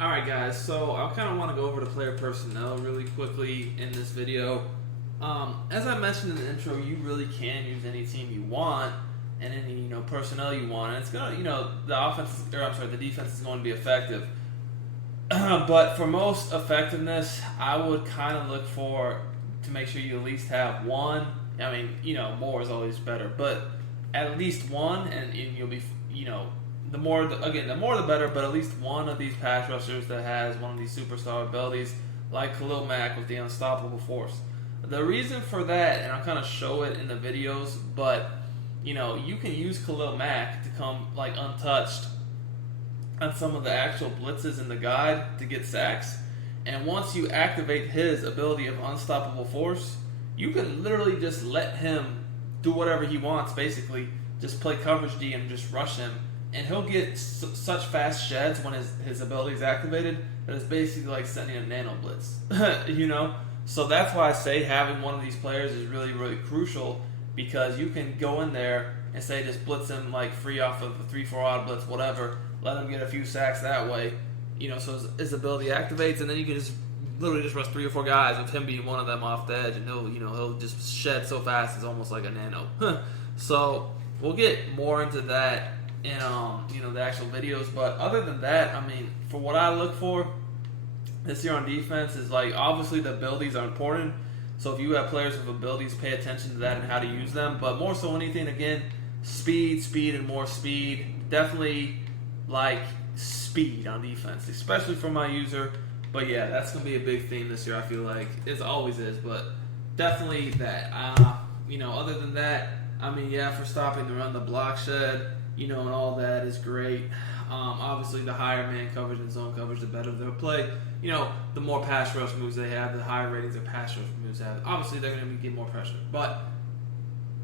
Alright guys, so I kind of want to go over the player personnel really quickly in this video. As I mentioned in the intro, you really can use any team you want and any personnel you want, and it's gonna the defense is going to be effective. But for most effectiveness, I would kind of look to make sure you at least have one. I mean, more is always better, but at least one, and you'll be, the more the better, but at least one of these pass rushers that has one of these superstar abilities, like Khalil Mack with the unstoppable force. The reason for that, and I'll kind of show it in the videos, but you can use Khalil Mack to come like untouched on some of the actual blitzes in the guide to get sacks. And once you activate his ability of unstoppable force, you can literally just let him do whatever he wants, basically. Just play coverage D and just rush him. And he'll get such fast sheds when his ability is activated that it's basically like sending a nano blitz. So that's why I say having one of these players is really, really crucial, because you can go in there and say just blitz him like free off of a 3-4 odd blitz, whatever. Let him get a few sacks that way. So his ability activates, and then you can just literally just rush 3 or 4 guys with him being one of them off the edge, and he'll just shed so fast it's almost like a nano. So we'll get more into that in the actual videos, but other than that, I mean, for what I look for this year on defense is, like, obviously the abilities are important. So if you have players with abilities, pay attention to that and how to use them. But more so anything, again, speed, and more speed. Definitely like speed on defense, especially for my user. But yeah, that's gonna be a big theme this year. I feel like it always is, but definitely that. Other than that, I mean, yeah, for stopping the run, the block shed, and all that is great. Obviously, the higher man coverage and zone coverage, the better they'll play. The more pass rush moves they have, the higher ratings of pass rush moves they have. Obviously, they're going to get more pressure. But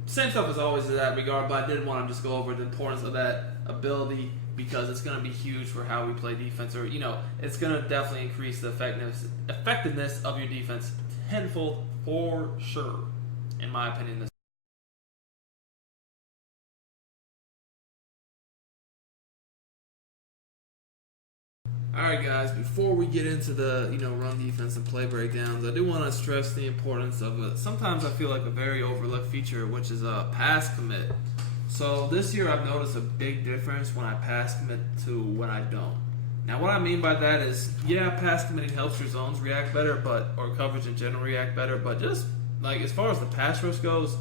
same stuff as always in that regard, but I did want to just go over the importance of that ability, because it's going to be huge for how we play defense. Or, it's going to definitely increase the effectiveness of your defense tenfold for sure, in my opinion. Alright guys, before we get into the run defense and play breakdowns, I do want to stress the importance of sometimes I feel like a very overlooked feature, which is a pass commit. So this year I've noticed a big difference when I pass commit to when I don't. Now what I mean by that is, yeah, pass committing helps your zones react better, or coverage in general react better, but just like as far as the pass rush goes,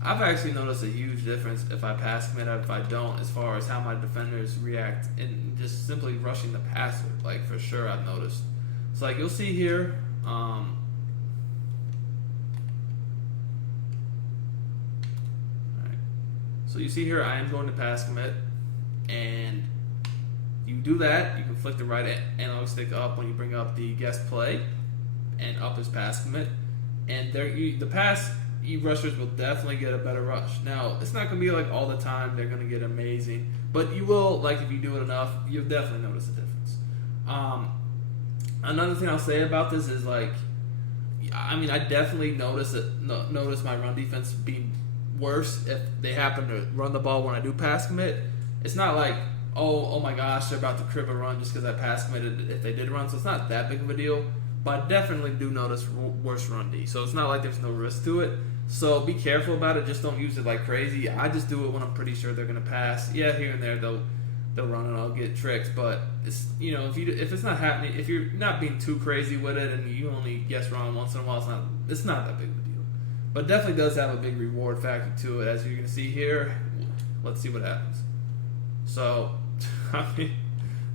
I've actually noticed a huge difference if I pass commit or if I don't, as far as how my defenders react in just simply rushing the passer. Like, for sure, I've noticed. So, like, you'll see here, alright. So you see here, I am going to pass commit, and you do that, you can flick the right analog stick up when you bring up the guest play, and up is pass commit, and there the pass rushers will definitely get a better rush. Now, it's not going to be like all the time they're going to get amazing, but you will, like, if you do it enough, you'll definitely notice a difference. Another thing I'll say about this is, like, I mean, I definitely notice my run defense being worse if they happen to run the ball when I do pass commit. It's not like, oh my gosh, they're about to crib a run just because I pass committed if they did run, so it's not that big of a deal. But I definitely do notice worse run D. So it's not like there's no risk to it. So be careful about it. Just don't use it like crazy. I just do it when I'm pretty sure they're going to pass. Yeah, here and there they'll run and I'll get tricks. But it's if it's not happening, if you're not being too crazy with it and you only guess wrong once in a while, it's not that big of a deal. But it definitely does have a big reward factor to it, as you're going to see here. Let's see what happens. So, I mean,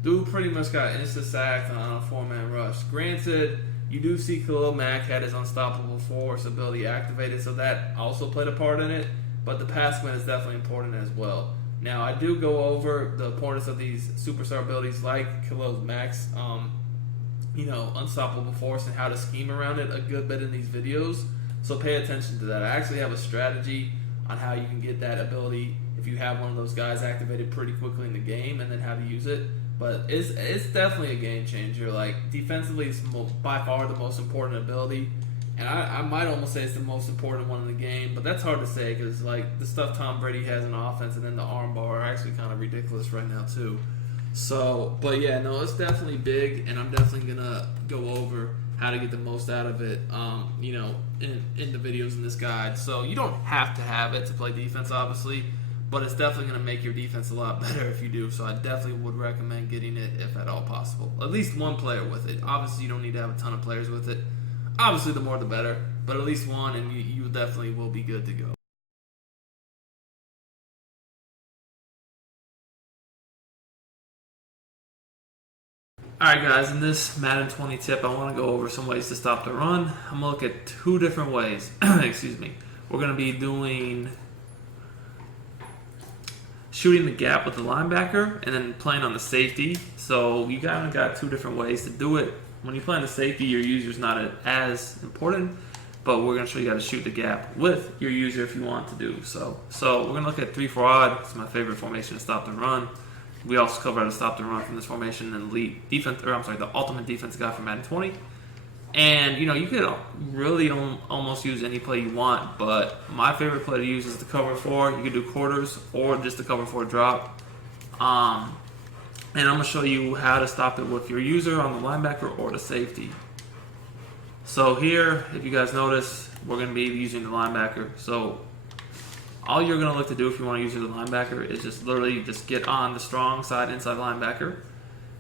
dude pretty much got insta-sacked on a 4-man rush. Granted, you do see Khalil Mack had his unstoppable force ability activated, so that also played a part in it. But the pass commit is definitely important as well. Now, I do go over the importance of these superstar abilities like Khalil Mack's, unstoppable force and how to scheme around it a good bit in these videos. So pay attention to that. I actually have a strategy on how you can get that ability if you have one of those guys activated pretty quickly in the game, and then how to use it. But it's definitely a game changer. Like, defensively, it's by far the most important ability. And I might almost say it's the most important one in the game, but that's hard to say because, like, the stuff Tom Brady has in offense and then the arm bar are actually kind of ridiculous right now, too. So, but yeah, no, it's definitely big, and I'm definitely gonna go over how to get the most out of it, in the videos in this guide. So you don't have to have it to play defense, obviously, but it's definitely gonna make your defense a lot better if you do. So I definitely would recommend getting it if at all possible. At least one player with it. Obviously, you don't need to have a ton of players with it. Obviously, the more the better, but at least one, and you definitely will be good to go. Alright guys, in this Madden 20 tip, I want to go over some ways to stop the run. I'm going to look at two different ways. Excuse me. We're going to be doing shooting the gap with the linebacker and then playing on the safety. So you kind of got two different ways to do it. When you play on the safety, your user's not as important, but we're going to show you how to shoot the gap with your user if you want to do so. So we're going to look at 3-4 odd. It's my favorite formation to stop the run. We also cover how to stop the run from this formation in the Ultimate Defense Guide for Madden 20. And you could really almost use any play you want, but my favorite play to use is the cover 4. You could do quarters or just the cover 4 drop. And I'm going to show you how to stop it with your user on the linebacker or the safety. So here, if you guys notice, we're going to be using the linebacker. So all you're going to look to do if you want to use the linebacker is just literally just get on the strong side inside linebacker,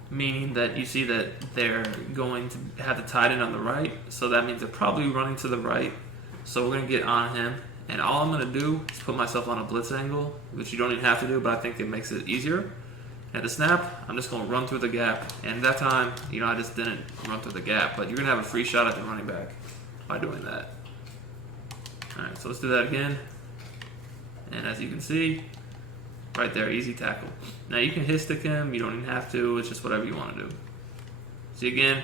meaning that you see that they're going to have the tight end on the right, so that means they're probably running to the right. So we're going to get on him, and all I'm going to do is put myself on a blitz angle, which you don't even have to do, but I think it makes it easier. At the snap, I'm just going to run through the gap, and that time, I just didn't run through the gap, but you're going to have a free shot at the running back by doing that. Alright, so let's do that again. And as you can see, right there, easy tackle. Now you can hit stick him, you don't even have to, it's just whatever you want to do. See again,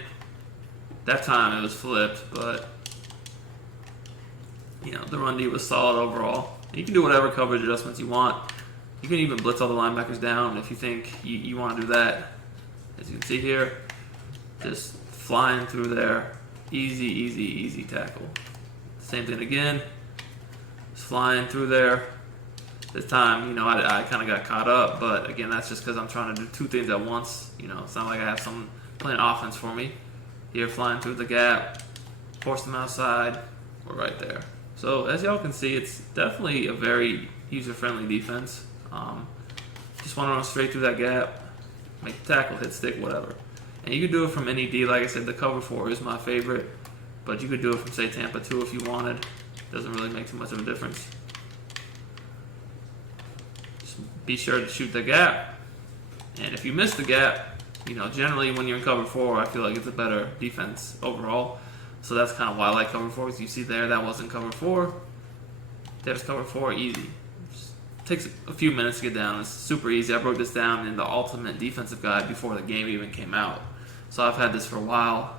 that time it was flipped, but the run D was solid overall. You can do whatever coverage adjustments you want. You can even blitz all the linebackers down if you think you want to do that. As you can see here, just flying through there, easy tackle. Same thing again, just flying through there. This time, I kind of got caught up, but again, that's just because I'm trying to do two things at once. It's not like I have someone playing offense for me. Here, flying through the gap, force them outside, we're right there. So, as y'all can see, it's definitely a very user-friendly defense. Just want to run straight through that gap, make the tackle, hit stick, whatever. And you can do it from any D. Like I said, the cover 4 is my favorite, but you could do it from, say, Tampa 2 if you wanted. Doesn't really make too much of a difference. Be sure to shoot the gap, and if you miss the gap, generally when you're in cover 4, I feel like it's a better defense overall. So that's kind of why I like cover 4. Because you see there, that wasn't cover 4. There's cover 4, easy. Just takes a few minutes to get down. It's super easy. I broke this down in the Ultimate Defensive Guide before the game even came out. So I've had this for a while.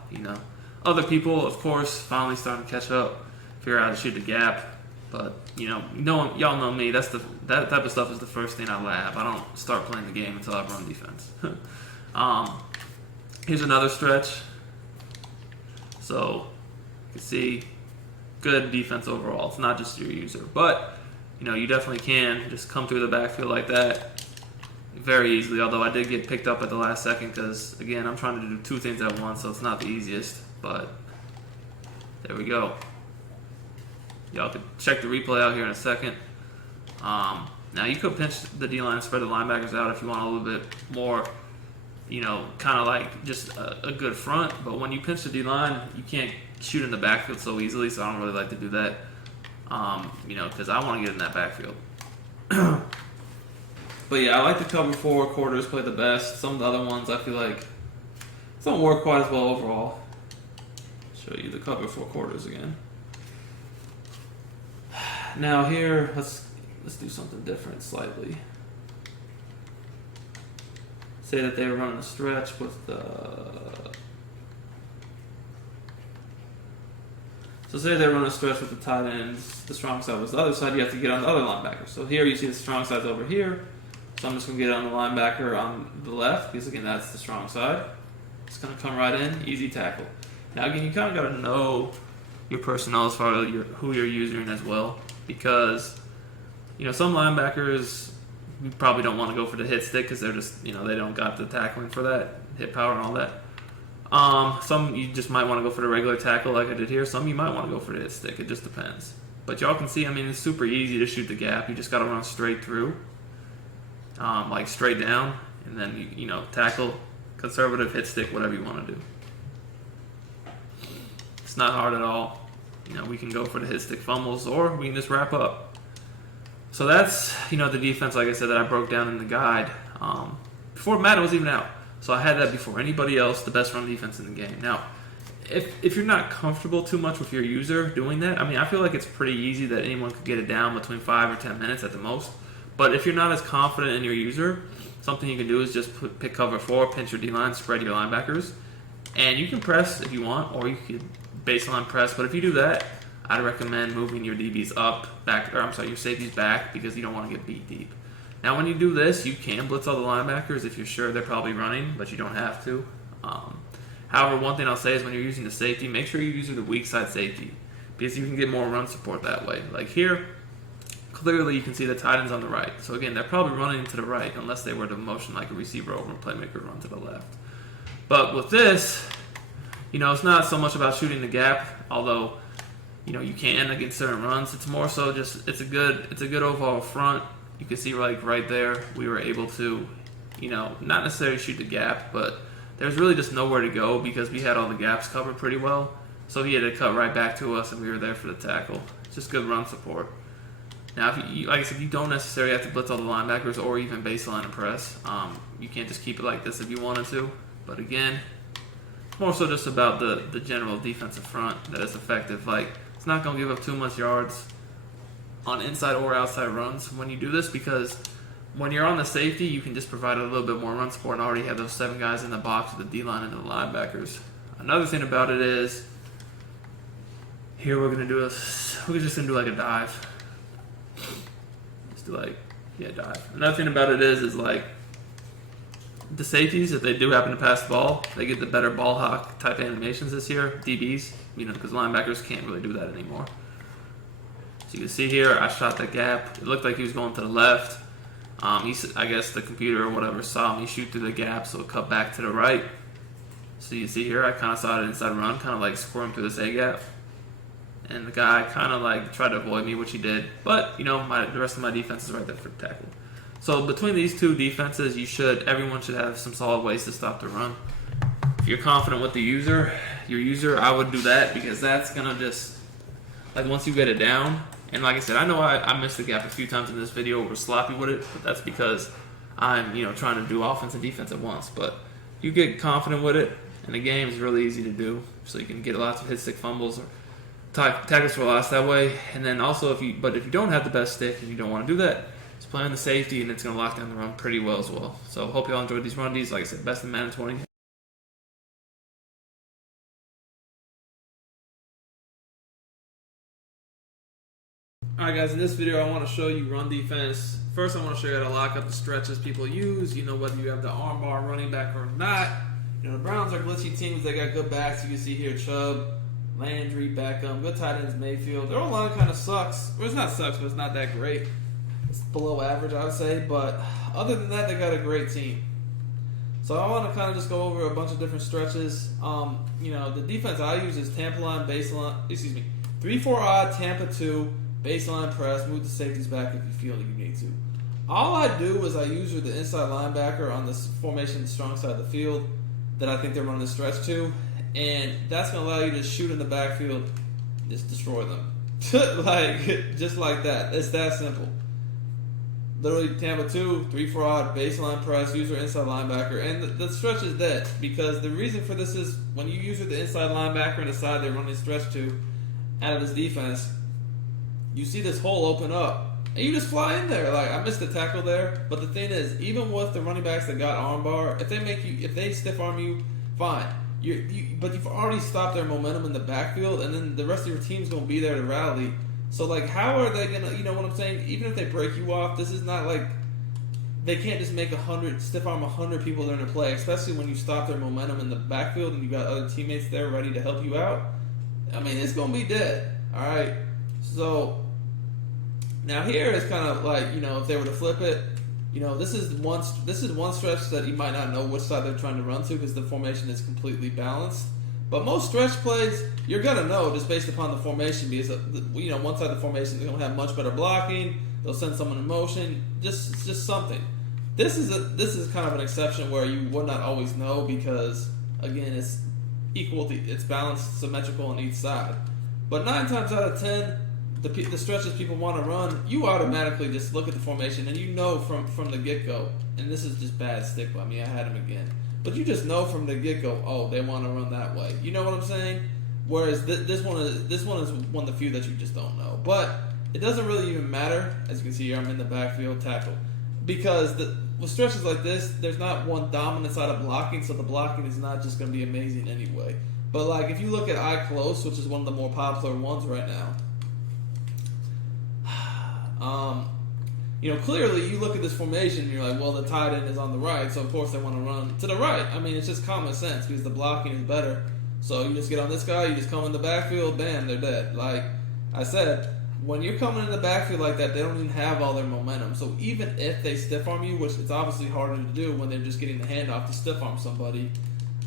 Other people, of course, finally starting to catch up, figure out how to shoot the gap. But y'all know me. That type of stuff is the first thing I lab. I don't start playing the game until I've run defense. Here's another stretch. So you can see good defense overall. It's not just your user, but you definitely can just come through the backfield like that very easily. Although I did get picked up at the last second because again I'm trying to do two things at once, so it's not the easiest. But there we go. Y'all could check the replay out here in a second. Now you could pinch the D-line and spread the linebackers out if you want a little bit more, kind of like just a good front. But when you pinch the D-line, you can't shoot in the backfield so easily, so I don't really like to do that, because I want to get in that backfield. But yeah, I like the cover 4 quarters play the best. Some of the other ones I feel like don't work quite as well overall. Show you the cover 4 quarters again. Now here, let's do something different slightly. Say that they were running a stretch with the... So say they run a stretch with the tight ends, the strong side was the other side, you have to get on the other linebacker. So here you see the strong side's over here. So I'm just going to get on the linebacker on the left, because again, that's the strong side. It's going to come right in, easy tackle. Now again, you kind of got to know your personnel as far as who you're using as well. Because, some linebackers, you probably don't want to go for the hit stick because they're just, they don't got the tackling for that, hit power and all that. Some you just might want to go for the regular tackle like I did here. Some you might want to go for the hit stick. It just depends. But y'all can see, it's super easy to shoot the gap. You just got to run straight through, like straight down, and then you tackle, conservative, hit stick, whatever you want to do. It's not hard at all. We can go for the hit stick fumbles, or we can just wrap up. So that's the defense, like I said, that I broke down in the guide before Madden was even out. So I had that before anybody else, the best run defense in the game. Now, if you're not comfortable too much with your user doing that, I feel like it's pretty easy that anyone could get it down between 5 or 10 minutes at the most. But if you're not as confident in your user, something you can do is just pick cover 4, pinch your D-line, spread your linebackers, and you can press if you want, or you could baseline press. But if you do that, I'd recommend moving your DBs up, your safeties back, because you don't want to get beat deep. Now, when you do this, you can blitz all the linebackers if you're sure they're probably running, but you don't have to. However, one thing I'll say is when you're using the safety, make sure you use the weak side safety, because you can get more run support that way. Like here, clearly you can see the tight end's on the right. So again, they're probably running to the right unless they were to motion like a receiver over and playmaker run to the left. But with this, it's not so much about shooting the gap, although you can against certain runs. It's more so just it's a good overall front. You can see right there we were able to not necessarily shoot the gap, but there's really just nowhere to go because we had all the gaps covered pretty well. So he had to cut right back to us, and we were there for the tackle. It's just good run support. Now, if you, like I said, you don't necessarily have to blitz all the linebackers or even baseline and press. You can't just keep it like this if you wanted to. But again, more so just about the general defensive front that is effective. Like, it's not going to give up too much yards on inside or outside runs when you do this, because when you're on the safety, you can just provide a little bit more run support and already have those 7 guys in the box with the D-line and the linebackers. Another thing about it is, here we're just going to do like a dive. Just do dive. Another thing about it is like, the safeties, if they do happen to pass the ball, they get the better ball hawk type animations this year, DBs, because linebackers can't really do that anymore. So you can see here, I shot that gap. It looked like he was going to the left. I guess the computer or whatever saw me shoot through the gap, so it cut back to the right. So you see here, I kind of saw it inside run, kind of like squirm through this A gap. And the guy kind of tried to avoid me, which he did. But, the rest of my defense is right there for the tackle. So between these two defenses, everyone should have some solid ways to stop the run. If you're confident with your user, I would do that, because that's going to just, once you get it down, and like I said, I know I missed the gap a few times in this video, we're sloppy with it, but that's because I'm, trying to do offense and defense at once. But you get confident with it, and the game is really easy to do, so you can get lots of hit stick fumbles or tackles for loss that way. And then also, if you don't have the best stick and you don't want to do that, just play on the safety, and it's going to lock down the run pretty well as well. So hope y'all enjoyed these run Ds. Like I said, best in Madden 20. Alright guys, in this video I want to show you run defense. First I want to show you how to lock up the stretches people use, whether you have the armbar running back or not. The Browns are glitchy teams, they got good backs. You can see here Chubb, Landry, Beckham, good tight ends, Mayfield. Their O-line kind of sucks. Well, it's not sucks, but it's not that great. It's below average, I would say. But other than that, they got a great team. So I want to kind of just go over a bunch of different stretches. The defense I use is Tampa line, baseline, 3-4 odd, Tampa 2, baseline press, move the safeties back if you feel like you need to. All I do is I use the inside linebacker on the formation, the strong side of the field that I think they're running the stretch to. And that's going to allow you to shoot in the backfield, just destroy them. Just like that. It's that simple. Literally Tampa 2, 3-4 odd, baseline press, user inside linebacker. And the stretch is dead, because the reason for this is when you use the inside linebacker and the side they're running stretch to out of this defense, you see this hole open up. And you just fly in there. I missed the tackle there. But the thing is, even with the running backs that got armbar, if they stiff arm you, fine. But you've already stopped their momentum in the backfield, and then the rest of your team's going to be there to rally. So, how are they going to, you know what I'm saying? Even if they break you off, this is not they can't just make stiff arm 100 people during a play, especially when you stop their momentum in the backfield and you got other teammates there ready to help you out. It's going to be dead. All right. So, now here is kind of if they were to flip it, You know, this is one stretch that you might not know which side they're trying to run to because the formation is completely balanced. But most stretch plays, you're gonna know just based upon the formation because you know one side of the formation is gonna have much better blocking. They'll send someone in motion, just something. This is kind of an exception where you would not always know because again it's it's balanced, symmetrical on each side. But 9 times out of 10, the stretches people want to run, you automatically just look at the formation and you know from the get go. And this is just bad stick by me. I had him again. But you just know from the get-go, oh, they want to run that way. You know what I'm saying? Whereas this one is one of the few that you just don't know. But it doesn't really even matter. As you can see here, I'm in the backfield tackle. Because with stretches like this, there's not one dominant side of blocking, so the blocking is not just going to be amazing anyway. But like if you look at eye close, which is one of the more popular ones right now, you know, clearly you look at this formation and you're like, well, the tight end is on the right, so of course they want to run to the right. I mean, it's just common sense because the blocking is better. So you just get on this guy, you just come in the backfield, bam, they're dead. Like I said, when you're coming in the backfield like that, they don't even have all their momentum. So even if they stiff arm you, which it's obviously harder to do when they're just getting the handoff to stiff arm somebody,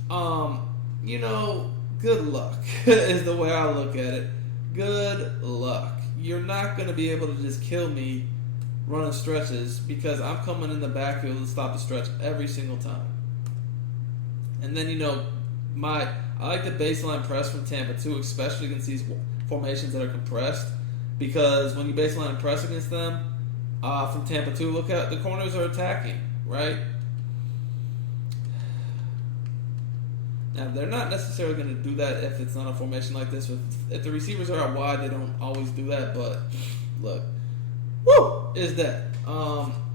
you know, good luck is the way I look at it. Good luck. You're not going to be able to just kill me running stretches because I'm coming in the backfield to stop the stretch every single time. And then, you know, I like the baseline press from Tampa too, especially against these formations that are compressed, because when you baseline press against them from Tampa 2, look at the corners are attacking, right? Now, they're not necessarily going to do that if it's not a formation like this. If the receivers are out wide, they don't always do that, but look. Woo! Is that.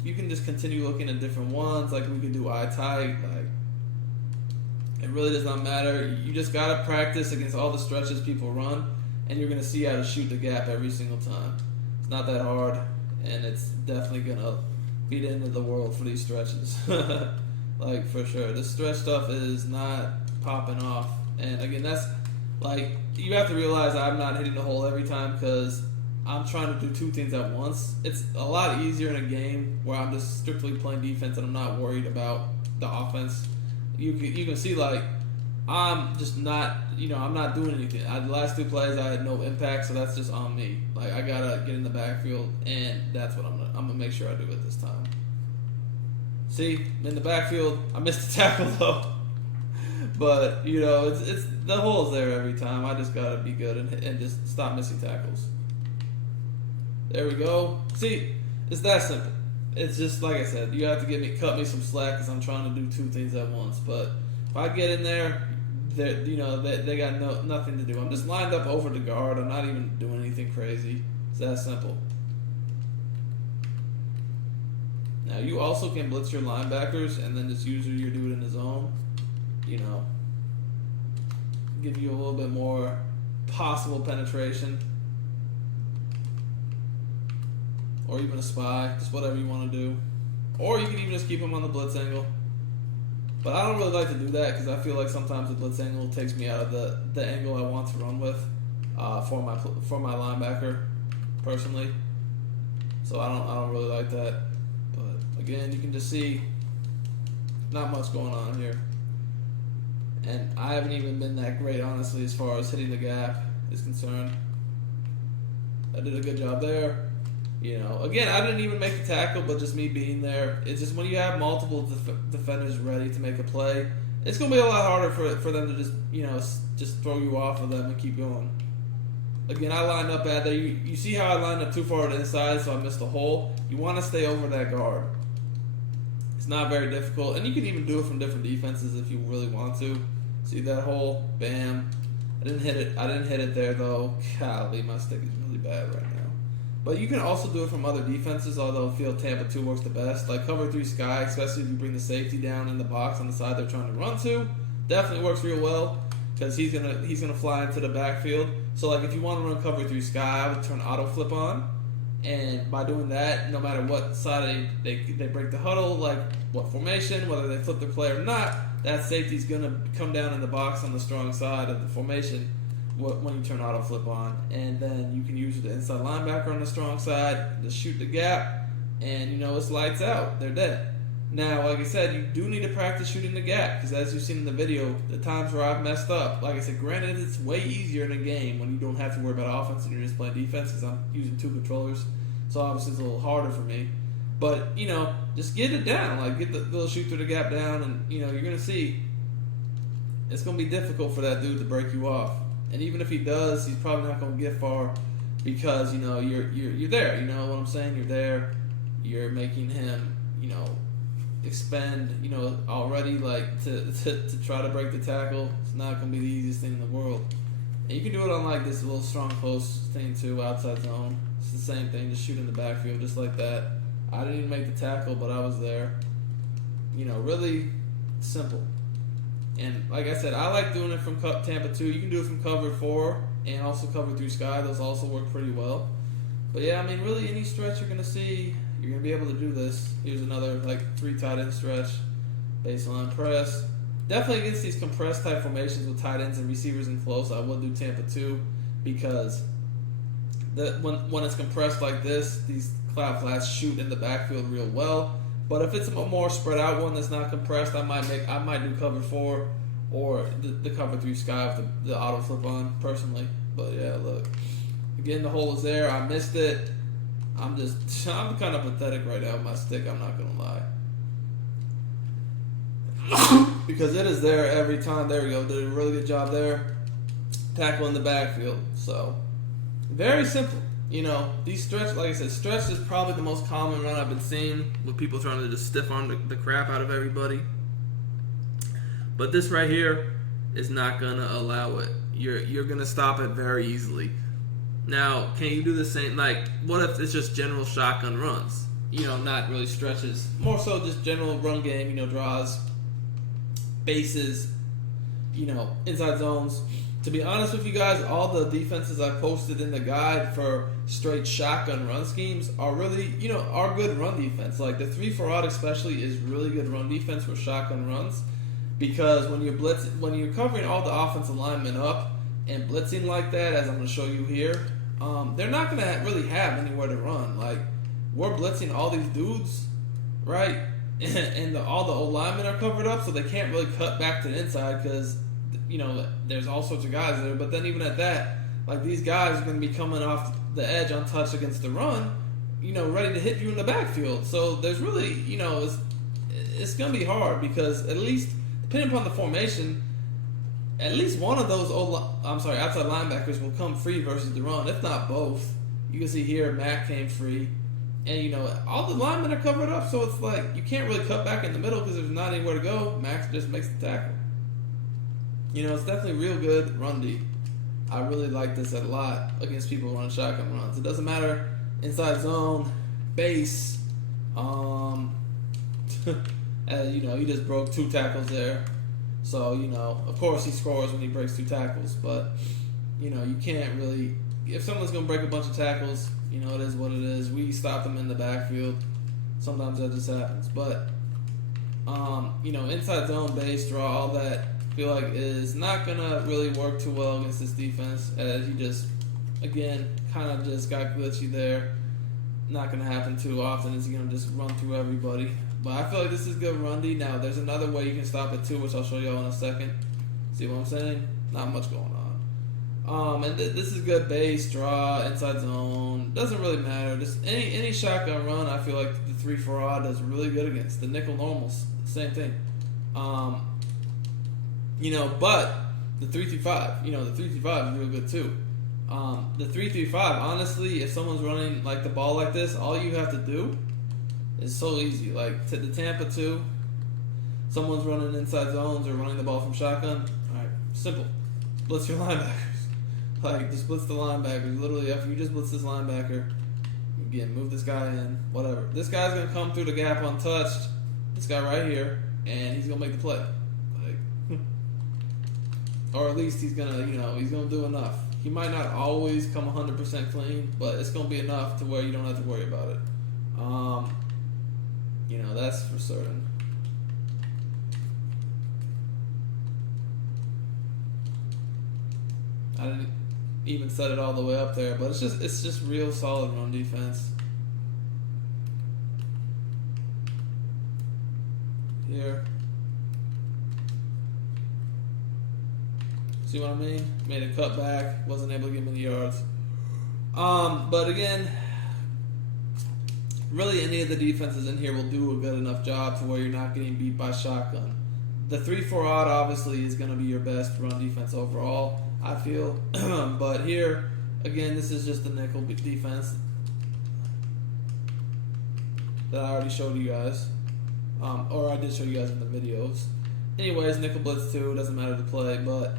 You can just continue looking at different ones, like we could do eye tight, like it really does not matter. You just gotta practice against all the stretches people run, and you're gonna see how to shoot the gap every single time. It's not that hard, and it's definitely gonna be the end of the world for these stretches. Like for sure. This stretch stuff is not popping off. And again, that's like you have to realize I'm not hitting the hole every time because I'm trying to do 2 things at once. It's a lot easier in a game where I'm just strictly playing defense and I'm not worried about the offense. You can see like I'm just not, you know, I'm not doing anything. The last 2 plays I had no impact, so that's just on me. Like I gotta get in the backfield, and that's what I'm gonna make sure I do it this time. See, in the backfield, I missed the tackle though. But you know, it's the hole's there every time. I just gotta be good and just stop missing tackles. There we go. See, it's that simple. It's just like I said, you have to cut me some slack because I'm trying to do 2 things at once. But if I get in there, you know, they got nothing to do. I'm just lined up over the guard. I'm not even doing anything crazy. It's that simple. Now you also can blitz your linebackers and then just use your dude in the zone. You know, give you a little bit more possible penetration. Or even a spy, just whatever you want to do. Or you can even just keep them on the blitz angle. But I don't really like to do that because I feel like sometimes the blitz angle takes me out of the angle I want to run with for my linebacker, personally. So I don't really like that. But again, you can just see not much going on here. And I haven't even been that great, honestly, as far as hitting the gap is concerned. I did a good job there. You know, again, I didn't even make the tackle, but just me being there. It's just when you have multiple defenders ready to make a play, it's going to be a lot harder for them to just, you know, just throw you off of them and keep going. Again, I lined up at there. You see how I lined up too far to the inside, so I missed the hole? You want to stay over that guard. It's not very difficult, and you can even do it from different defenses if you really want to. See that hole? Bam. I didn't hit it there, though. Golly, my stick is really bad right now. But you can also do it from other defenses, although I feel Tampa 2 works the best. Like cover 3 sky, especially if you bring the safety down in the box on the side they're trying to run to. Definitely works real well because he's gonna fly into the backfield. So like if you want to run cover 3 sky, I would turn auto flip on. And by doing that, no matter what side they break the huddle, like what formation, whether they flip their play or not, that safety's gonna come down in the box on the strong side of the formation when you turn auto flip on, and then you can use the inside linebacker on the strong side to shoot the gap, and it's lights out. They're dead. Now, like I said, you do need to practice shooting the gap, because as you've seen in the video, the times where I've messed up, like I said, granted, it's way easier in a game when you don't have to worry about offense and you're just playing defense, because I'm using 2 controllers, so obviously it's a little harder for me. But, just get it down, like get the little shoot through the gap down, and, you're going to see it's going to be difficult for that dude to break you off. And even if he does, he's probably not going to get far, because, you're there, you know what I'm saying? You're there, you're making him, expend, already, like, to try to break the tackle. It's not going to be the easiest thing in the world. And you can do it on, like, this little strong close thing, too, outside zone. It's the same thing, just shoot in the backfield, just like that. I didn't even make the tackle, but I was there. Really simple. And, like I said, I like doing it from Tampa 2. You can do it from cover 4 and also cover 3 sky. Those also work pretty well. But, yeah, I mean, really, any stretch you're going to see, you're going to be able to do this. Here's another, like, 3 tight end stretch. Baseline press. Definitely against these compressed type formations with tight ends and receivers in close, I would do Tampa 2, because when it's compressed like this, these cloud flats shoot in the backfield real well. But if it's a more spread out one that's not compressed, I might do cover 4 or the cover 3 sky with the auto flip on, personally. But yeah, look. Again, the hole is there. I missed it. I'm kind of pathetic right now with my stick, I'm not going to lie. Because it is there every time. There we go. Did a really good job there. Tackle in the backfield. So, very simple. These stretch, like I said, stretch is probably the most common run I've been seeing, with people trying to just stiff arm the crap out of everybody. But this right here is not going to allow it. You're going to stop it very easily. Now, can you do the same? Like, what if it's just general shotgun runs? Not really stretches. More so just general run game, draws, bases, inside zones. To be honest with you guys, all the defenses I posted in the guide for straight shotgun run schemes are really, are good run defense. Like the 3-4 out especially is really good run defense for shotgun runs, because when you're covering all the offensive linemen up and blitzing like that, as I'm going to show you here, they're not going to really have anywhere to run. Like, we're blitzing all these dudes, right? And all the old linemen are covered up, so they can't really cut back to the inside, because there's all sorts of guys there. But then even at that, like, these guys are going to be coming off the edge untouched against the run, ready to hit you in the backfield. So there's really, it's going to be hard, because at least, depending upon the formation, at least one of those outside linebackers will come free versus the run, if not both. You can see here, Mac came free. And, all the linemen are covered up, so it's like, you can't really cut back in the middle because there's not anywhere to go. Max just makes the tackle. It's definitely real good run D. I really like this a lot against people running shotgun runs. It doesn't matter, inside zone, base. He just broke 2 tackles there. So, of course he scores when he breaks 2 tackles. But, you can't really, if someone's going to break a bunch of tackles, it is what it is. We stop them in the backfield. Sometimes that just happens. But, inside zone, base, draw, all that, I feel like is not going to really work too well against this defense, as he just, again, kind of just got glitchy there. Not going to happen too often. Is he going to just run through everybody? But I feel like this is good run D. Now, there's another way you can stop it too, which I'll show y'all in a second. See what I'm saying? Not much going on. And this is good base, draw, inside zone. Doesn't really matter. Just any shotgun run, I feel like the 3-4 odd does really good against. The nickel normals, same thing. But the 3-5, the 3-5 is real good too. The 3-5, honestly, if someone's running like the ball like this, all you have to do is so easy. Like to the Tampa 2, someone's running inside zones or running the ball from shotgun. All right, simple. Blitz your linebackers. Like, just blitz the linebackers. Literally, after you just blitz this linebacker, again, move this guy in, whatever. This guy's going to come through the gap untouched, this guy right here, and he's going to make the play. Like, or at least he's going to, he's going to do enough. He might not always come 100% clean, but it's going to be enough to where you don't have to worry about it. That's for certain. I didn't even set it all the way up there, but it's just real solid run defense. here. See what I mean? Made a cut back, wasn't able to get many yards. But again, really any of the defenses in here will do a good enough job to where you're not getting beat by shotgun. The 3-4 odd obviously is going to be your best run defense overall, I feel. But here, again, this is just the nickel defense that I already showed you guys. Or I did show you guys in the videos. Anyways, nickel blitz 2, doesn't matter to play, but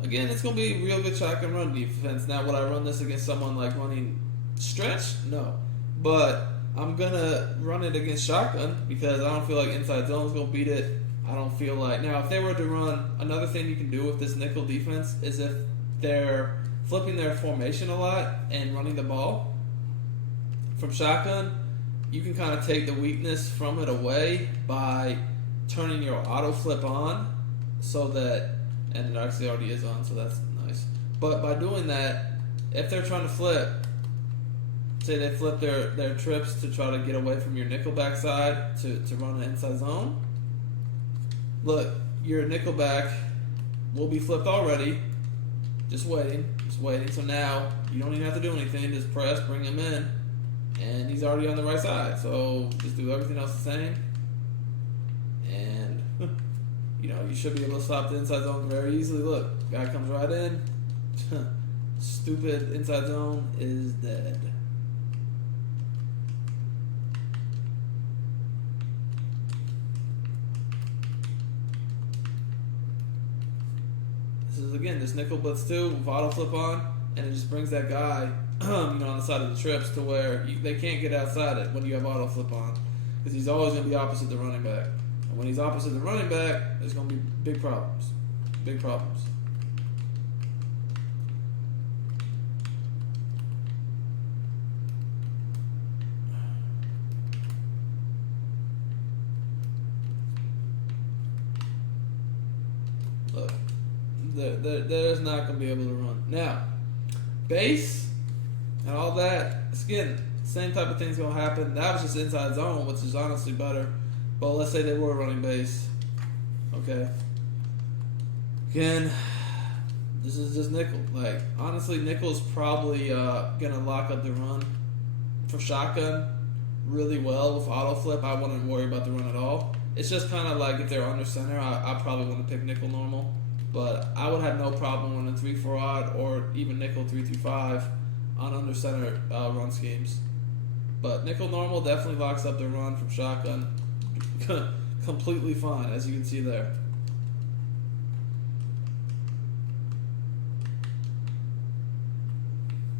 again, it's going to be a real good shotgun run defense. Now, would I run this against someone like running stretch? No. But I'm going to run it against shotgun because I don't feel like inside zone is going to beat it. I don't feel like... Now, if they were to run... Another thing you can do with this nickel defense is if they're flipping their formation a lot and running the ball from shotgun, you can kind of take the weakness from it away by turning your auto flip on so that... And it actually already is on, so that's nice. But by doing that, if they're trying to flip, say they flip their trips to try to get away from your nickel backside to run an inside zone, look, your nickel back will be flipped already. Just waiting. So now, you don't even have to do anything. Just press, bring him in, and he's already on the right side. So just do everything else the same. And... You know, you should be able to stop the inside zone very easily. Look, guy comes right in. Stupid inside zone is dead. This is, again, this nickel blitz 2 with auto flip on, and it just brings that guy on the side of the trips to where they can't get outside it when you have auto flip on, because he's always going to be opposite the running back. When he's opposite the running back, there's going to be big problems. Big problems. Look, there's not going to be able to run. Now, base and all that, again, same type of thing's going to happen. That was just inside zone, which is honestly better. But let's say they were running base. Okay. Again, this is just nickel. Like, honestly, nickel's probably going to lock up the run for shotgun really well with auto flip. I wouldn't worry about the run at all. It's just kind of like if they're under center, I probably want to pick nickel normal. But I would have no problem running 3-4 odd or even nickel 3-5 on under center run schemes. But nickel normal definitely locks up the run from shotgun. Completely fine, as you can see there.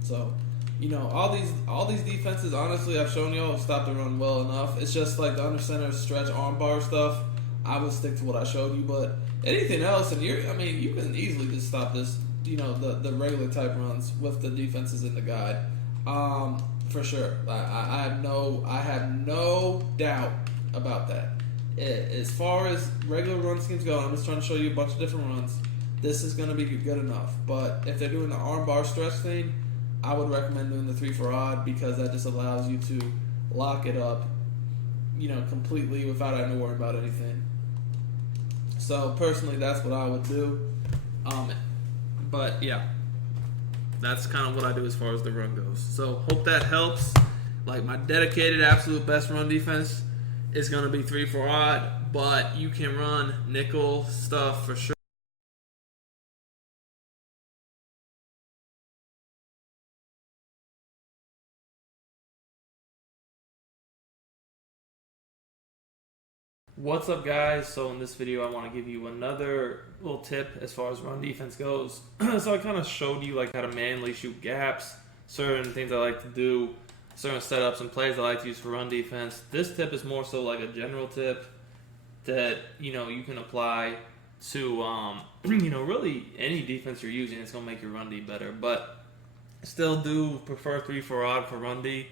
So, you know, all these defenses, honestly, I've shown y'all stop the run well enough. It's just like the under center stretch arm bar stuff. I would stick to what I showed you, but anything else, and you can easily just stop this. You know, the regular type runs with the defenses in the guide, for sure. I have no doubt about that. As far as regular run schemes go, I'm just trying to show you a bunch of different runs. This is going to be good enough. But if they're doing the arm bar stretch thing, I would recommend doing the 3-4 odd because that just allows you to lock it up, you know, completely without having to worry about anything. So personally, that's what I would do. But yeah, that's kind of what I do as far as the run goes. So hope that helps. Like, my dedicated absolute best run defense is going to be 3-4 odd, but you can run nickel stuff for sure. What's up, guys? So in this video I want to give you another little tip as far as run defense goes. So I kind of showed you like how to manually shoot gaps, certain things I like to do, certain setups and plays I like to use for run defense. This tip is more so like a general tip that, you know, you can apply to you know, really any defense you're using. It's gonna make your run D better, but still do prefer 3-4 odd for run D.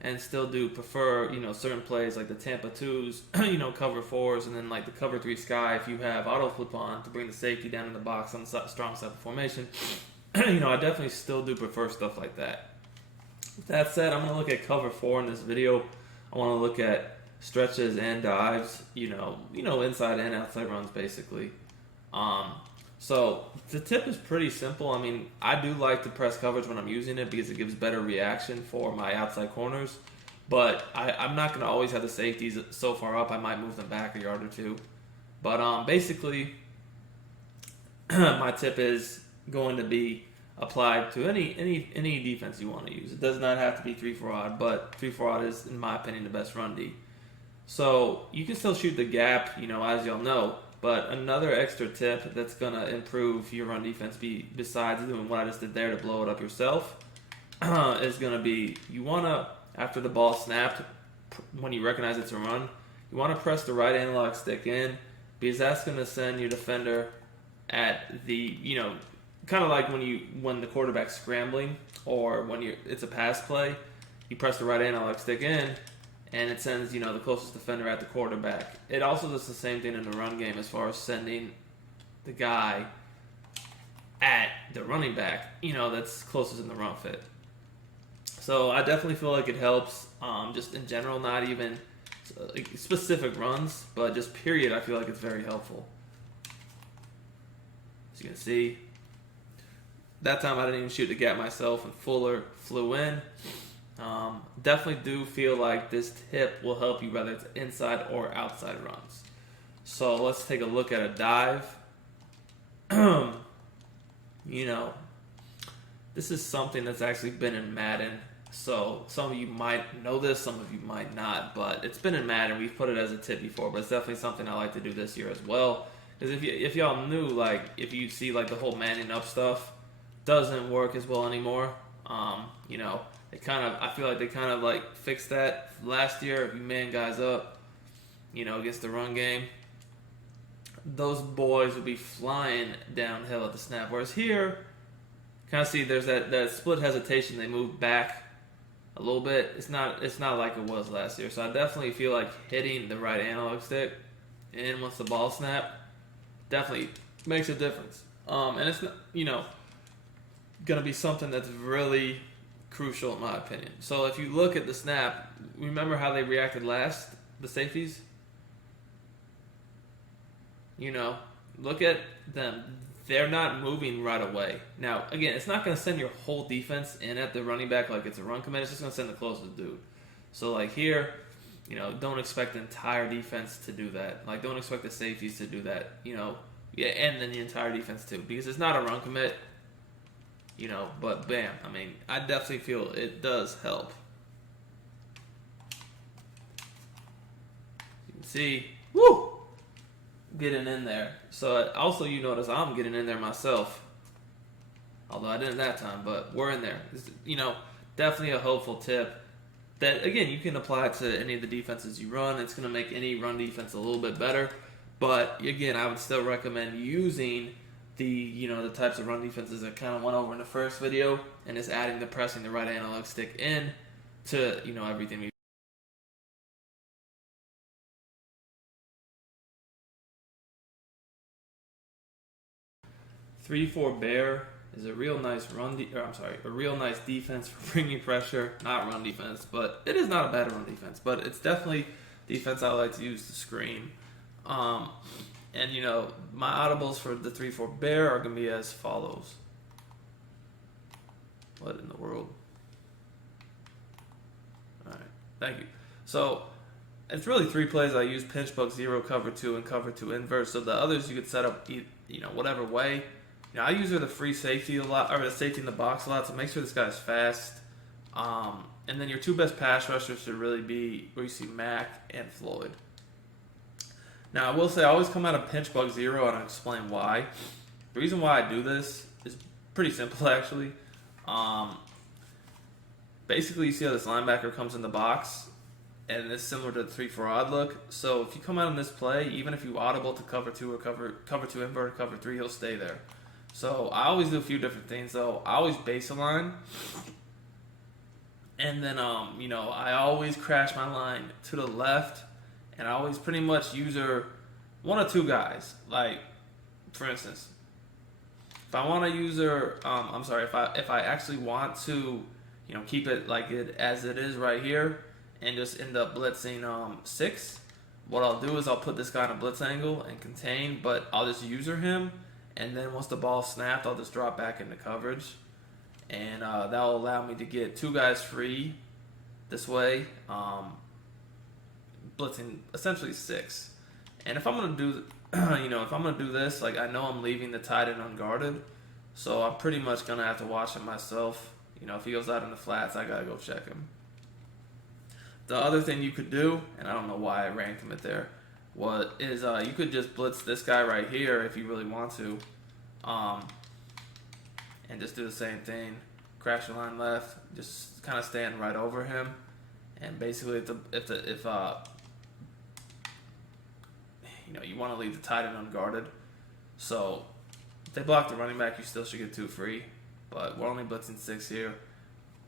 And still do prefer, you know, certain plays like the Tampa 2s, you know, cover 4s, and then like the cover 3 sky if you have auto flip on to bring the safety down in the box on the strong side of the formation. You know, I definitely still do prefer stuff like that. With that said, I'm going to look at cover 4 in this video. I want to look at stretches and dives, inside and outside runs basically. So the tip is pretty simple. I mean, I do like to press coverage when I'm using it because it gives better reaction for my outside corners. But I'm not going to always have the safeties so far up. I might move them back a yard or two. But basically, my tip is going to be applied to any defense you want to use. It does not have to be 3-4 odd, but 3-4 odd is, in my opinion, the best run D. So you can still shoot the gap, as y'all know. But another extra tip that's going to improve your run defense, besides doing what I just did there to blow it up yourself, is going to be you want to, after the ball snapped, when you recognize it's a run, you want to press the right analog stick in, because that's going to send your defender at the, kind of like when the quarterback's scrambling or when it's a pass play, you press the right analog stick in, and it sends, the closest defender at the quarterback. It also does the same thing in the run game as far as sending the guy at the running back, that's closest in the run fit. So I definitely feel like it helps, just in general, not even specific runs, but just period, I feel like it's very helpful. As you can see, that time I didn't even shoot the gap myself, and Fuller flew in. Definitely do feel like this tip will help you whether it's inside or outside runs. So let's take a look at a dive. This is something that's actually been in Madden. So some of you might know this, some of you might not, but it's been in Madden. We've put it as a tip before, but it's definitely something I like to do this year as well. Because if y'all knew, if you see the whole manning up stuff doesn't work as well anymore. I feel like they kind of fixed that last year. If you man guys up, against the run game, those boys would be flying downhill at the snap. Whereas here, kind of see there's that split hesitation. They move back a little bit. It's not like it was last year. So I definitely feel like hitting the right analog stick and once the ball snap definitely makes a difference. And it's not, going to be something that's really crucial in my opinion. So if you look at the snap, remember how they reacted last, the safeties? Look at them. They're not moving right away. Now, again, it's not going to send your whole defense in at the running back like it's a run commit. It's just going to send the closest dude. So here, don't expect the entire defense to do that. Don't expect the safeties to do that. And then the entire defense too, because it's not a run commit. But bam, I definitely feel it does help. You can see, getting in there. So also you notice I'm getting in there myself. Although I didn't that time, but we're in there. It's, definitely a hopeful tip that, again, you can apply to any of the defenses you run. It's going to make any run defense a little bit better. But, again, I would still recommend using the types of run defenses that kind of went over in the first video, and just adding pressing the right analog stick in to, everything we 3-4 bear is a real nice a real nice defense for bringing pressure. Not run defense, but it is not a bad run defense. But it's definitely defense I like to use to screen. And my audibles for the 3-4 bear are gonna be as follows. What in the world? All right, thank you. So it's really 3 plays. I use pinch bug 0, cover 2, and cover 2 invert. So the others you could set up, whatever way. I use the free safety a lot, or the safety in the box a lot, so make sure this guy's fast. And then your 2 best pass rushers should really be where you see Mac and Floyd. Now I will say I always come out of pinch bug 0, and I'll explain why. The reason why I do this is pretty simple actually. Basically you see how this linebacker comes in the box, and it's similar to the 3-4 odd look. So if you come out in this play, even if you audible to cover 2 or cover 2 invert or cover 3, he'll stay there. So I always do a few different things though. I always base a line, and then I always crash my line to the left, and I always pretty much use one or 2 guys. Like for instance, if I want to use if I actually want to keep it like it as it is right here, and just end up blitzing 6, what I'll do is I'll put this guy in a blitz angle and contain, but I'll just user him, and then once the ball snapped, I'll just drop back into coverage, and that'll allow me to get 2 guys free this way, blitzing essentially 6. And if I'm gonna do, if I'm gonna do this, like, I know I'm leaving the tight end unguarded, so I'm pretty much gonna have to watch him myself. If he goes out in the flats, I gotta go check him. The other thing you could do, and I don't know why I ranked him at there, is you could just blitz this guy right here if you really want to, and just do the same thing. Crash your line left, just kind of stand right over him, and basically if you want to leave the tight end unguarded, so if they block the running back, you still should get 2 free, but we're only blitzing 6 here.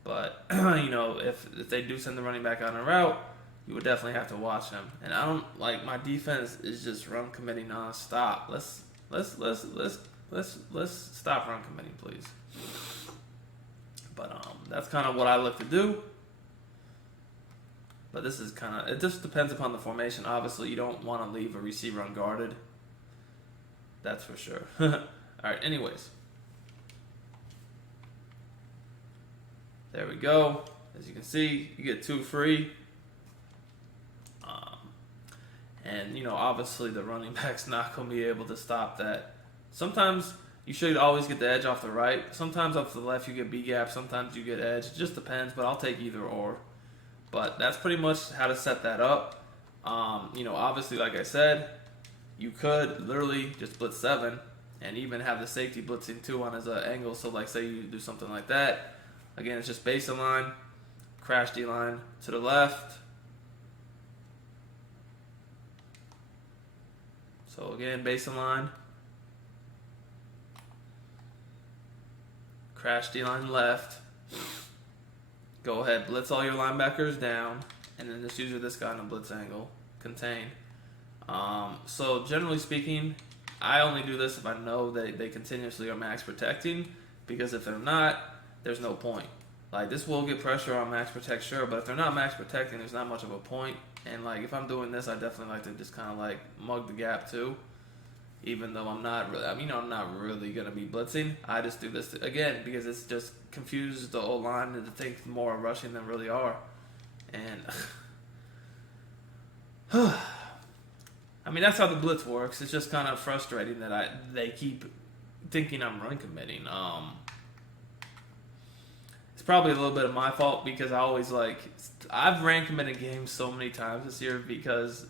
But, if they do send the running back on a route, you would definitely have to watch him. And I don't, my defense is just run committing nonstop. Let's stop run committing, please. But, that's kind of what I look to do. But this is it just depends upon the formation. Obviously, you don't want to leave a receiver unguarded. That's for sure. Alright, anyways. There we go. As you can see, you get 2 free. And, obviously the running back's not going to be able to stop that. Sometimes you should always get the edge off the right. Sometimes off the left you get B-gap. Sometimes you get edge. It just depends, but I'll take either or. But that's pretty much how to set that up. Obviously, like I said, you could literally just blitz 7 and even have the safety blitzing 2 on his angle. So, like, say you do something like that. Again, it's just base line, crash D-line to the left. So again, base line, crash D-line left. Go ahead, blitz all your linebackers down, and then just use this guy in a blitz angle, contain. So generally speaking, I only do this if I know that they continuously are max protecting, because if they're not, there's no point. Like, this will get pressure on max protect, sure, but if they're not max protecting, there's not much of a point. And, like, if I'm doing this, I definitely like to just kind of, like, mug the gap, too. Even though I'm not really, I'm not really going to be blitzing. I just do this, again, because it's just confuses the whole line to think more rushing than really are. And, that's how the blitz works. It's just kind of frustrating that they keep thinking I'm run committing. It's probably a little bit of my fault because I've ran committed games so many times this year because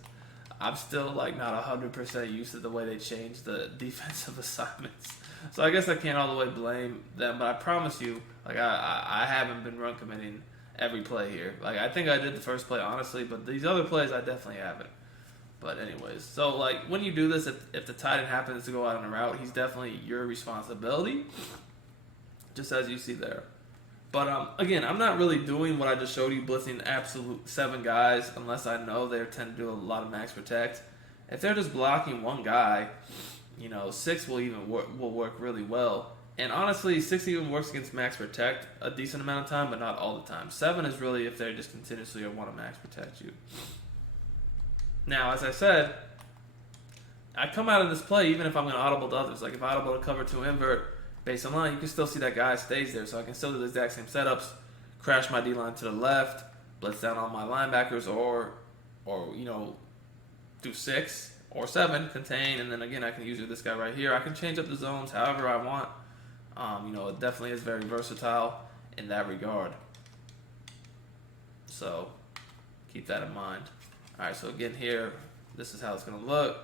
I'm still not 100% used to the way they changed the defensive assignments. So I guess I can't all the way blame them, but I promise you, I haven't been run committing every play here. I think I did the first play honestly, but these other plays I definitely haven't. But anyways, so when you do this, if the tight end happens to go out on a route, he's definitely your responsibility, just as you see there. But, again, I'm not really doing what I just showed you, blitzing absolute 7 guys, unless I know they tend to do a lot of max protect. If they're just blocking 1 guy, 6 will work really well. And honestly, 6 even works against max protect a decent amount of time, but not all the time. 7 is really if they just continuously want to max protect you. Now, as I said, I come out of this play even if I'm going to audible to others. Like if I audible to cover 2 invert, based on line, you can still see that guy stays there. So I can still do the exact same setups, crash my D-line to the left, blitz down all my linebackers, or do 6 or 7, contain, and then again I can use this guy right here. I can change up the zones however I want. It definitely is very versatile in that regard. So keep that in mind. Alright, so again here, this is how it's going to look.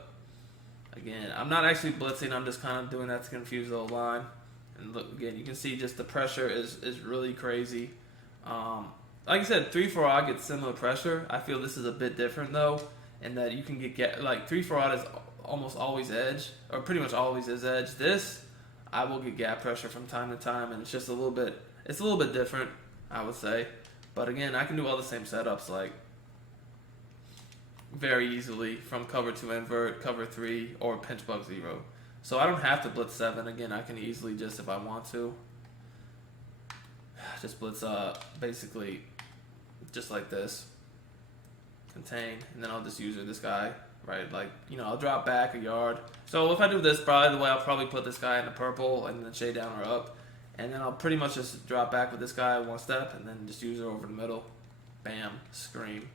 Again, I'm not actually blitzing, I'm just kind of doing that to confuse the whole line. And look, again, you can see just the pressure is really crazy. Like I said, 3-4 odd gets similar pressure. I feel this is a bit different, though, in that you can get 3-4 odd is almost always edge, or pretty much always is edge. This, I will get gap pressure from time to time, and it's just a little bit different, I would say. But again, I can do all the same setups, very easily from cover 2 invert, cover 3, or pinch bug 0. So I don't have to blitz 7. Again, I can easily just, if I want to, just blitz basically just like this. contain, and then I'll just user this guy, right? Like, you know, I'll drop back a yard. So if I do this, probably the way I'll probably put this guy in the purple and then shade down or up. And then I'll pretty much just drop back with this guy one step and then just use her over the middle. Bam, scream.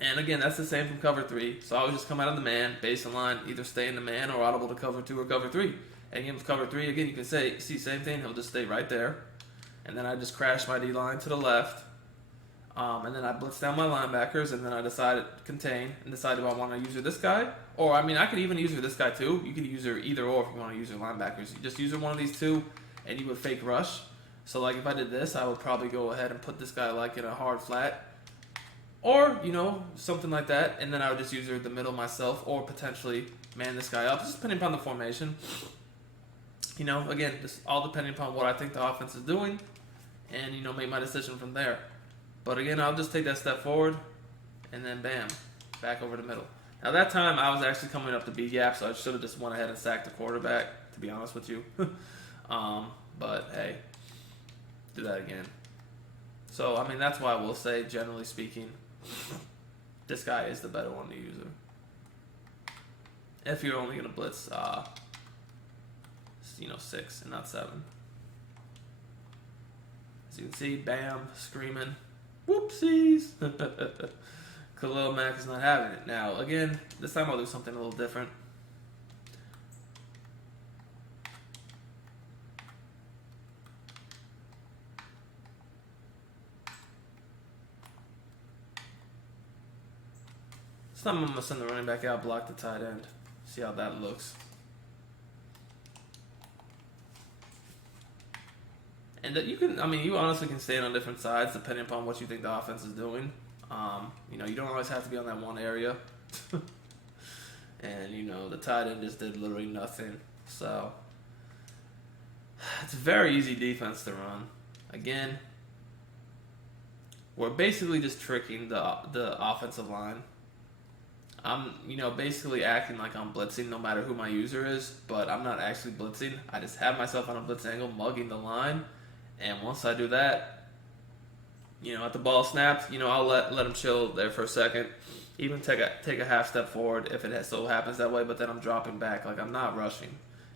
And again, that's the same from cover 3. So I would just come out of the man, base and line, either stay in the man or audible to cover 2 or cover 3. And again, with cover 3, again, you can see same thing. He'll just stay right there. And then I just crash my D-line to the left. And then I blitz down my linebackers, and then I decide contain and decide do I want to use this guy, or I mean I could even use this guy too. You could use either or if you want to use your linebackers. You just use one of these two, and you would fake rush. So like if I did this, I would probably go ahead and put this guy like in a hard flat, or you know something like that, and then I would just use the middle myself, or potentially man this guy up, just depending upon the formation. You know, again, just all depending upon what I think the offense is doing, and you know make my decision from there. But again, I'll just take that step forward, and then bam, back over the middle. Now that time, I was actually coming up the B gap, so I should have just went ahead and sacked the quarterback, to be honest with you. But hey, do that again. So, I mean, that's why we'll say, generally speaking, this guy is the better one to use. If you're only going to blitz, 6 and not 7. As you can see, bam, screaming. Whoopsies! Khalil Mack is not having it. Now, again, this time I'll do something a little different. This time I'm going to send the running back out, block the tight end. See how that looks. And that you honestly can stand on different sides depending upon what you think the offense is doing. You don't always have to be on that one area. And, the tight end just did literally nothing. So, it's a very easy defense to run. Again, we're basically just tricking the offensive line. I'm, basically acting like I'm blitzing no matter who my user is, but I'm not actually blitzing. I just have myself on a blitz angle, mugging the line. And once I do that, at the ball snaps, I'll let him chill there for a second. Even take a half step forward if it so happens that way, but then I'm dropping back. Like, I'm not rushing.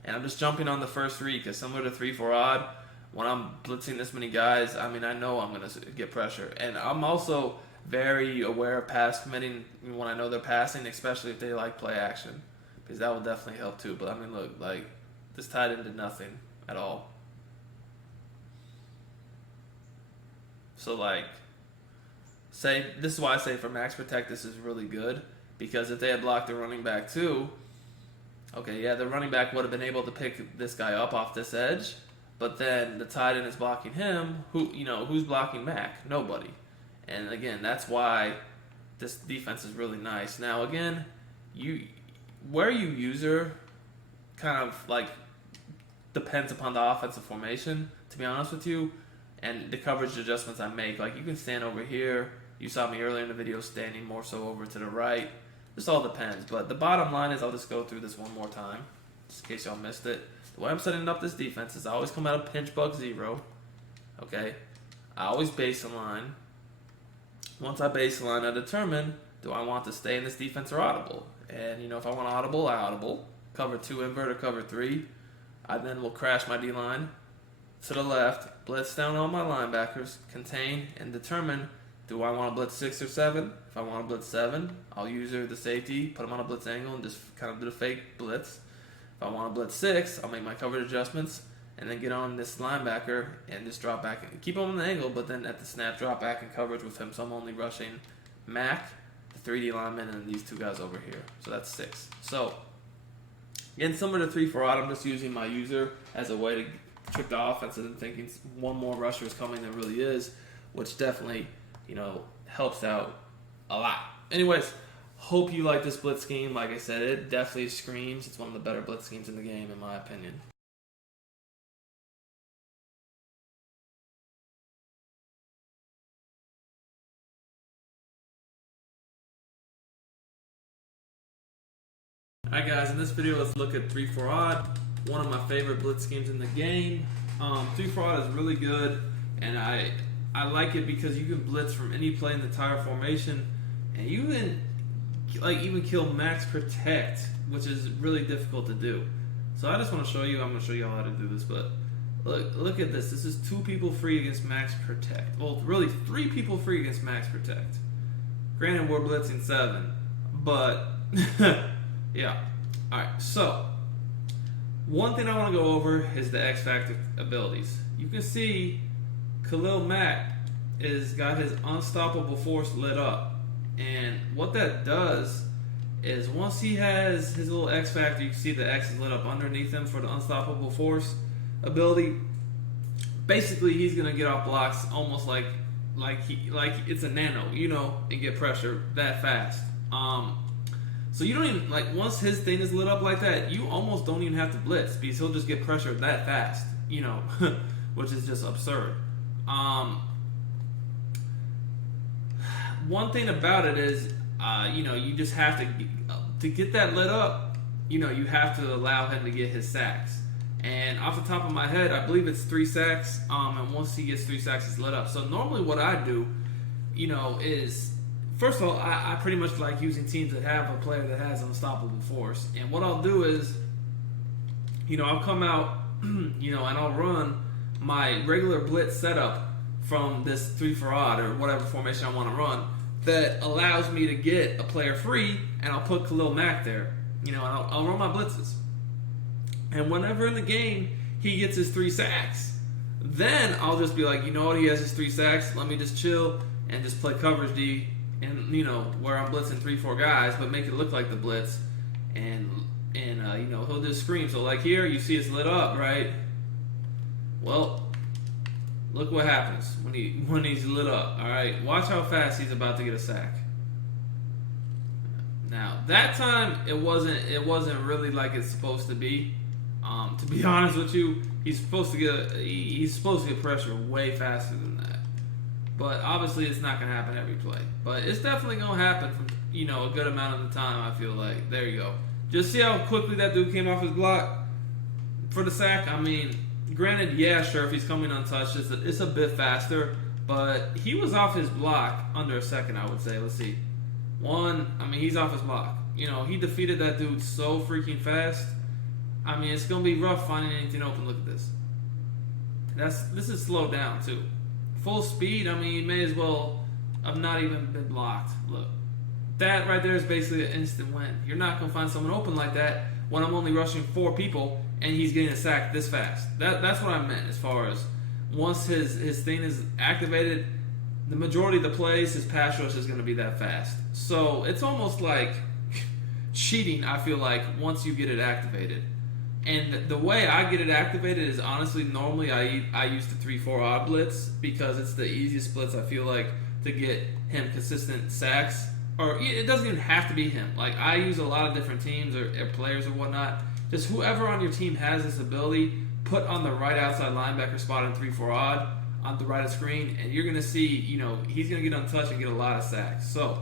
And I'm just jumping on the first read, because similar to 3-4 odd, when I'm blitzing this many guys, I know I'm going to get pressure. And I'm also very aware of pass committing when I know they're passing, especially if they like play action, because that will definitely help too. But, look, like, this tight end did nothing at all. So, this is why I say for max protect, this is really good. Because if they had blocked the running back too, okay, yeah, the running back would have been able to pick this guy up off this edge. But then the tight end is blocking him. Who's blocking Mac? Nobody. And again, that's why this defense is really nice. Now, again, where you user kind of depends upon the offensive formation, to be honest with you. And the coverage adjustments I make, like you can stand over here. You saw me earlier in the video standing more so over to the right. This all depends. But the bottom line is I'll just go through this one more time, just in case y'all missed it. The way I'm setting up this defense is I always come out of pinch bug 0. Okay? I always baseline. Once I baseline, I determine, do I want to stay in this defense or audible? And, if I want audible, I audible. Cover 2 invert or cover 3. I then will crash my D-line to the left, blitz down all my linebackers, contain, and determine, do I want to blitz 6 or 7? If I want to blitz 7, I'll use the safety, put them on a blitz angle, and just kind of do the fake blitz. If I want to blitz 6, I'll make my coverage adjustments, and then get on this linebacker and just drop back and keep him on the angle, but then at the snap, drop back in coverage with him. So I'm only rushing Mac, the 3D lineman, and these two guys over here. So that's 6. So, again, similar to 3-4 odd, I'm just using my user as a way to trick the offense and thinking one more rusher is coming than really is, which definitely, helps out a lot. Anyways, hope you like this blitz scheme. Like I said, it definitely screams. It's one of the better blitz schemes in the game, in my opinion. Alright guys, in this video let's look at 3-4 odd, one of my favorite blitz schemes in the game. 3-4 odd is really good, and I I like it because you can blitz from any play in the entire formation, and you can even kill max protect, which is really difficult to do. So I just want to show you. I'm going to show you all how to do this, but look at this. This is 2 people free against max protect. Well, really 3 people free against max protect. Granted, we're blitzing 7, but yeah. All right. So one thing I want to go over is the X Factor abilities. You can see Khalil Mack is got his unstoppable force lit up, and what that does is once he has his little X Factor, you can see the X is lit up underneath him for the unstoppable force ability. Basically, he's gonna get off blocks almost like it's a nano, and get pressure that fast. So you don't even once his thing is lit up like that, you almost don't even have to blitz because he'll just get pressure that fast, which is just absurd. One thing about it is, you just have to get that lit up. You have to allow him to get his sacks. And off the top of my head, I believe it's 3 sacks. And once he gets 3 sacks, it's lit up. So normally, what I do, is first of all, I pretty much like using teams that have a player that has unstoppable force. And what I'll do is, I'll come out, and I'll run my regular blitz setup from this 3 for odd or whatever formation I want to run that allows me to get a player free, and I'll put Khalil Mack there, and I'll run my blitzes. And whenever in the game he gets his 3 sacks, then I'll just be like, he has his 3 sacks, let me just chill and just play coverage D, and where I'm blitzing 3-4 guys, but make it look like the blitz, and he'll just scream. So like here, you see it's lit up, right? Well, look what happens when he's lit up. All right, watch how fast he's about to get a sack. Now that time it wasn't really like it's supposed to be. To be honest with you, he's supposed to get pressure way faster than that. But obviously, it's not going to happen every play. But it's definitely going to happen from a good amount of the time. I feel like there you go. Just see how quickly that dude came off his block for the sack. I mean, granted, yeah, sure, if he's coming untouched, it's a bit faster. But he was off his block under a second, I would say. Let's see. He's off his block. He defeated that dude so freaking fast. It's going to be rough finding anything open. Look at this. This is slowed down, too. Full speed, you may as well have not even been blocked. Look. That right there is basically an instant win. You're not going to find someone open like that when I'm only rushing 4 people and he's getting a sack this fast. That's what I meant as far as once his thing is activated, the majority of the plays, his pass rush is going to be that fast. So it's almost like cheating, I feel like, once you get it activated. And the way I get it activated is honestly, normally I use the 3-4 odd blitz because it's the easiest blitz I feel like to get him consistent sacks. Or it doesn't even have to be him. Like I use a lot of different teams or players or whatnot. Just whoever on your team has this ability, put on the right outside linebacker spot in 3-4 odd on the right of screen, and you're gonna see, he's gonna get untouched and get a lot of sacks. So,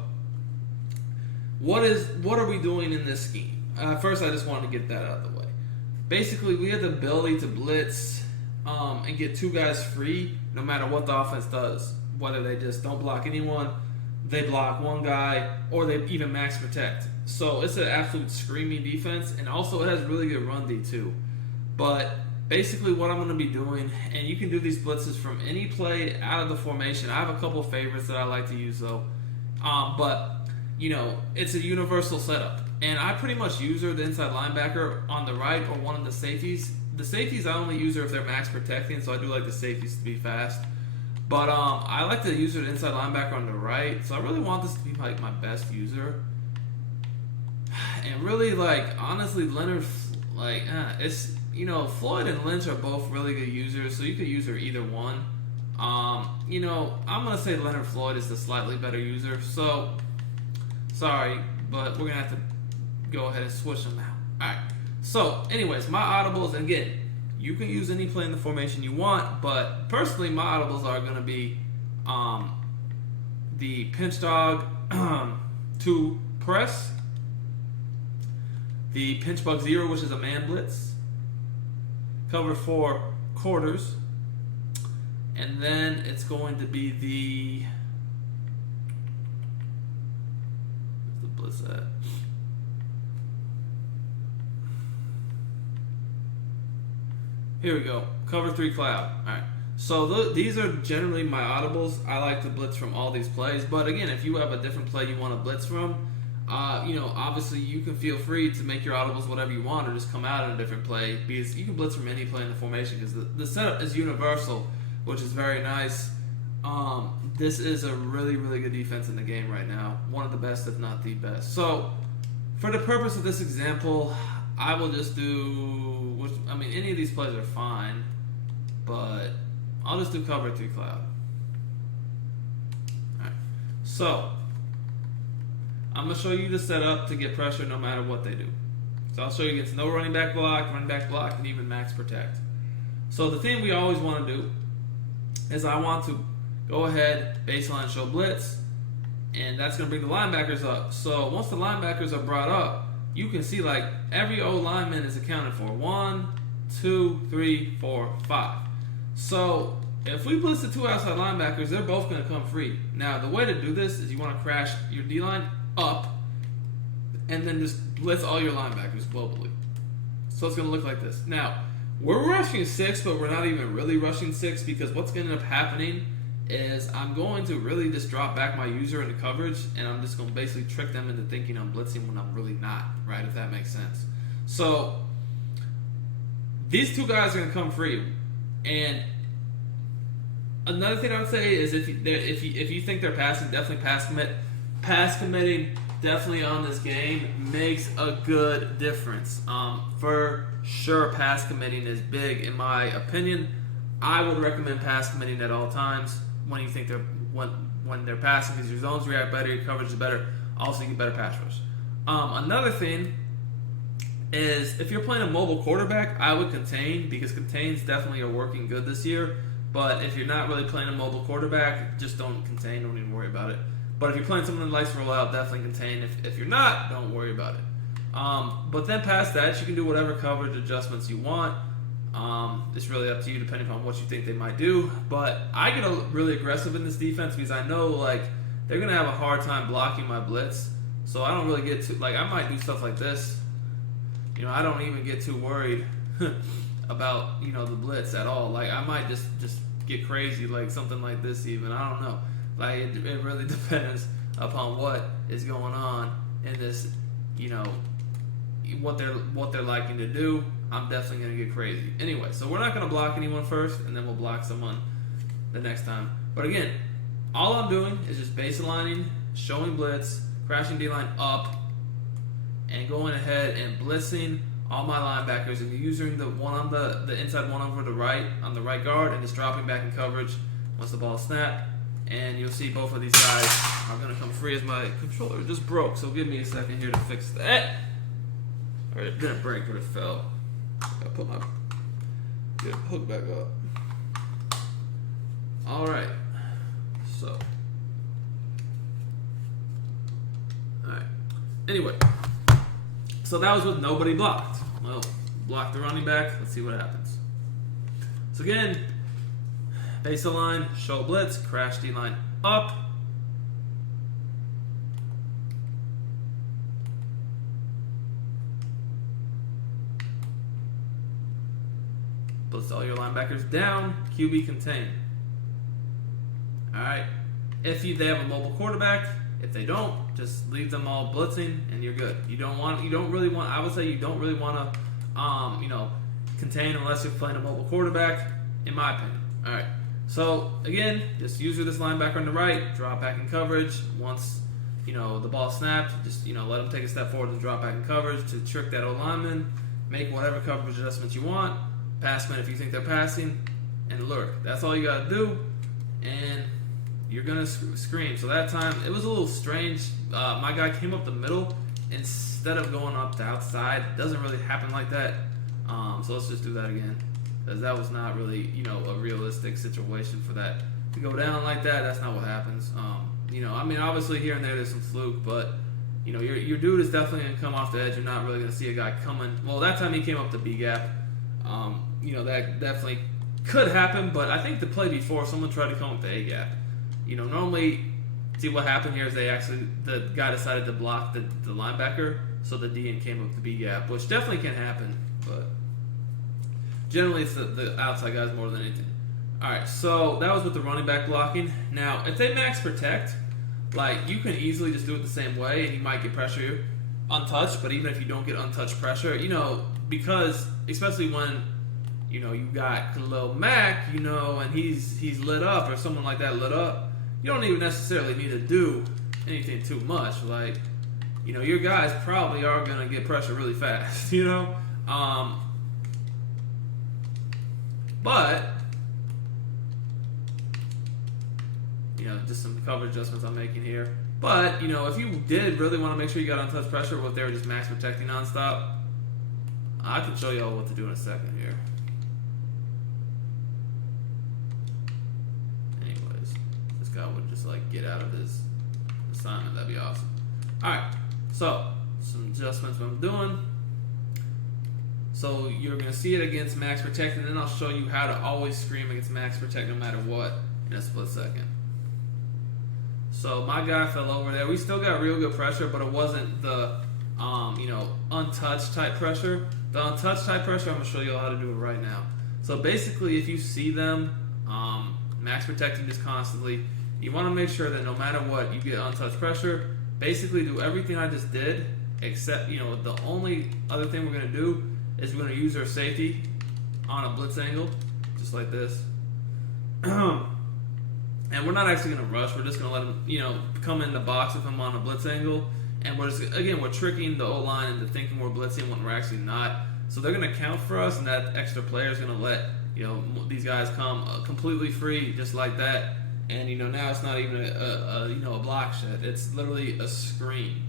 what are we doing in this scheme? First, I just wanted to get that out of the way. Basically, we have the ability to blitz and get 2 guys free no matter what the offense does. Whether they just don't block anyone, they block 1 guy, or they even max protect. So it's an absolute screaming defense, and also it has really good run D too. But basically what I'm going to be doing, and you can do these blitzes from any play out of the formation. I have a couple favorites that I like to use though. But, it's a universal setup. And I pretty much use her, the inside linebacker, on the right or one of the safeties. The safeties I only use her if they're max protecting, so I do like the safeties to be fast. But I like to use her, the inside linebacker, on the right. So I really want this to be like my best user. And really, honestly, Leonard, it's, Floyd and Lynch are both really good users, so you could use her either one. I'm going to say Leonard Floyd is the slightly better user, so sorry, but we're going to have to go ahead and switch them out. Alright, so anyways, my audibles, and again, you can use any play in the formation you want, but personally, my audibles are going to be the pinch dog to press, the pinch bug 0, which is a man blitz, cover 4 quarters, And then it's going to be where's the blitz at? Here we go. Cover 3 cloud. All right. So these are generally my audibles. I like to blitz from all these plays. But again, if you have a different play you want to blitz from, obviously you can feel free to make your audibles whatever you want or just come out in a different play because you can blitz from any play in the formation because the setup is universal, which is very nice. This is a really, really good defense in the game right now. One of the best, if not the best. So for the purpose of this example, I will just do, any of these plays are fine, but I'll just do cover 3 cloud. Alright, so I'm going to show you the setup to get pressure no matter what they do. So I'll show you against no running back block, and even max protect. So the thing we always want to do is I want to go ahead, baseline show blitz, and that's going to bring the linebackers up. So once the linebackers are brought up, you can see like every O lineman is accounted for. 1, 2, 3, 4, 5. So if we blitz the 2 outside linebackers, they're both going to come free. Now the way to do this is you want to crash your D-line up and then just blitz all your linebackers globally. So it's going to look like this. Now, we're rushing 6, but we're not even really rushing 6 because what's going to end up happening is I'm going to really just drop back my user into coverage and I'm just going to basically trick them into thinking I'm blitzing when I'm really not, right? If that makes sense. So these 2 guys are going to come free. And another thing I would say is if you think they're passing, definitely pass commit. Pass committing definitely on this game makes a good difference. For sure, pass committing is big in my opinion. I would recommend pass committing at all times when you think when they're passing because your zones react better, your coverage is better. Also, you get better pass rush. Another thing is if you're playing a mobile quarterback, I would contain because contains definitely are working good this year. But if you're not really playing a mobile quarterback, just don't contain. Don't even worry about it. But if you're playing someone that likes to roll out, definitely contain. If you're not, don't worry about it. But then past that, you can do whatever coverage adjustments you want. It's really up to you depending on what you think they might do. But I get really aggressive in this defense because I know they're going to have a hard time blocking my blitz. So I don't really get too, I might do stuff like this. I don't even get too worried about, the blitz at all. I might just get crazy, something like this even. I don't know. It really depends upon what is going on in this, what they're liking to do. I'm definitely going to get crazy. Anyway, so we're not going to block anyone first, and then we'll block someone the next time. But again, all I'm doing is just baselining, showing blitz, crashing D-line up, and going ahead and blitzing all my linebackers and using the one on the inside one over the right on the right guard and just dropping back in coverage once the ball is snapped. And you'll see both of these guys are going to come free as my controller just broke. So give me a second here to fix that. Or it didn't break, but it fell. I'll put my hook back up. Alright. So. Alright. Anyway. So that was with nobody blocked. Well, block the running back. Let's see what happens. So again, baseline, show blitz, crash D-line up. Blitz all your linebackers down, QB contain. Alright. If they have a mobile quarterback, if they don't, just leave them all blitzing and you're good. I would say you don't really want to, contain unless you're playing a mobile quarterback, in my opinion. Alright. So, again, just use this linebacker on the right, drop back in coverage. Once, the ball snapped, just, let them take a step forward and drop back in coverage to trick that old lineman. Make whatever coverage adjustments you want. Pass man if you think they're passing, and lurk. That's all you got to do, and you're going to scream. So that time, it was a little strange. My guy came up the middle instead of going up the outside. It doesn't really happen like that. So let's just do that again. Because that was not really, a realistic situation for that to go down like that. That's not what happens. Obviously here and there there's some fluke, but, your dude is definitely going to come off the edge. You're not really going to see a guy coming. Well, that time he came up the B gap. That definitely Could happen, but I think the play before someone tried to come with the A gap. Normally, see what happened here is the guy decided to block the linebacker, so the DN came up the B gap, which definitely can happen, but generally it's the outside guys more than anything. All right, so that was with the running back blocking. Now, if they max protect, like you can easily just do it the same way, and you might get pressure untouched. But even if you don't get untouched pressure, because especially when you got Khalil Mack, and he's lit up or someone like that lit up, you don't even necessarily need to do anything too much. Like, your guys probably are gonna get pressure really fast, but just some coverage adjustments I'm making here. But if you did really want to make sure you got untouched pressure, what they were just max protecting nonstop, I can show y'all what to do in a second here. Anyways, this guy would just get out of his assignment. That'd be awesome. All right, so some adjustments I'm doing. So you're gonna see it against max protect, and then I'll show you how to always scream against max protect no matter what in a split second. So my guy fell over there. We still got real good pressure, but it wasn't the untouched type pressure. The untouched type pressure, I'm gonna show you how to do it right now. So basically, if you see them max protecting just constantly, you want to make sure that no matter what, you get untouched pressure. Basically, do everything I just did, except the only other thing we're gonna do is we're gonna use our safety on a blitz angle, just like this. And we're not actually going to rush. We're just going to let him, come in the box with him on a blitz angle. And we're tricking the O-line into thinking we're blitzing when we're actually not. So they're going to count for us, and that extra player is going to let, these guys come completely free just like that. And, now it's not even a block shed. It's literally a screen,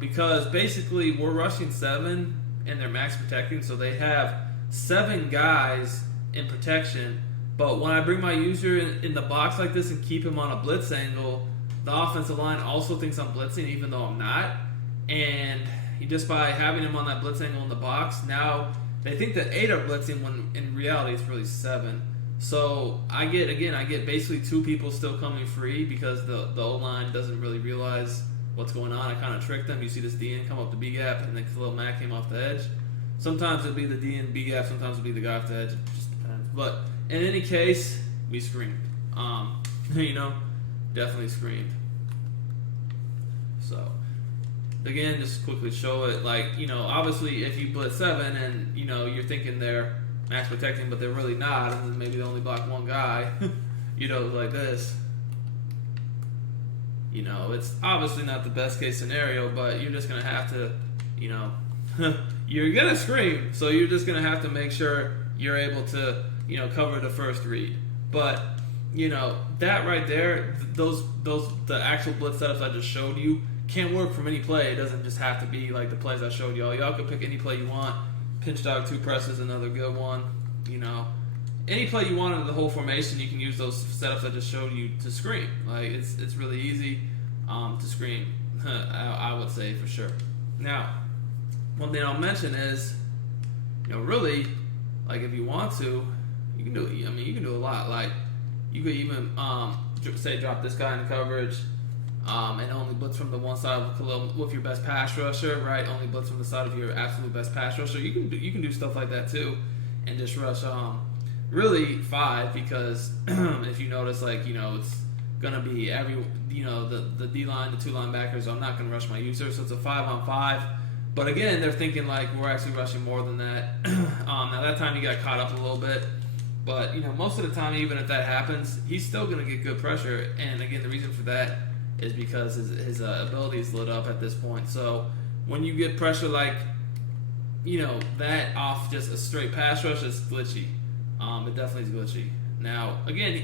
because basically we're rushing 7 and they're max protecting. So they have 7 guys in protection. But when I bring my user in the box like this and keep him on a blitz angle, the offensive line also thinks I'm blitzing even though I'm not. And just by having him on that blitz angle in the box, now they think that 8 are blitzing when in reality it's really 7. So I get basically 2 people still coming free because the O-line doesn't really realize what's going on. I kind of tricked them. You see this DN come up the B gap, and then Khalil Mack came off the edge. Sometimes it'll be the DN B gap, sometimes it'll be the guy off the edge. It just depends. But in any case, we screamed. Definitely screamed. So, again, just quickly show it. Obviously, if you blitz 7 and, you're thinking they're max protecting, but they're really not, and then maybe they only block one guy, like this. It's obviously not the best case scenario, but you're just going to have to, you're going to scream. So you're just going to have to make sure you're able to, cover the first read. But, that right there, the actual blitz setups I just showed you can work from any play. It doesn't just have to be like the plays I showed y'all. Y'all can pick any play you want. Pinch dog 2 press is another good one. Any play you want in the whole formation, you can use those setups I just showed you to screen. It's really easy to screen, I would say for sure. Now, one thing I'll mention is, really, if you want to, you can do it. You can do a lot. You could even say drop this guy in coverage, and only blitz from the one side of Khalil with your best pass rusher, right? Only blitz from the side of your absolute best pass rusher. You can do stuff like that too, and just rush really 5 because if you notice, it's gonna be the D line, the 2 linebackers. I'm not gonna rush my user, so it's a 5-on-5. But again, they're thinking we're actually rushing more than that. Now that time he got caught up a little bit, but most of the time, even if that happens, he's still going to get good pressure. And again, the reason for that is because his ability is lit up at this point. So when you get pressure that off just a straight pass rush, it's glitchy. It definitely is glitchy. Now again,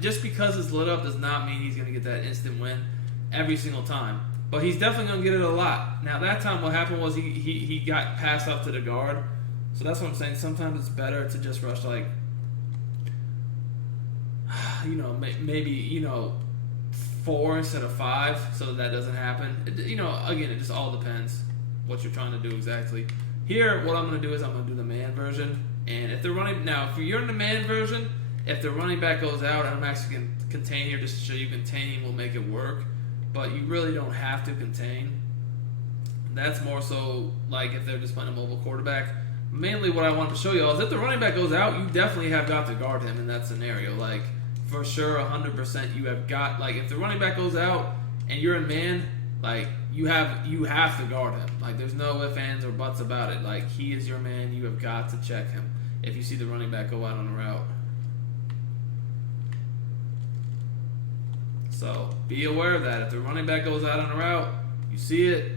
just because it's lit up does not mean he's going to get that instant win every single time. But he's definitely going to get it a lot. Now, that time what happened was he got passed off to the guard. So that's what I'm saying. Sometimes it's better to just rush, maybe 4 instead of 5 so that doesn't happen. Again, it just all depends what you're trying to do exactly. Here, what I'm going to do is I'm going to do the man version. And if they're running now, if you're in the man version, if the running back goes out, I'm actually going to contain here just to show you containing will make it work. But you really don't have to contain. That's more so like if they're just playing a mobile quarterback. Mainly what I want to show you is if the running back goes out, you definitely have got to guard him in that scenario. Like, for sure, 100% you have got, like, if the running back goes out and you're in man, like, you have to guard him. Like, there's no ifs, ands, or buts about it. Like, he is your man. You have got to check him if you see the running back go out on a route. So, be aware of that. If the running back goes out on a route, you see it,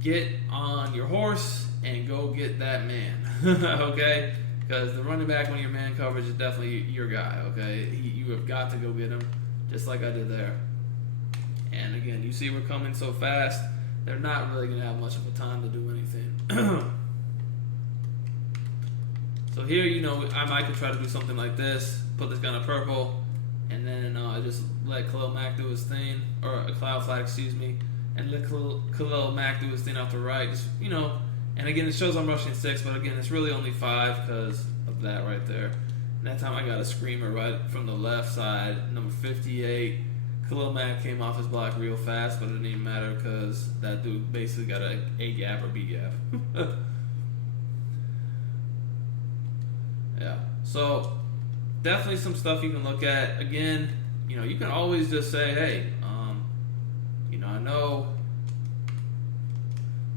get on your horse and go get that man. Okay? Because the running back when you're man coverage is definitely your guy. Okay? You have got to go get him, just like I did there. And again, you see we're coming so fast, they're not really going to have much of a time to do anything. So here, you know, I might could try to do something like this, put this guy in purple, and then just let Khalil Mack do his thing, or a Cloud Flag, excuse me, and let Khalil Mack do his thing off the right. Just, you know, and again, it shows I'm rushing 6, but again, it's really only 5 because of that right there. And that time I got a screamer right from the left side, number 58. Khalil Mack came off his block real fast, but it didn't even matter because that dude basically got a gap or B gap. Yeah, so definitely some stuff you can look at. Again, you know, you can always just say, hey, you know, I know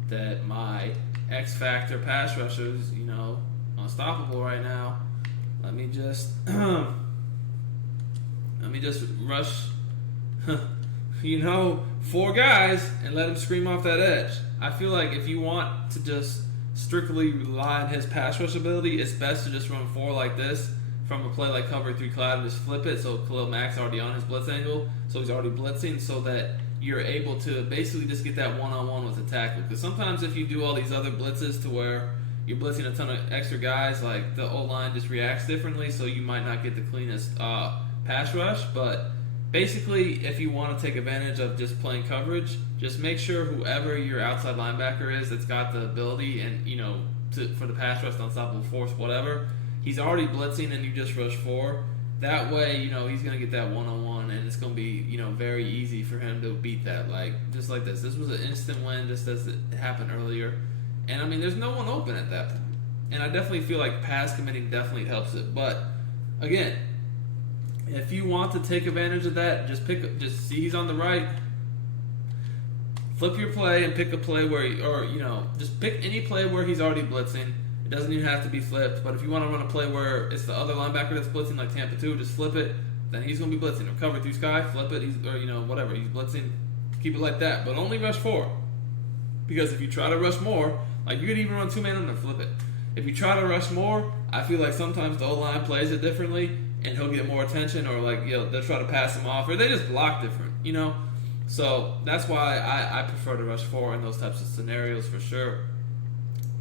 that my X factor pass rusher is, you know, unstoppable right now. Let me just rush, you know, 4 guys and let him scream off that edge. I feel like if you want to just strictly rely on his pass rush ability, it's best to just run 4 like this from a play like cover 3 cloud and just flip it so Khalil Mack's already on his blitz angle, so he's already blitzing, so that you're able to basically just get that one-on-one with the tackle. Because sometimes if you do all these other blitzes to where you're blitzing a ton of extra guys, like the O-line just reacts differently, so you might not get the cleanest pass rush. But basically, if you want to take advantage of just playing coverage, just make sure whoever your outside linebacker is that's got the ability and, you know, for the pass rush, unstoppable force, whatever, he's already blitzing and you just rush 4. That way, you know, he's going to get that one-on-one, and it's going to be, you know, very easy for him to beat that. Like, just like this. This was an instant win, just as it happened earlier. And, I mean, there's no one open at that point. And I definitely feel like pass committing definitely helps it. But, again, if you want to take advantage of that, just see he's on the right. Flip your play and pick a play where, just pick any play where he's already blitzing. It doesn't even have to be flipped, but if you want to run a play where it's the other linebacker that's blitzing, like Tampa 2, just flip it. Then he's going to be blitzing. Or cover 3 sky, flip it, whatever. He's blitzing. Keep it like that, but only rush 4. Because if you try to rush more, like you could even run 2-man and flip it. If you try to rush more, I feel like sometimes the O-line plays it differently, and he'll get more attention, or like, they'll try to pass him off, or they just block different, you know? So that's why I prefer to rush 4 in those types of scenarios for sure.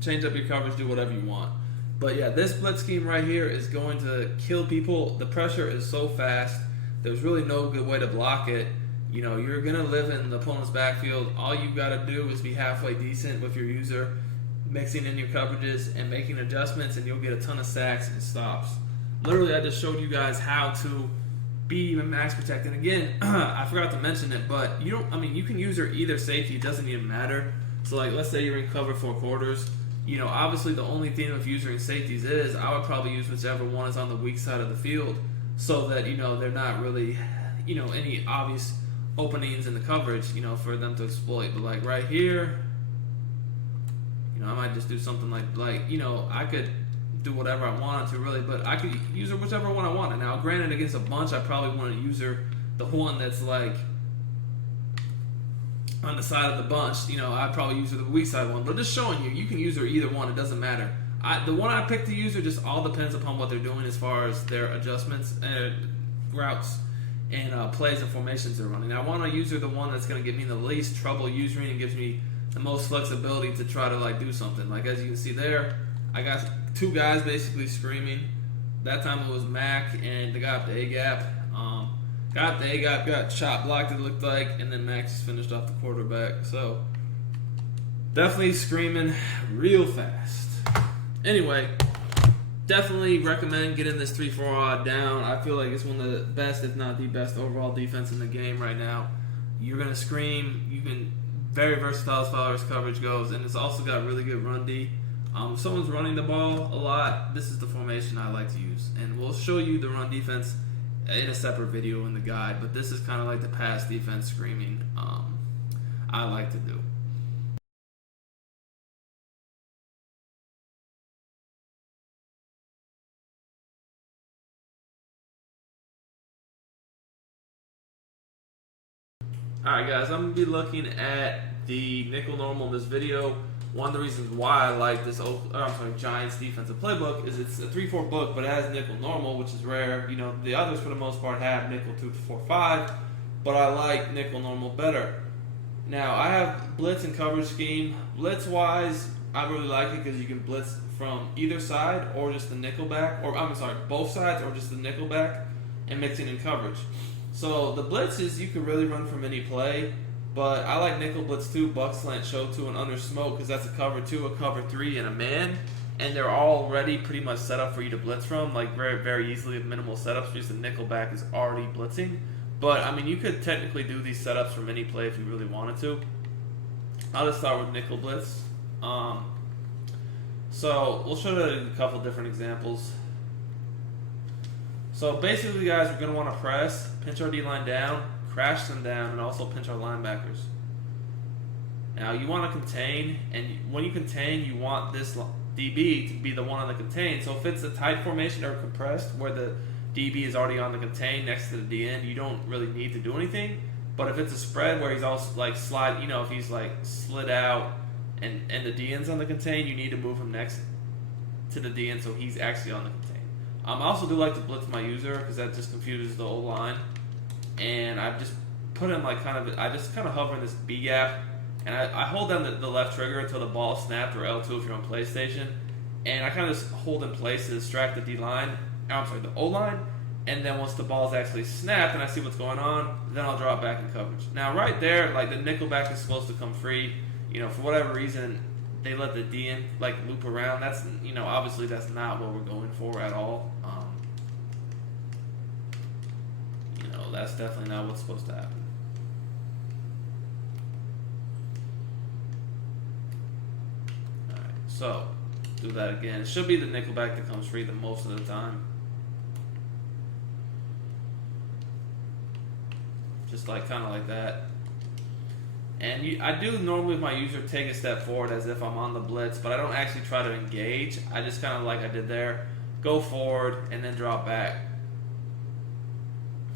Change up your coverage, do whatever you want. But yeah, this blitz scheme right here is going to kill people. The pressure is so fast. There's really no good way to block it. You know, you're going to live in the opponent's backfield. All you got to do is be halfway decent with your user, mixing in your coverages and making adjustments, and you'll get a ton of sacks and stops. Literally, I just showed you guys how to be even max protect. And again, I forgot to mention it, but you can use either safety. It doesn't even matter. So like, let's say you're in cover 4 quarters. You know, obviously the only thing with using safeties is I would probably use whichever one is on the weak side of the field, so that, you know, they're not really, you know, any obvious openings in the coverage, you know, for them to exploit. But like right here, you know, I might just do something like, you know, I could do whatever I wanted to really, but I could use her whichever one I wanted. Now, granted, against a bunch, I probably want to use her the one that's like on the side of the bunch. You know, I'd probably use her the weak side one, but just showing you can use her either one. It doesn't matter. The one I picked to use her just all depends upon what they're doing as far as their adjustments and routes and plays and formations they're running. I want to use her the one that's going to give me the least trouble using and gives me the most flexibility to try to like do something. Like as you can see there, I got 2 guys basically screaming. That time it was Mac and the guy up the A-gap. Got the A-gap, got shot blocked it looked like, and then Mac just finished off the quarterback. So definitely screaming real fast. Anyway, definitely recommend getting this 3-4 odd down. I feel like it's one of the best, if not the best, overall defense in the game right now. You're going to scream. You can very versatile as far as coverage goes, and it's also got really good run D. If someone's running the ball a lot, this is the formation I like to use. And we'll show you the run defense in a separate video in the guide, but this is kind of like the pass defense screaming I like to do. Alright guys, I'm going to be looking at the nickel normal in this video. One of the reasons why I like this Giants defensive playbook is it's a 3-4 book, but it has nickel normal, which is rare. You know, the others for the most part have nickel 2-4-5, but I like nickel normal better. Now, I have blitz and coverage scheme. Blitz-wise, I really like it because you can blitz from either side or just the nickel back, or both sides or just the nickel back and mixing in coverage. So the blitzes, you can really run from any play, but I like nickel blitz 2, buck slant, show 2, and under smoke because that's a cover 2, a cover 3, and a man, and they're already pretty much set up for you to blitz from, like very, very easily with minimal setups. Just the nickel back is already blitzing. But, I mean, you could technically do these setups from any play if you really wanted to. I'll just start with nickel blitz. So, we'll show you a couple different examples. So, basically, guys, we're going to want to press, pinch our D-line down, crash them down, and also pinch our linebackers. Now, you want to contain, and when you contain, you want this DB to be the one on the contain. So, if it's a tight formation or compressed, where the DB is already on the contain next to the DN, you don't really need to do anything. But if it's a spread where he's also like slide, you know, if he's like slid out and the DN's on the contain, you need to move him next to the DN so he's actually on the contain. I also do like to blitz my user because that just confuses the O line, and I just put him like I just kind of hover in this B gap, and I hold down the left trigger until the ball snapped, or L2 if you're on PlayStation, and I kind of just hold in place to distract the D line. The O-line, and then once the ball's actually snapped and I see what's going on, then I'll drop back in coverage. Now, right there, like the nickel back is supposed to come free. You know, for whatever reason, they let the DN like loop around. That's, you know, obviously that's not what we're going for at all. You know, that's definitely not what's supposed to happen. All right, so do that again. It should be the nickel back that comes free the most of the time. Just like kind of like that. And I do normally with my user take a step forward as if I'm on the blitz, but I don't actually try to engage. I just kind of like I did there, go forward and then drop back.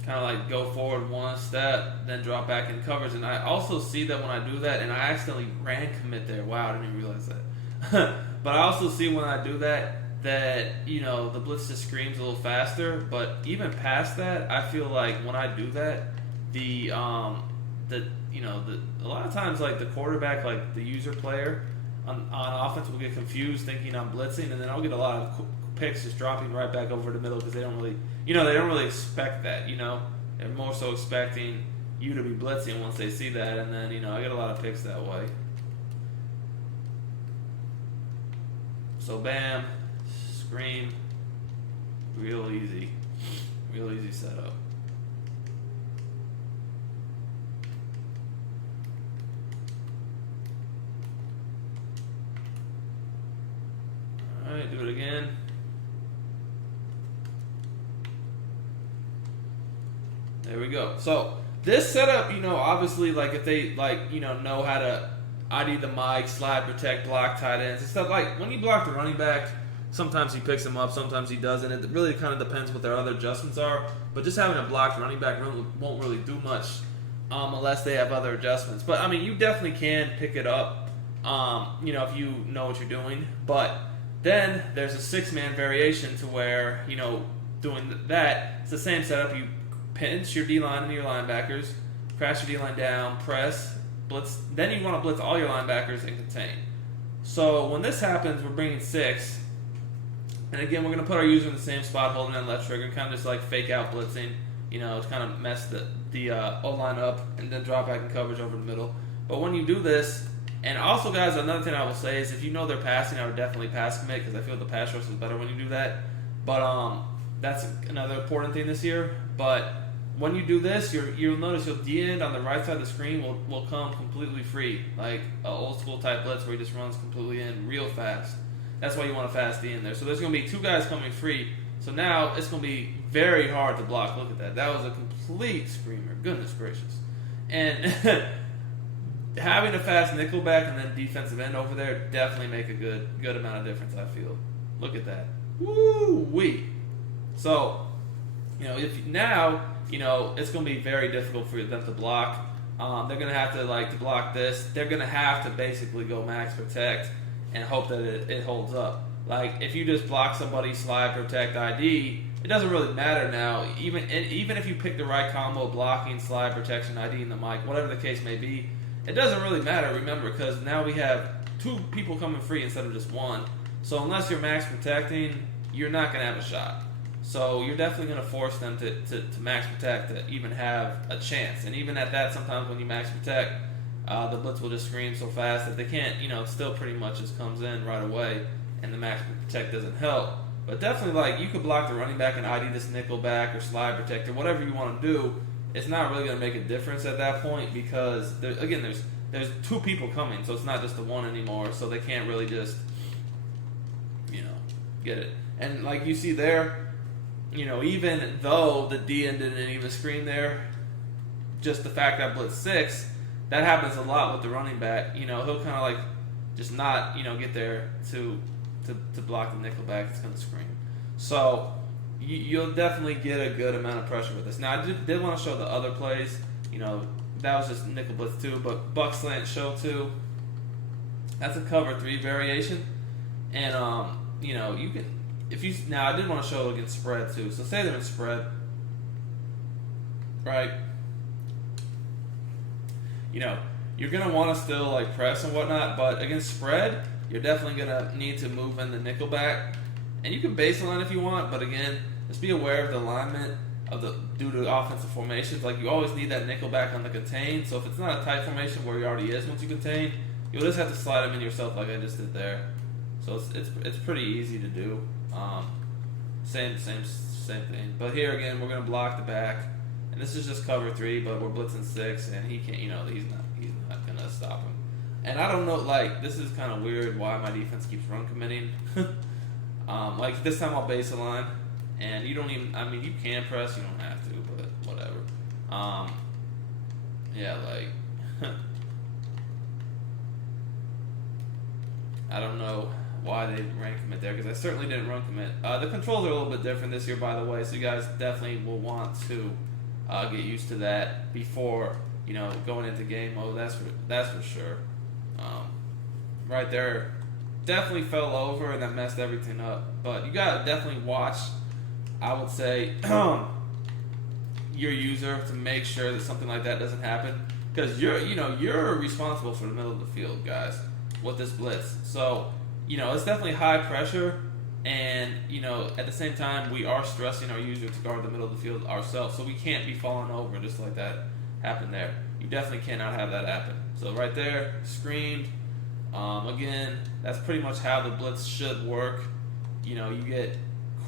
Kind of like go forward one step, then drop back in coverage. And I also see that when I do that, and I accidentally ran commit there. Wow, I didn't even realize that. But I also see when I do that, you know, the blitz just screams a little faster. But even past that, I feel like when I do that, a lot of times like the quarterback, like the user player on offense will get confused thinking I'm blitzing, and then I'll get a lot of picks just dropping right back over the middle because they don't really expect that. You know, they're more so expecting you to be blitzing once they see that, and then, you know, I get a lot of picks that way. So bam, scream, real easy setup. Alright, do it again. There we go. So this setup, you know, obviously, like if they know how to ID the mic, slide, protect, block tight ends and stuff. Like when you block the running back, sometimes he picks them up, sometimes he doesn't. It really kind of depends what their other adjustments are. But just having a blocked running back won't really do much unless they have other adjustments. But I mean, you definitely can pick it up, you know, if you know what you're doing. But then there's a 6-man variation to where, you know, doing that, it's the same setup. You pinch your D-line and your linebackers, crash your D-line down, press, blitz. Then you want to blitz all your linebackers and contain. So when this happens, we're bringing 6. And again, we're going to put our user in the same spot, holding that left trigger, kind of just like fake out blitzing, you know, to kind of mess the O-line up and then drop back in coverage over the middle. But when you do this, And also, guys, another thing I will say is if you know they're passing, I would definitely pass commit because I feel the pass rush is better when you do that. But that's another important thing this year. But when you do this, you'll notice your D end on the right side of the screen will come completely free, like an old school type blitz where he just runs completely in real fast. That's why you want a fast D in there. So there's going to be 2 guys coming free. So now it's going to be very hard to block. Look at that. That was a complete screamer. Goodness gracious. And having a fast nickelback and then defensive end over there definitely make a good amount of difference, I feel. Look at that. Woo-wee. So, if now, it's going to be very difficult for them to block. They're going to have to block this. They're going to have to basically go max protect and hope that it holds up. Like, if you just block somebody, slide, protect, ID, it doesn't really matter now. Even if you pick the right combo, blocking, slide, protection, ID, and the mic, whatever the case may be, it doesn't really matter, remember, because now we have 2 people coming free instead of just 1. So unless you're max protecting, you're not going to have a shot. So you're definitely going to force them to max protect to even have a chance. And even at that, sometimes when you max protect, the blitz will just scream so fast that they can't, it still pretty much just comes in right away, and the max protect doesn't help. But definitely, you could block the running back and ID this nickel back or slide protector, whatever you want to do. It's not really going to make a difference at that point because, there's 2 people coming, so it's not just the 1 anymore, so they can't really just, get it. And like you see there, even though the D end didn't even screen there, just the fact that blitz 6, that happens a lot with the running back. He'll kind of just not, get there to block the nickelback. It's going to screen. So you'll definitely get a good amount of pressure with this. Now I did want to show the other plays. That was just nickel blitz 2, but buck slant show 2. That's a cover 3 variation, and you can. Now I did want to show it against spread too. So say they're in spread, right? You're gonna want to still press and whatnot, but against spread, you're definitely gonna need to move in the nickelback, and you can baseline if you want. But again, just be aware of the alignment due to offensive formations. You always need that nickelback on the contain. So if it's not a tight formation where he already is once you contain, you'll just have to slide him in yourself like I just did there. So it's pretty easy to do. Same thing. But here again, we're gonna block the back, and this is just cover 3, but we're blitzing 6, and he can't. He's not gonna stop him. And I don't know. This is kind of weird why my defense keeps run committing. This time I'll base a line, and you don't even. I mean, you can press. You don't have to, but whatever. I don't know why they ran commit there, because I certainly didn't run commit. The controls are a little bit different this year, by the way, so you guys definitely will want to get used to that before going into game mode. That's for sure. Right there, definitely fell over, and that messed everything up. But you gotta definitely watch, I would say, your user to make sure that something like that doesn't happen, because you're responsible for the middle of the field, guys, with this blitz. So it's definitely high pressure, and at the same time we are stressing our user to guard the middle of the field ourselves, so we can't be falling over just like that happened there. You definitely cannot have that happen. So right there, screened. Again, that's pretty much how the blitz should work. You get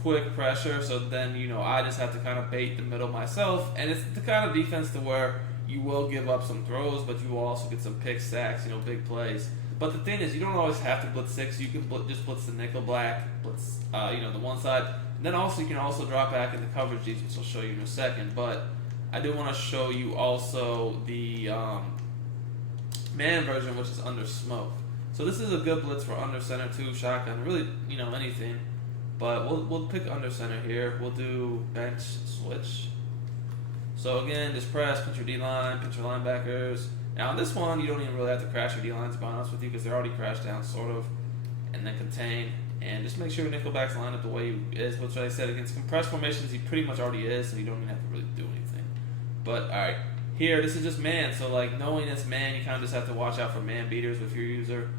quick pressure, so then I just have to kind of bait the middle myself, and it's the kind of defense to where you will give up some throws, but you will also get some pick sacks, big plays. But the thing is, you don't always have to blitz 6. You can just blitz the nickel black, blitz the one side, and then also you can also drop back into coverage G's, which I'll show you in a second. But I do want to show you also the man version, which is under smoke. So this is a good blitz for under center too, shotgun, really anything. But we'll pick under center here. We'll do bench switch. So again, just press, pinch your D-line, pinch your linebackers. Now on this one, you don't even really have to crash your D-lines, to be honest with you, because they're already crashed down, sort of. And then contain. And just make sure your nickelback's lined up the way he is, which I said, against compressed formations, he pretty much already is, so you don't even have to really do anything. But, alright. Here, this is just man, so knowing it's man, you kind of just have to watch out for man beaters with your user.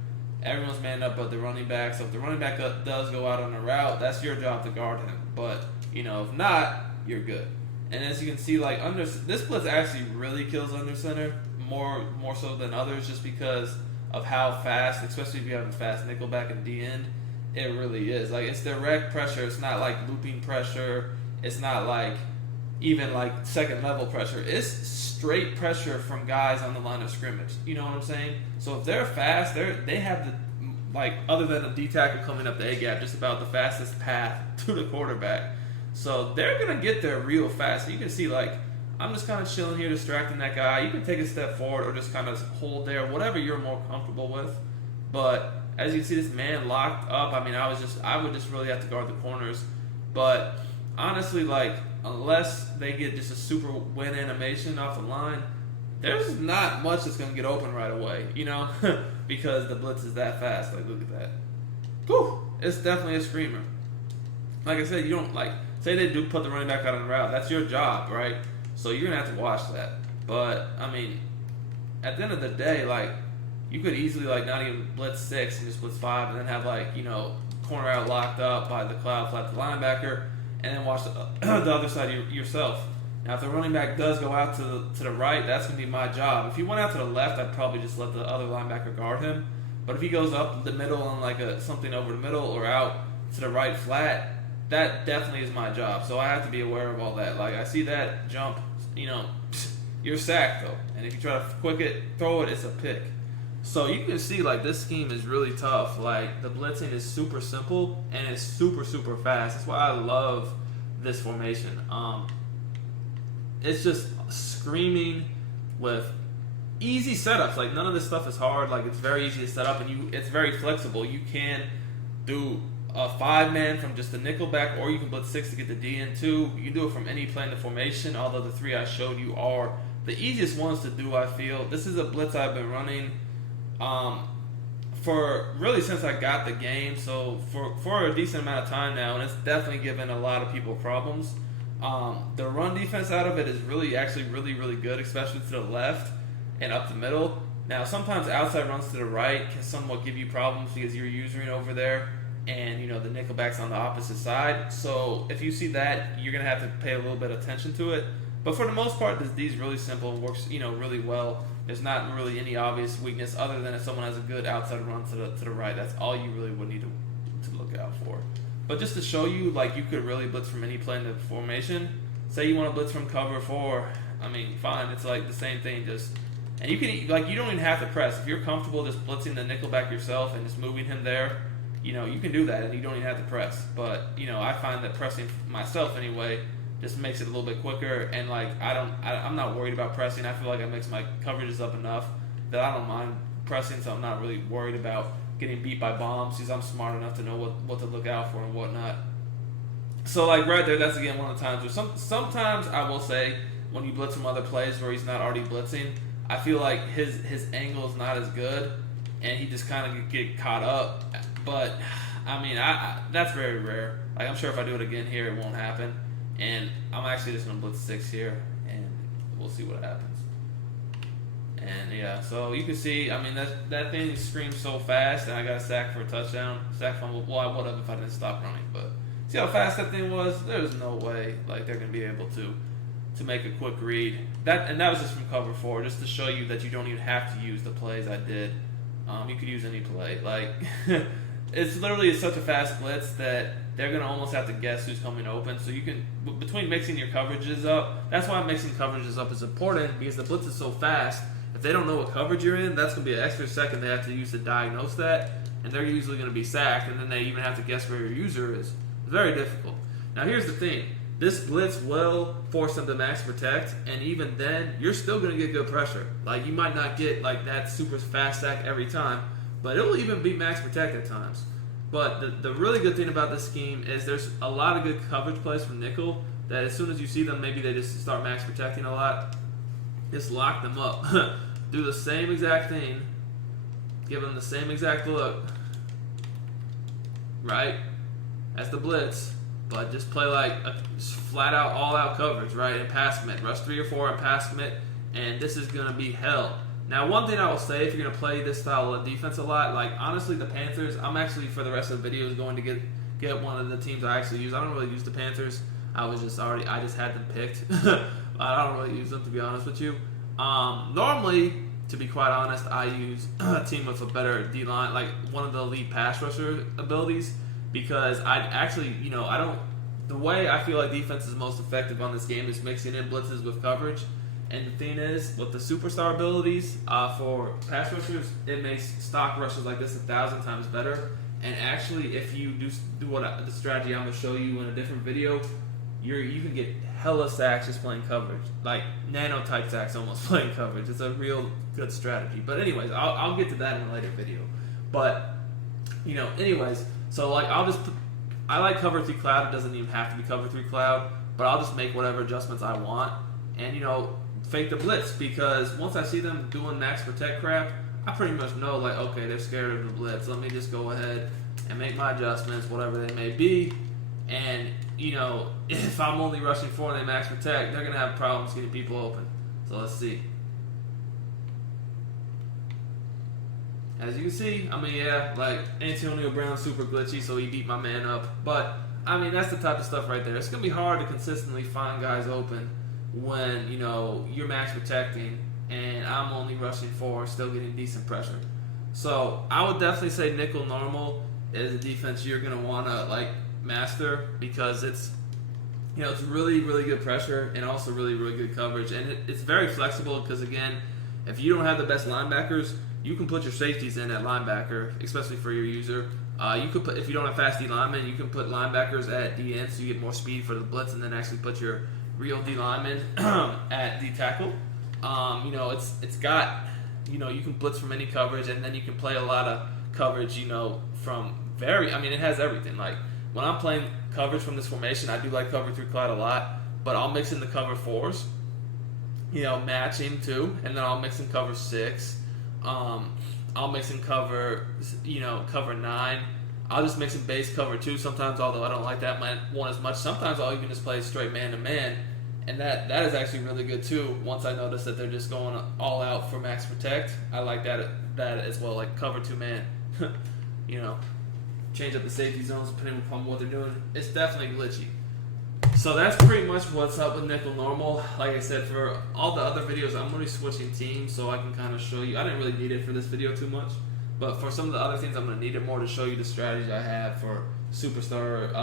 Everyone's manned up but the running back, so if the running back does go out on a route, that's your job to guard him. But, if not, you're good. And as you can see, this blitz actually really kills under center, more so than others, just because of how fast, especially if you have a fast nickel back in the end, it really is. Like, it's direct pressure. It's not like looping pressure. It's not like even like second level pressure. It's straight pressure from guys on the line of scrimmage. You know what I'm saying? So if they're fast, they have the, like, other than a D tackle coming up the A gap, just about the fastest path to the quarterback. So they're gonna get there real fast. So you can see, like, I'm just kind of chilling here, distracting that guy. You can take a step forward or just kind of hold there, whatever you're more comfortable with. But as you can see, this man locked up. I mean, I would just really have to guard the corners. But honestly, like, unless they get just a super win animation off the line, there's not much that's going to get open right away, you know, because the blitz is that fast. Like, look at that. Whew, it's definitely a screamer. Like I said, you don't, like, say they do put the running back out on the route. That's your job, right? So you're going to have to watch that. But, I mean, at the end of the day, like, you could easily, like, not even blitz 6 and just blitz 5 and then have, like, you know, corner out locked up by the cloud flat the linebacker and then watch the other side yourself. Now, if the running back does go out to the right, that's going to be my job. If he went out to the left, I'd probably just let the other linebacker guard him. But if he goes up the middle on, like, something over the middle or out to the right flat, that definitely is my job. So I have to be aware of all that. Like, I see that jump, you know, you're sacked, though. And if you try to quick it, throw it, it's a pick. So you can see, like, this scheme is really tough. Like, the blitzing is super simple and it's super, super fast. That's why I love this formation. It's just screaming with easy setups. Like, none of this stuff is hard. Like, it's very easy to set up and it's very flexible. You can do a 5-man from just the nickel back, or you can blitz 6 to get the D in 2. You can do it from any play in the formation, although the 3 I showed you are the easiest ones to do, I feel. This is a blitz I've been running for really since I got the game, so for a decent amount of time now, and it's definitely given a lot of people problems. The run defense out of it is actually really good, especially to the left and up the middle. Now, sometimes outside runs to the right can somewhat give you problems because you're using over there, and, you know, the nickelback's on the opposite side. So if you see that, you're going to have to pay a little bit of attention to it. But for the most part, this D is really simple and works, you know, really well. There's not really any obvious weakness other than if someone has a good outside run to the right. That's all you really would need to look out for. But just to show you, like, you could really blitz from any play in the formation. Say you want to blitz from cover 4. I mean, fine. It's like the same thing. And you can, like, you don't even have to press. If you're comfortable just blitzing the nickelback yourself and just moving him there, you know, you can do that and you don't even have to press. But, you know, I find that pressing myself anyway just makes it a little bit quicker, and, like, I'm not worried about pressing. I feel like I mix my coverages up enough that I don't mind pressing, so I'm not really worried about getting beat by bombs because I'm smart enough to know what to look out for and whatnot. So, like, right there, that's again one of the times where sometimes I will say when you blitz from other plays where he's not already blitzing, I feel like his angle is not as good and he just kind of get caught up. But I mean, that's very rare. Like, I'm sure if I do it again here, it won't happen. And I'm actually just going to blitz 6 here, and we'll see what happens. And, yeah, so you can see, I mean, that thing screams so fast, and I got a sack for a touchdown. Sack fumble. Well, I would have if I didn't stop running. But see how fast that thing was? There's no way, like, they're going to be able to make a quick read. And that was just from cover 4, just to show you that you don't even have to use the plays I did. You could use any play. Like, it's literally such a fast blitz that they're going to almost have to guess who's coming open. So you can, between mixing your coverages up, that's why mixing coverages up is important, because the blitz is so fast. If they don't know what coverage you're in, that's going to be an extra second they have to use to diagnose that, and they're usually going to be sacked, and then they even have to guess where your user is. It's very difficult. Now, here's the thing. This blitz will force them to max protect, and even then, you're still going to get good pressure. Like, you might not get, like, that super fast sack every time, but it'll even be max protect at times. But the really good thing about this scheme is there's a lot of good coverage plays from nickel that as soon as you see them, maybe they just start max protecting a lot. Just lock them up. Do the same exact thing. Give them the same exact look. Right? As the blitz. But just play like a flat out, all out coverage, right? And pass commit. Rush 3 or 4 and pass commit. And this is going to be hell. Now, one thing I will say, if you're going to play this style of defense a lot, like, honestly, the Panthers, I'm actually, for the rest of the video, going to get one of the teams I actually use. I don't really use the Panthers. I just had them picked. I don't really use them, to be honest with you. Normally, to be quite honest, I use a team with a better D-line, like one of the elite pass rusher abilities, because I actually, I don't. The way I feel like defense is most effective on this game is mixing in blitzes with coverage. And the thing is, with the superstar abilities for pass rushers, it makes stock rushes like this 1,000 times better. And actually, if you do the strategy I'm going to show you in a different video, you can get hella sacks just playing coverage, like nano-type sacks almost playing coverage. It's a real good strategy. But anyways, I'll get to that in a later video. But, anyways, so like I like cover 3 cloud. It doesn't even have to be cover 3 cloud, but I'll just make whatever adjustments I want. And, fake the blitz, because once I see them doing max protect crap, I pretty much know, like, okay, they're scared of the blitz. Let me just go ahead and make my adjustments, whatever they may be. And, if I'm only rushing 4 and they max protect, they're going to have problems getting people open. So let's see. As you can see, like Antonio Brown's super glitchy, so he beat my man up. But, that's the type of stuff right there. It's going to be hard to consistently find guys open when, you're max protecting and I'm only rushing 4, still getting decent pressure. So I would definitely say nickel normal is a defense you're going to want to, like, master, because it's, it's really, really good pressure and also really, really good coverage. And it's very flexible because, again, if you don't have the best linebackers, you can put your safeties in at linebacker, especially for your user. You could put, if you don't have fast D linemen, you can put linebackers at DN so you get more speed for the blitz, and then actually put your real D lineman at D tackle. It's got, you can blitz from any coverage, and then you can play a lot of coverage, from it has everything. Like, when I'm playing coverage from this formation, I do like cover 3 cloud a lot, but I'll mix in the cover 4s, matching too, and then I'll mix in cover 6. I'll mix in cover 9. I'll just mix in base cover 2 sometimes, although I don't like that one as much. Sometimes I'll even just play straight man-to-man, and that is actually really good too. Once I notice that they're just going all out for max protect, I like that as well, like cover 2 man. Change up the safety zones depending upon what they're doing. It's definitely glitchy. So that's pretty much what's up with nickel normal. Like I said, for all the other videos, I'm only switching teams so I can kind of show you. I didn't really need it for this video too much, but for some of the other things, I'm going to need it more to show you the strategy I have for superstar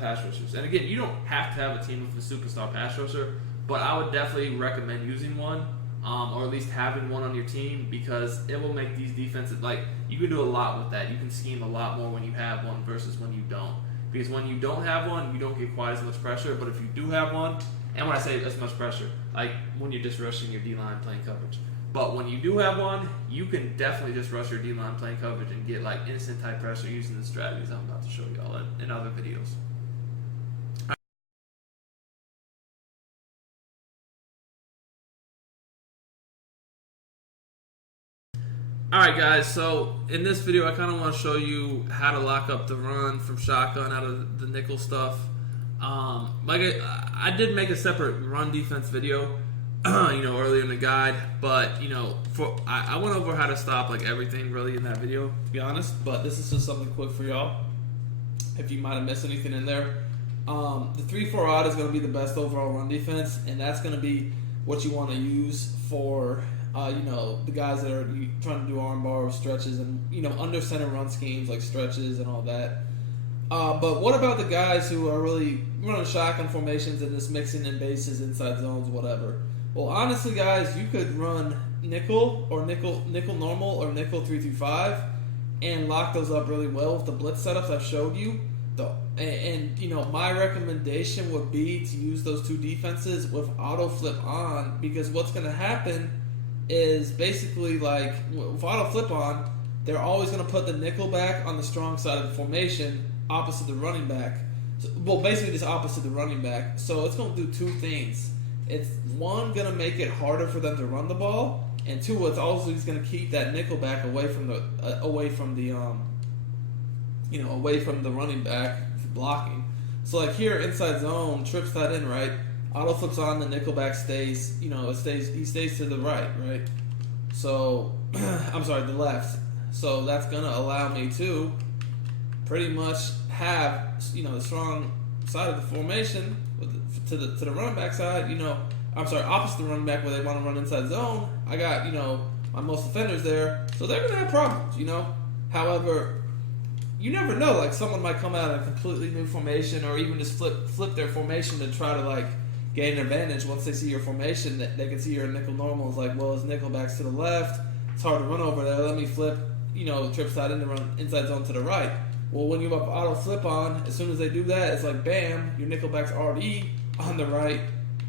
pass rushers. And again, you don't have to have a team with a superstar pass rusher, but I would definitely recommend using one, or at least having one on your team, because it will make these defenses, like, you can do a lot with that. You can scheme a lot more when you have one versus when you don't. Because when you don't have one, you don't get quite as much pressure. But if you do have one, and when I say as much pressure, like when you're just rushing your D-line playing coverage. But when you do have one, you can definitely just rush your D-line playing coverage and get like instant type pressure using the strategies I'm about to show you all in other videos. Alright guys, so in this video I kind of want to show you how to lock up the run from shotgun out of the nickel stuff. I did make a separate run defense video, earlier in the guide, but I went over how to stop like everything really in that video, to be honest. But this is just something quick for y'all, if you might have missed anything in there. The 3-4 odd is going to be the best overall run defense, and that's going to be what you want to use for the guys that are trying to do arm bar stretches and, under center run schemes like stretches and all that. But what about the guys who are really running shotgun formations and just mixing in bases, inside zones, whatever? Well, honestly, guys, you could run nickel or nickel normal or nickel 3-5 and lock those up really well with the blitz setups I showed you. My recommendation would be to use those 2 defenses with auto flip on, because what's going to happen is basically, like, with auto flip on, they're always going to put the nickel back on the strong side of the formation opposite the running back. Well, basically just opposite the running back. So it's going to do 2 things. It's, 1, going to make it harder for them to run the ball, and 2, it's also just going to keep that nickel back away from the running back blocking. So like here, inside zone, trips that in, right? Auto flips on, the nickelback stays, he stays to the right? So, I'm sorry, the left. So that's going to allow me to pretty much have, the strong side of the formation to the running back side, opposite the running back where they want to run inside zone. I got, my most defenders there, so they're going to have problems, you know. However, you never know. Like, someone might come out in a completely new formation, or even just flip their formation to try to, like, gain an advantage. Once they see your formation, that they can see your nickel normal. It's like, well, his nickel back's to the left. It's hard to run over there. Let me flip, you know, trip side in to run inside zone to the right. Well, when you have auto flip on, as soon as they do that, it's like, bam, your nickel back's already on the right,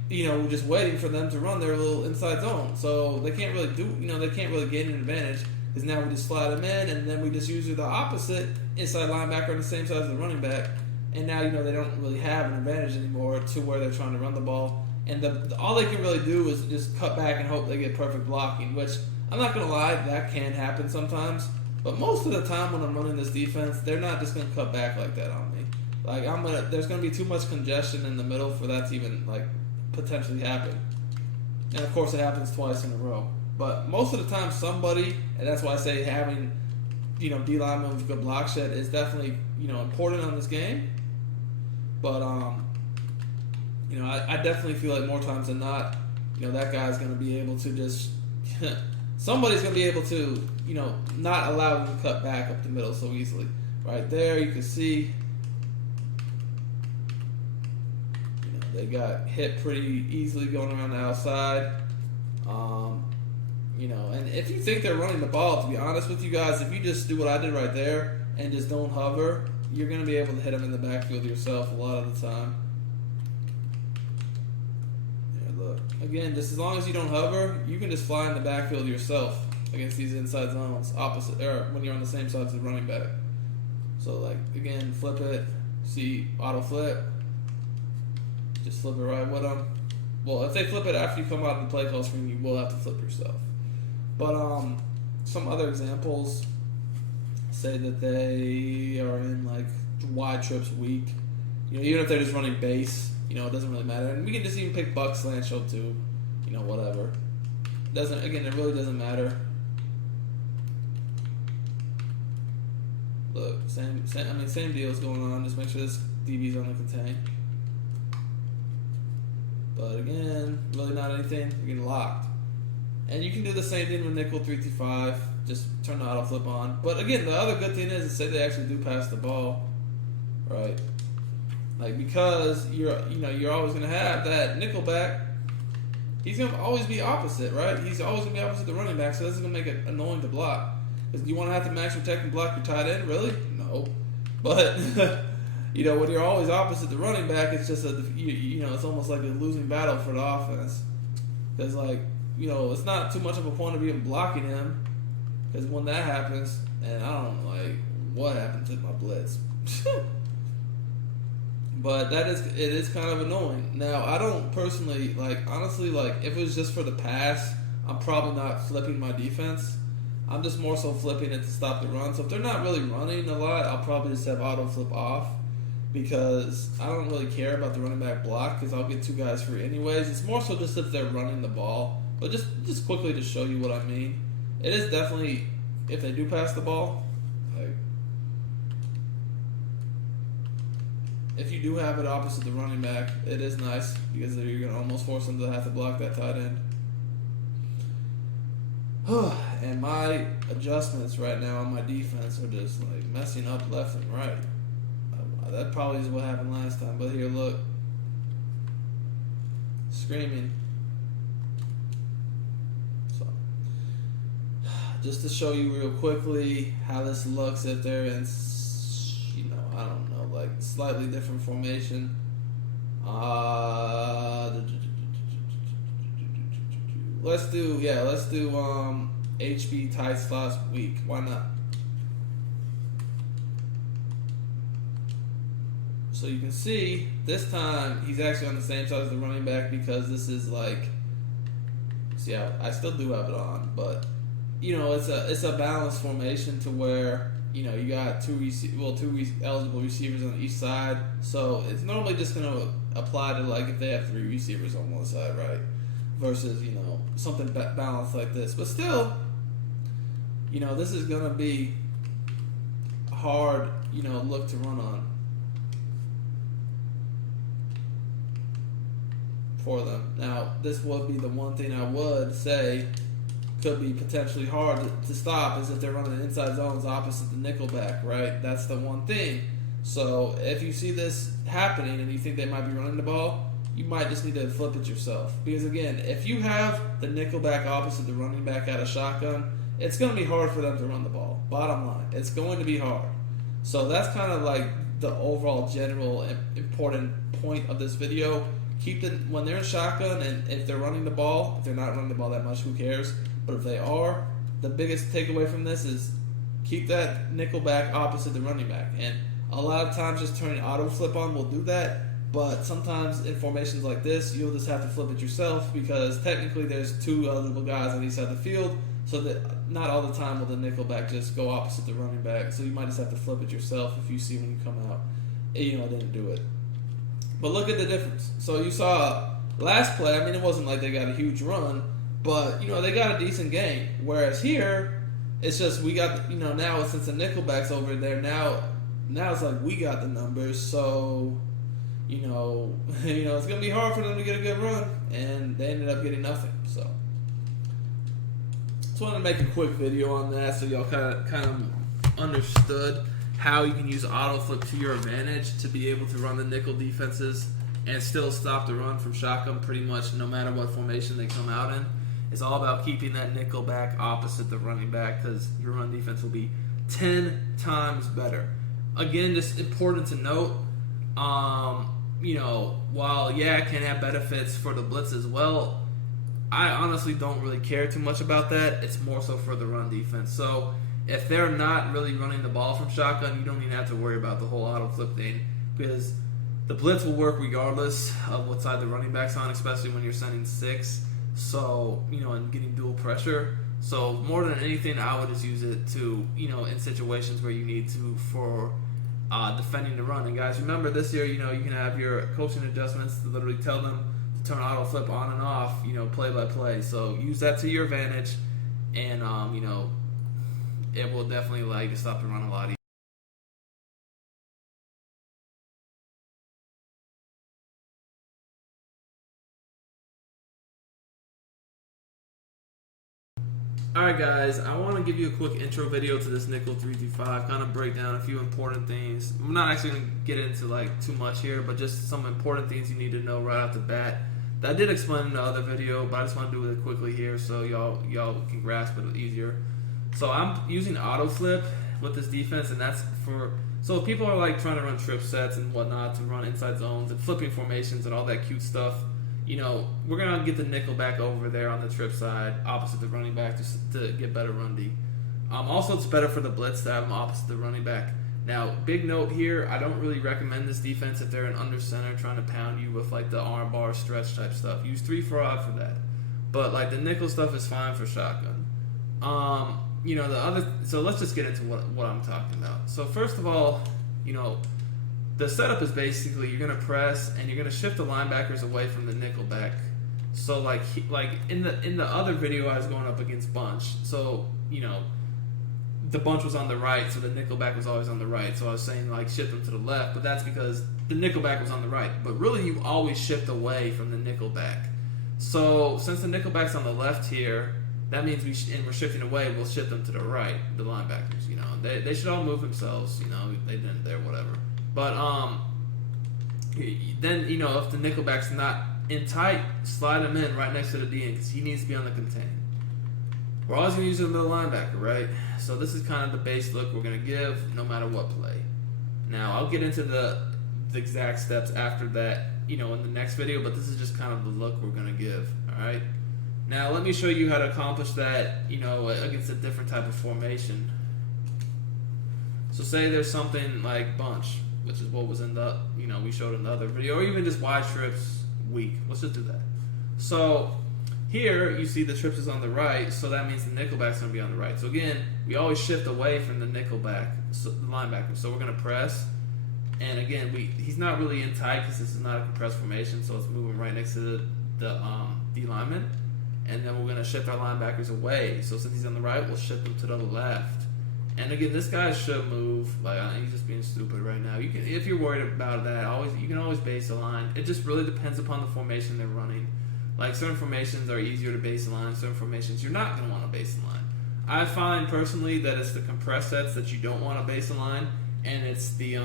you know, just waiting for them to run their little inside zone. So they can't really they can't really gain an advantage, because now we just slide them in, and then we just use the opposite inside linebacker on the same side as the running back. And now, you know, they don't really have an advantage anymore to where they're trying to run the ball. And all they can really do is just cut back and hope they get perfect blocking, which, I'm not going to lie, that can happen sometimes. But most of the time when I'm running this defense, they're not just going to cut back like that on me. Like, there's going to be too much congestion in the middle for that to even, like, potentially happen. And of course it happens twice in a row. But most of the time somebody, and that's why I say having, you know, D linemen with good block shed is definitely, you know, important on this game. But you know, I definitely feel like more times than not, you know, that guy's going to be able to just somebody's going to be able to, you know, not allow them to cut back up the middle so easily. Right there you can see, they got hit pretty easily going around the outside. You know, and if you think they're running the ball, to be honest with you guys, if you just do what I did right there and just don't hover, you're going to be able to hit them in the backfield yourself a lot of the time. Yeah, look. Again, just as long as you don't hover, you can just fly in the backfield yourself against these inside zones, opposite, or when you're on the same side as the running back. So, like, again, flip it, see, auto flip. Just flip it right with them. Well, if they flip it after you come out of the play call screen, you will have to flip yourself. But some other examples say that they are in, like, wide trips weak. You know, even if they're just running base, you know, it doesn't really matter. And we can just even pick buck slant show too. You know, whatever. It really doesn't matter. Look, same deal is going on. Just make sure this DB's on the contain. But again, really not anything. You're getting locked. And you can do the same thing with nickel 3-5. Just turn the auto flip on. But again, the other good thing is say they actually do pass the ball, right? Like, because you're always gonna have that nickel back. He's gonna always be opposite, right? He's always gonna be opposite the running back, so this is gonna make it annoying to block. Because you want to have to max protect and block your tight end, really? No, but. You know, when you're always opposite the running back, it's just you know, it's almost like a losing battle for the offense. Because, like, you know, it's not too much of a point of even blocking him. Because when that happens, and I don't know, like, what happened to my blitz. But it is kind of annoying. Now, I don't personally, like, honestly, like, if it was just for the pass, I'm probably not flipping my defense. I'm just more so flipping it to stop the run. So if they're not really running a lot, I'll probably just have auto flip off. Because I don't really care about the running back block, because I'll get two guys free anyways. It's more so just if they're running the ball. But just quickly to show you what I mean, it is definitely, if they do pass the ball, like, if you do have it opposite the running back, it is nice, because you're going to almost force them to have to block that tight end. And my adjustments right now on my defense are just, like, messing up left and right. That probably is what happened last time. But here, look. Screaming. So, just to show you real quickly how this looks if they're in, you know, I don't know, like, slightly different formation. Let's do HB tight slots weak. Why not? So you can see, this time, he's actually on the same side as the running back, because this is like, see, I still do have it on, but, you know, it's a balanced formation to where, you know, you got two eligible receivers on each side, so it's normally just going to apply to, like, if they have three receivers on one side, right, versus, you know, something balanced like this. But still, you know, this is going to be a hard, you know, look to run on for them. Now, this would be the one thing I would say could be potentially hard to stop is if they're running inside zones opposite the nickelback, right? That's the one thing. So if you see this happening and you think they might be running the ball, you might just need to flip it yourself. Because again, if you have the nickelback opposite the running back out of shotgun, it's going to be hard for them to run the ball. Bottom line, it's going to be hard. So that's kind of like the overall general important point of this video. Keep it when they're in shotgun, and if they're running the ball, if they're not running the ball that much, who cares? But if they are, the biggest takeaway from this is keep that nickelback opposite the running back. And a lot of times just turning auto flip on will do that. But sometimes in formations like this, you'll just have to flip it yourself because technically there's two eligible guys on each side of the field, so that not all the time will the nickelback just go opposite the running back. So you might just have to flip it yourself if you see when you come out, didn't do it. But look at the difference. So you saw last play, I mean, it wasn't like they got a huge run, but, they got a decent game. Whereas here, it's just we got, now since the nickelback's over there, now it's like we got the numbers, so... it's going to be hard for them to get a good run, and they ended up getting nothing. So, just wanted to make a quick video on that so y'all kind of understood how you can use auto flip to your advantage to be able to run the nickel defenses and still stop the run from shotgun pretty much no matter what formation they come out in. It's all about keeping that nickel back opposite the running back because your run defense will be 10 times better. Again, just important to note, while it can have benefits for the blitz as well, I honestly don't really care too much about that. It's more so for the run defense. So if they're not really running the ball from shotgun, you don't even have to worry about the whole auto flip thing because the blitz will work regardless of what side the running back's on, especially when you're sending 6. So, and getting dual pressure. So more than anything, I would just use it to, in situations where you need to for defending the run. And guys, remember this year, you can have your coaching adjustments to literally tell them to turn auto flip on and off, play by play. So use that to your advantage, and it will definitely allow you to stop the run a lot easier. Alright guys, I want to give you a quick intro video to this nickel 3-5, kind of break down a few important things. I'm not actually going to get into too much here, but just some important things you need to know right off the bat. That I did explain in the other video, but I just want to do it quickly here so y'all can grasp it easier. So I'm using auto flip with this defense, and that's so if people are trying to run trip sets and whatnot to run inside zones and flipping formations and all that cute stuff, we're going to get the nickel back over there on the trip side, opposite the running back, to get better run D. Also, it's better for the blitz to have them opposite the running back. Now, big note here, I don't really recommend this defense if they're an under center trying to pound you with the arm bar stretch type stuff. Use 3-4 for that. But the nickel stuff is fine for shotgun. So let's just get into what I'm talking about. So first of all, the setup is basically you're going to press and you're going to shift the linebackers away from the nickel back. So in the other video I was going up against bunch. So, the bunch was on the right, so the nickel back was always on the right. So I was saying shift them to the left, but that's because the nickel back was on the right. But really you always shift away from the nickel back. So since the nickel back's on the left here, that means we're shifting away, we'll shift them to the right, the linebackers, They should all move themselves, they didn't there, whatever. But then, if the nickelback's not in tight, slide him in right next to the DN because he needs to be on the contain. We're always going to use the middle linebacker, right? So this is kind of the base look we're going to give no matter what play. Now, I'll get into the exact steps after that, in the next video, but this is just kind of the look we're going to give, all right? Now, let me show you how to accomplish that, against a different type of formation. So say there's something like bunch, which is what was in the, we showed in the other video, or even just wide trips weak. Let's just do that. So here you see the trips is on the right, so that means the nickelback's going to be on the right. So again, we always shift away from the nickelback, so the linebacker. So we're going to press, and again, he's not really in tight because this is not a compressed formation, so it's moving right next to the D lineman, and then we're going to shift our linebackers away. So since he's on the right, we'll shift them to the left. And again, this guy should move. He's just being stupid right now. You can, if you're worried about that, you can always base a line. It just really depends upon the formation they're running. Like certain formations are easier to base align, certain formations you're not going to want to base align. I find personally that it's the compressed sets that you don't want to base align, and it's the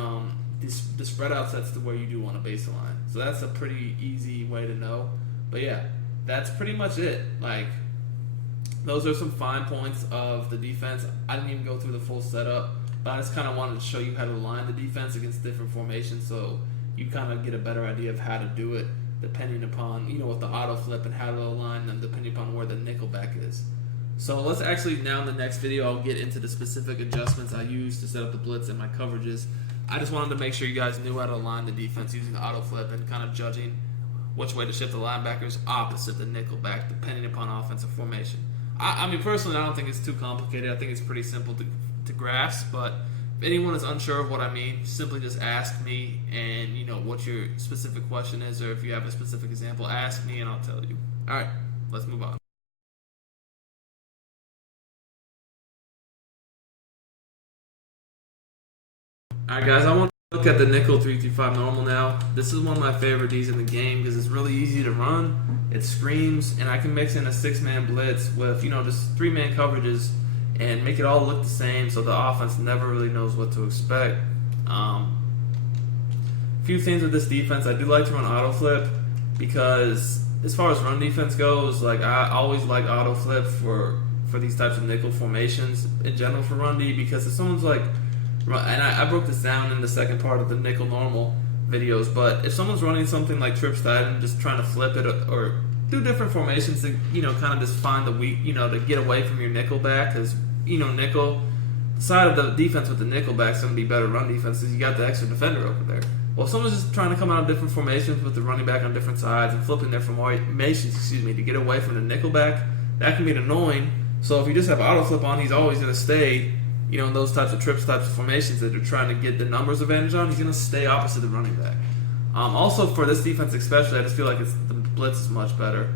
spread out sets to where you do want to base align. So that's a pretty easy way to know. But yeah, that's pretty much it. Like, those are some fine points of the defense. I didn't even go through the full setup, but I just kind of wanted to show you how to align the defense against different formations, so you kind of get a better idea of how to do it depending upon, with the auto flip and how to align them depending upon where the nickelback is. So let's actually, now in the next video, I'll get into the specific adjustments I use to set up the blitz and my coverages. I just wanted to make sure you guys knew how to align the defense using the auto flip and kind of judging which way to shift the linebackers opposite the nickelback depending upon offensive formation. I mean, personally, I don't think it's too complicated. I think it's pretty simple to grasp, but if anyone is unsure of what I mean, simply just ask me, and what your specific question is, or if you have a specific example, ask me and I'll tell you. All right, let's move on. Alright guys, I want to look at the nickel 3-5 normal now. This is one of my favorite Ds in the game because it's really easy to run, it screams, and I can mix in a 6-man blitz with, just 3-man coverages and make it all look the same so the offense never really knows what to expect. A few things with this defense, I do like to run auto flip because as far as run defense goes, like I always like auto flip for these types of nickel formations in general for run D, because if someone's like, and I broke this down in the second part of the nickel normal videos, but if someone's running something like trip slide and just trying to flip it or do different formations to, kind of just find the weak, to get away from your nickel back, because, nickel, the side of the defense with the nickel back is going to be better run defense because you got the extra defender over there. Well, if someone's just trying to come out of different formations with the running back on different sides and flipping their formations, to get away from the nickel back, that can be annoying. So if you just have auto flip on, he's always going to stay, in those types of trips, types of formations that are trying to get the numbers advantage on, he's going to stay opposite the running back. Also, for this defense especially, I just feel like the blitz is much better.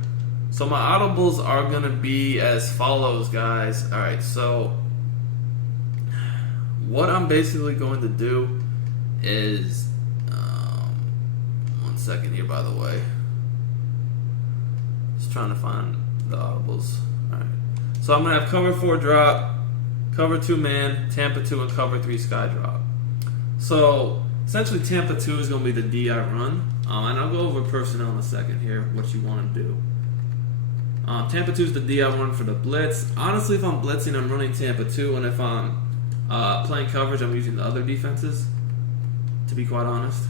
So my audibles are going to be as follows, guys. All right, so what I'm basically going to do is, 1 second here, by the way. Just trying to find the audibles. All right, so I'm going to have cover 4 drop, cover 2 man, Tampa 2, and cover 3 sky drop. So essentially Tampa 2 is going to be the D I run. And I'll go over personnel in a second here, what you want to do. Tampa 2 is the D I run for the blitz. Honestly, if I'm blitzing, I'm running Tampa 2, and if I'm playing coverage, I'm using the other defenses, to be quite honest.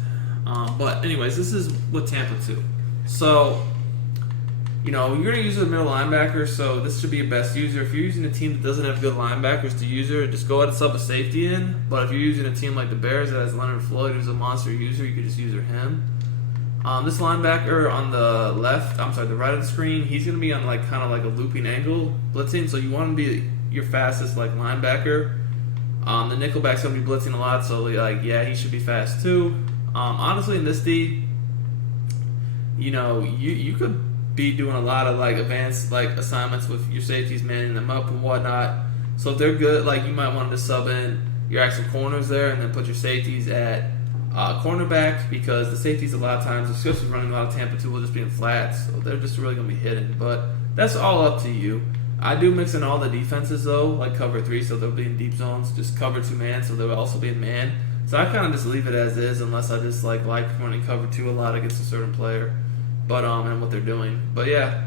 But anyways, this is with Tampa 2. So, you're going to use a middle linebacker, so this should be your best user. If you're using a team that doesn't have good linebackers to use her, just go ahead and sub a safety in. But if you're using a team like the Bears that has Leonard Floyd, who's a monster user, you could just use him. This linebacker on the the right of the screen, he's going to be on kind of like a looping angle blitzing, so you want to be your fastest linebacker. The nickelback's going to be blitzing a lot, so he should be fast too. Honestly, in this D, you could be doing a lot of advanced assignments with your safeties, manning them up and whatnot. So if they're good, you might want to sub in your actual corners there and then put your safeties at cornerback, because the safeties a lot of times, especially running a lot of Tampa 2, will just be in flats, so they're just really going to be hidden. But that's all up to you. I do mix in all the defenses though, like cover 3, so they'll be in deep zones, just cover 2 man, so they'll also be in man. So I kind of just leave it as is, unless I just like running cover 2 a lot against a certain player. But and what they're doing. But yeah,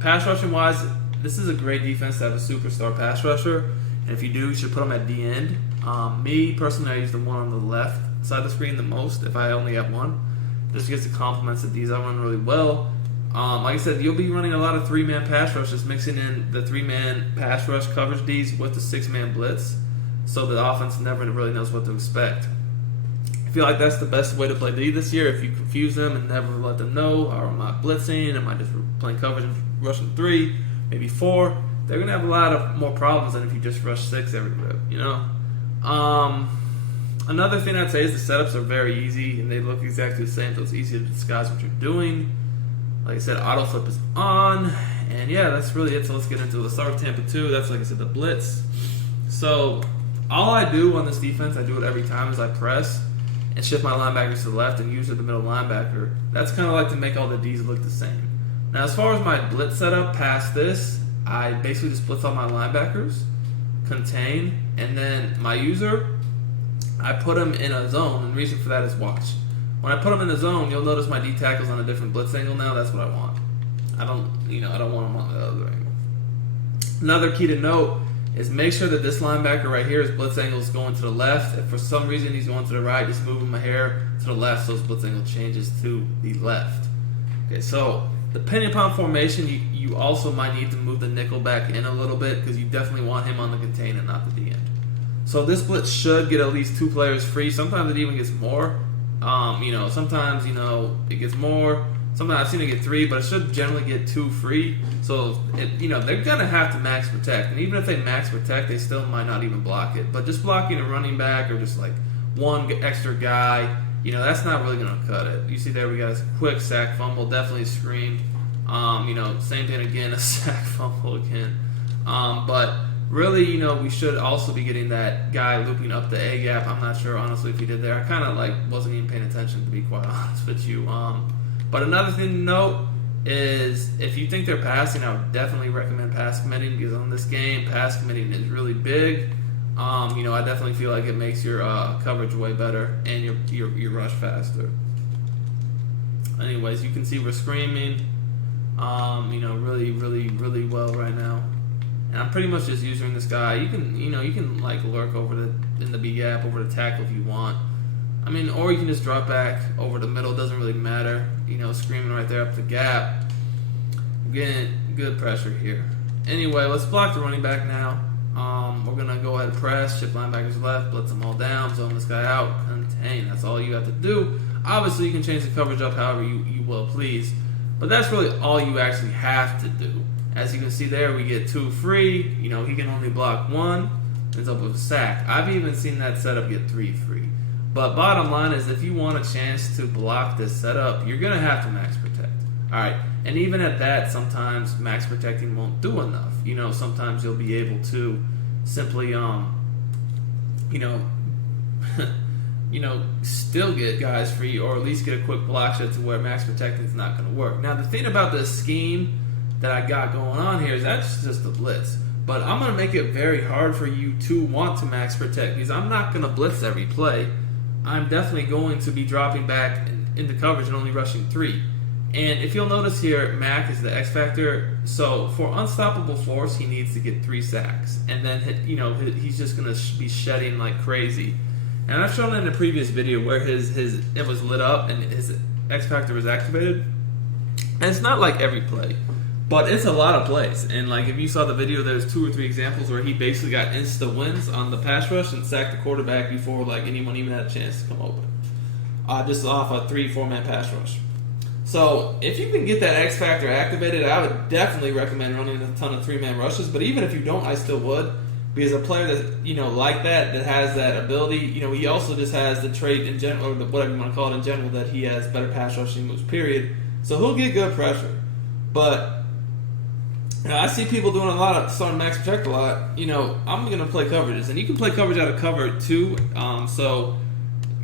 pass rushing wise, this is a great defense to have a superstar pass rusher, and if you do, you should put them at D end. Me personally, I use the one on the left side of the screen the most if I only have one, just because it complements the D's I run really well. Like I said, you'll be running a lot of 3-man pass rushes, mixing in the 3-man pass rush coverage D's with the 6-man blitz, so the offense never really knows what to expect. I feel like that's the best way to play D this year. If you confuse them and never let them know, or am I blitzing, am I just playing coverage and rushing 3, maybe 4, they're going to have a lot of more problems than if you just rush 6 every rep, Another thing I'd say is the setups are very easy, and they look exactly the same, so it's easy to disguise what you're doing. Like I said, auto flip is on, and yeah, that's really it. So let's get into it. Let's start with Tampa 2. That's, like I said, the blitz. So all I do on this defense, I do it every time, is I press and shift my linebackers to the left and use the middle linebacker. That's kind of like to make all the Ds look the same. Now, as far as my blitz setup past this, I basically just blitz all my linebackers, contain, and then my user, I put him in a zone, and the reason for that is watch. When I put him in the zone, you'll notice my D tackle's on a different blitz angle now. That's what I want. I don't want him on the other angle. Another key to note is make sure that this linebacker right here, his blitz angle is going to the left. If for some reason he's going to the right, just move him a hair to the left so his blitz angle changes to the left. Okay, so depending upon formation, you also might need to move the nickel back in a little bit because you definitely want him on the contain and not the D end. So this blitz should get at least 2 players free. Sometimes it even gets more. Sometimes it gets more. Sometimes I've seen it get 3, but it should generally get 2 free. So they're gonna have to max protect, and even if they max protect, they still might not even block it. But just blocking a running back or just like one extra guy, that's not really gonna cut it. You see there we got a quick sack fumble, definitely screamed. Same thing again, a sack fumble again. But really, we should also be getting that guy looping up the A gap. I'm not sure honestly if he did there. I kind of wasn't even paying attention, to be quite honest with you. But another thing to note is if you think they're passing, I would definitely recommend pass committing because on this game, pass committing is really big. I definitely feel like it makes your coverage way better and your rush faster. Anyways, you can see we're screaming, really, really, really well right now. And I'm pretty much just using this guy. You can lurk over in the B gap over the tackle if you want. Or you can just drop back over the middle. Doesn't really matter. Screaming right there up the gap. Again, good pressure here. Anyway, let's block the running back now. We're going to go ahead and press, chip linebackers left, blitz them all down, zone this guy out, contain. That's all you have to do. Obviously, you can change the coverage up however you will please. But that's really all you actually have to do. As you can see there, we get 2 free. He can only block 1. Ends up with a sack. I've even seen that setup get 3 free. But bottom line is if you want a chance to block this setup, you're going to have to max protect. All right. And even at that, sometimes max protecting won't do enough. Sometimes you'll be able to simply, still get guys free or at least get a quick block shot to where max protecting is not going to work. Now, the thing about this scheme that I got going on here is that's just a blitz. But I'm going to make it very hard for you to want to max protect because I'm not going to blitz every play. I'm definitely going to be dropping back into coverage and only rushing 3. And if you'll notice here, Mac is the X factor. So for unstoppable force, he needs to get 3 sacks. And then, he's just going to be shedding like crazy. And I've shown in the previous video where it was lit up and his X factor was activated. And it's not like every play. But it's a lot of plays. And if you saw the video, there's 2 or 3 examples where he basically got insta wins on the pass rush and sacked the quarterback before anyone even had a chance to come open. Just off a 3-4 man pass rush. So if you can get that X factor activated, I would definitely recommend running a ton of 3-man rushes. But even if you don't, I still would. Because a player that, like that has that ability, he also just has the trait in general, or whatever you want to call it in general, that he has better pass rushing moves, period. So he'll get good pressure. But I see people doing a lot of starting max protect a lot. I'm going to play coverages, and you can play coverage out of cover too.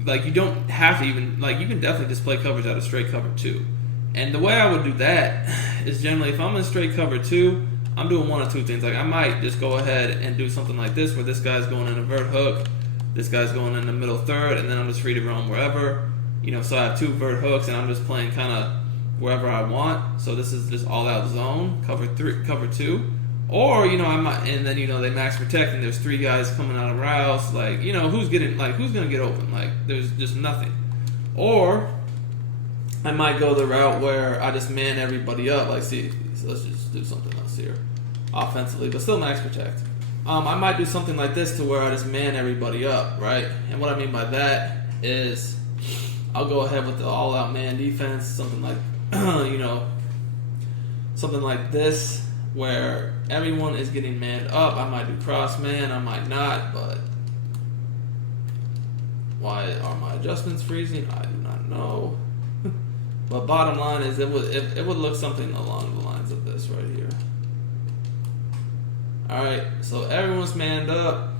You don't have to even you can definitely just play coverage out of straight cover 2. And the way I would do that is generally if I'm in straight cover 2, I'm doing one or 2 things. I might just go ahead and do something like this, where this guy's going in a vert hook, this guy's going in the middle third, and then I'm just free to roam wherever. So I have 2 vert hooks, and I'm just playing kind of wherever I want. So this is just all out zone, cover 2. Or, I might, and then, they max protect and there's 3 guys coming out of routes. Who's going to get open? There's just nothing. Or I might go the route where I just man everybody up. So let's just do something else here offensively, but still max protect. I might do something like this to where I just man everybody up, right? And what I mean by that is I'll go ahead with the all-out man defense, something like something like this, where everyone is getting manned up. I might do cross man, I might not, but why are my adjustments freezing? I do not know. But bottom line is it would look something along the lines of this right here. Alright, so everyone's manned up.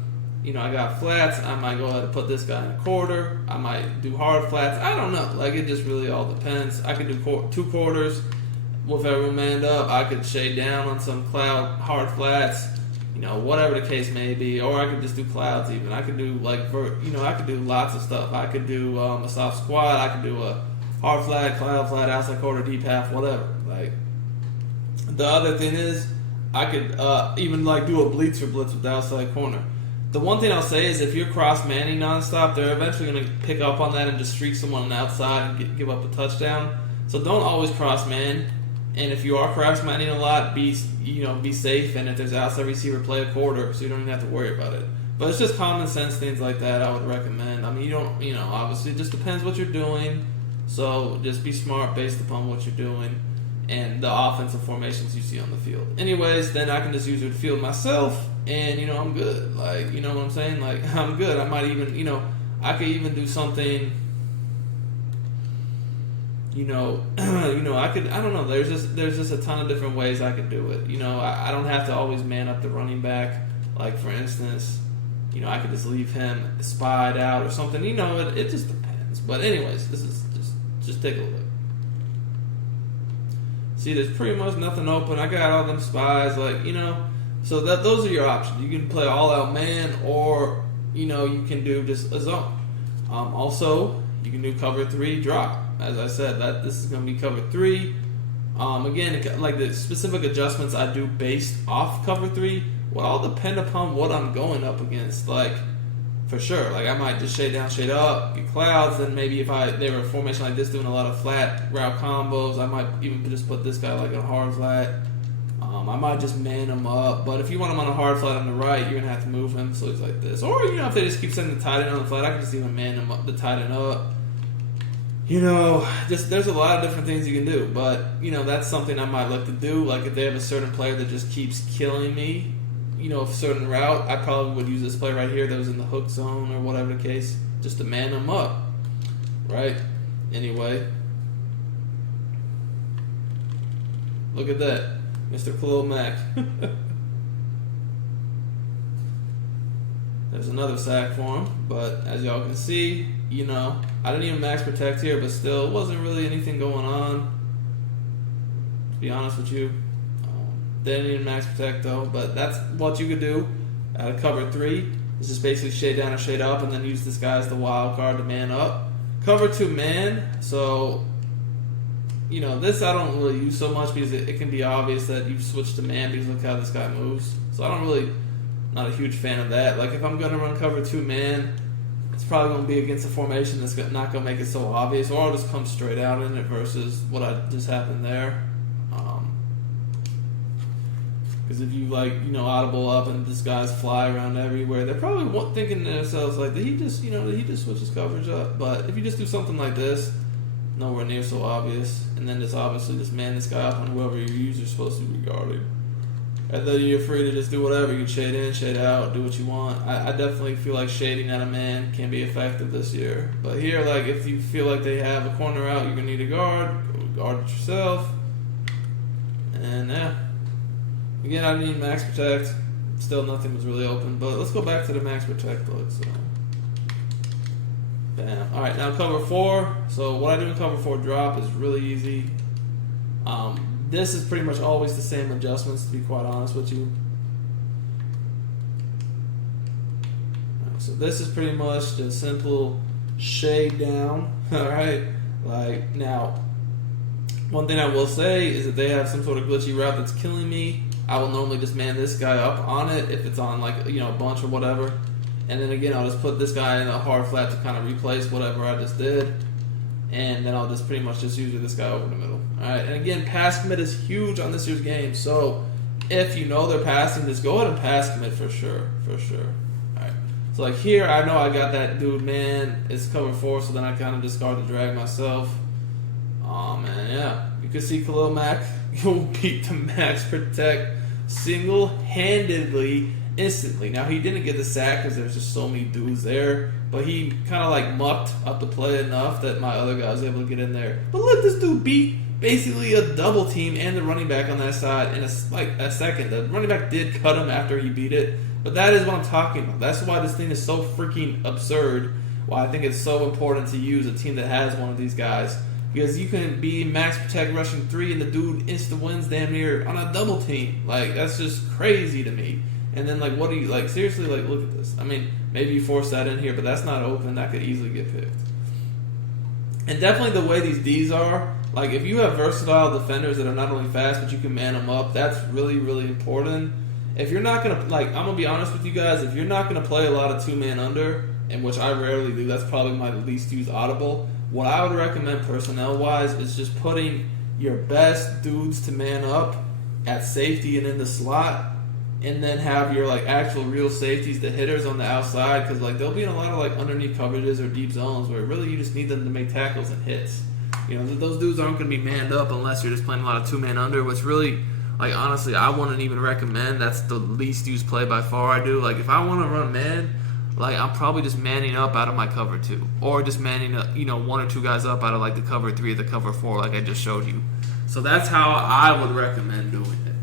I got flats. I might go ahead and put this guy in a quarter. I might do hard flats. I don't know. It just really all depends. I could do 2 quarters. with everyone manned up, I could shade down on some cloud hard flats, whatever the case may be, or I could just do clouds even. I could do I could do lots of stuff. I could do a soft squat. I could do a hard flat, cloud flat, outside quarter, deep half, whatever. Like, the other thing is, I could even like do a blitz with the outside corner. The one thing I'll say is if you're cross manning nonstop, they're eventually going to pick up on that and just streak someone on the outside and give up a touchdown. So don't always cross man. And if you are cross manning a lot, be safe. And if there's outside receiver, play a quarter so you don't even have to worry about it. But it's just common sense things like that I would recommend. I mean, obviously it just depends what you're doing. So just be smart based upon what you're doing and the offensive formations you see on the field. Anyways, then I can just use the field myself, and I'm good. Like, you know what I'm saying? Like, I'm good. I might even, I could even do something. I could. I don't know. There's just a ton of different ways I could do it. I don't have to always man up the running back. Like, for instance, I could just leave him spied out or something. It just depends. But anyways, this is just take a look. See, there's pretty much nothing open. I got all them spies, so those are your options. You can play all out man, or you can do just a zone. Also, you can do cover 3 drop. As I said, this is going to be cover 3. Again, like the specific adjustments I do based off cover 3 will all depend upon what I'm going up against. Like, for sure, like I might just shade down, shade up, get clouds, and maybe if they were a formation like this doing a lot of flat route combos, I might even just put this guy like a hard flat. I might just man him up, but if you want him on a hard flat on the right, you're gonna have to move him so he's like this. Or if they just keep sending the tight end on the flat, I can just even man him up, the tight end up. Just there's a lot of different things you can do, but that's something I might look to do. Like if they have a certain player that just keeps killing me, a certain route, I probably would use this play right here that was in the hook zone or whatever the case, just to man them up, right? Anyway, look at that, Mr. Khalil Mack. There's another sack for him, but as y'all can see, I didn't even max protect here, but still, it wasn't really anything going on, to be honest with you. They didn't even max protect though, but that's what you could do at a cover 3. Is just basically shade down or shade up, and then use this guy as the wild card to man up. Cover 2 man, so this I don't really use so much because it can be obvious that you've switched to man because look how this guy moves. So not a huge fan of that. Like if I'm gonna run cover 2 man, it's probably gonna be against a formation that's not gonna make it so obvious, or I'll just come straight out in it versus what just happened there. Because if you audible up and this guy's fly around everywhere, they're probably thinking to themselves like, did he just switch his coverage up? But if you just do something like this, nowhere near so obvious, and then just obviously just man this guy up on whoever your user's supposed to be guarding, and then you're free to just do whatever. You can shade in, shade out, do what you want. I definitely feel like shading at a man can be effective this year. But here, like if you feel like they have a corner out, you're gonna need a guard. Guard it yourself, and yeah. Again, I need max protect. Still, nothing was really open. But let's go back to the max protect look. So, bam. All right, now cover 4. So what I do in cover 4 drop is really easy. This is pretty much always the same adjustments, to be quite honest with you. Right, so this is pretty much the simple shade down. All right, like now. One thing I will say is that they have some sort of glitchy route that's killing me. I will normally just man this guy up on it if it's on like a bunch or whatever, and then again I'll just put this guy in a hard flat to kind of replace whatever I just did, and then I'll just pretty much just use this guy over the middle. All right, and again pass commit is huge on this year's game, so if they're passing, just go ahead and pass commit for sure. All right, so like here I know I got that dude man, it's cover 4, so then I kind of discard the drag myself. Oh man, yeah, you can see Khalil Mack. You'll beat the max protect single-handedly, instantly. Now, he didn't get the sack because there's just so many dudes there, but he kind of like mucked up the play enough that my other guy was able to get in there. But look, this dude beat basically a double team and the running back on that side in a second. The running back did cut him after he beat it, but that is what I'm talking about. That's why this thing is so freaking absurd, why I think it's so important to use a team that has one of these guys. because you can be max protect rushing 3 and the dude insta wins damn near on a double team. Like, that's just crazy to me. And then, like, what do you, like, seriously, like, look at this. I mean, maybe you force that in here, but that's not open. That could easily get picked. And definitely the way these Ds are, like, if you have versatile defenders that are not only fast, but you can man them up, that's really, really important. If you're not going to, like, I'm going to be honest with you guys, if you're not going to play a lot of 2-man under, and which I rarely do, that's probably my least used audible, what I would recommend personnel-wise is just putting your best dudes to man up at safety and in the slot, and then have your, like, actual real safeties, the hitters on the outside, because, like, they'll be in a lot of, like, underneath coverages or deep zones where really you just need them to make tackles and hits. You know, those dudes aren't going to be manned up unless you're just playing a lot of 2-man under, which really, like, honestly, I wouldn't even recommend. That's the least used play by far I do. Like, if I want to run man, like, I'm probably just manning up out of my cover 2. Or just manning, you know, 1 or 2 guys up out of, like, the cover 3 or the cover 4, like I just showed you. So that's how I would recommend doing it.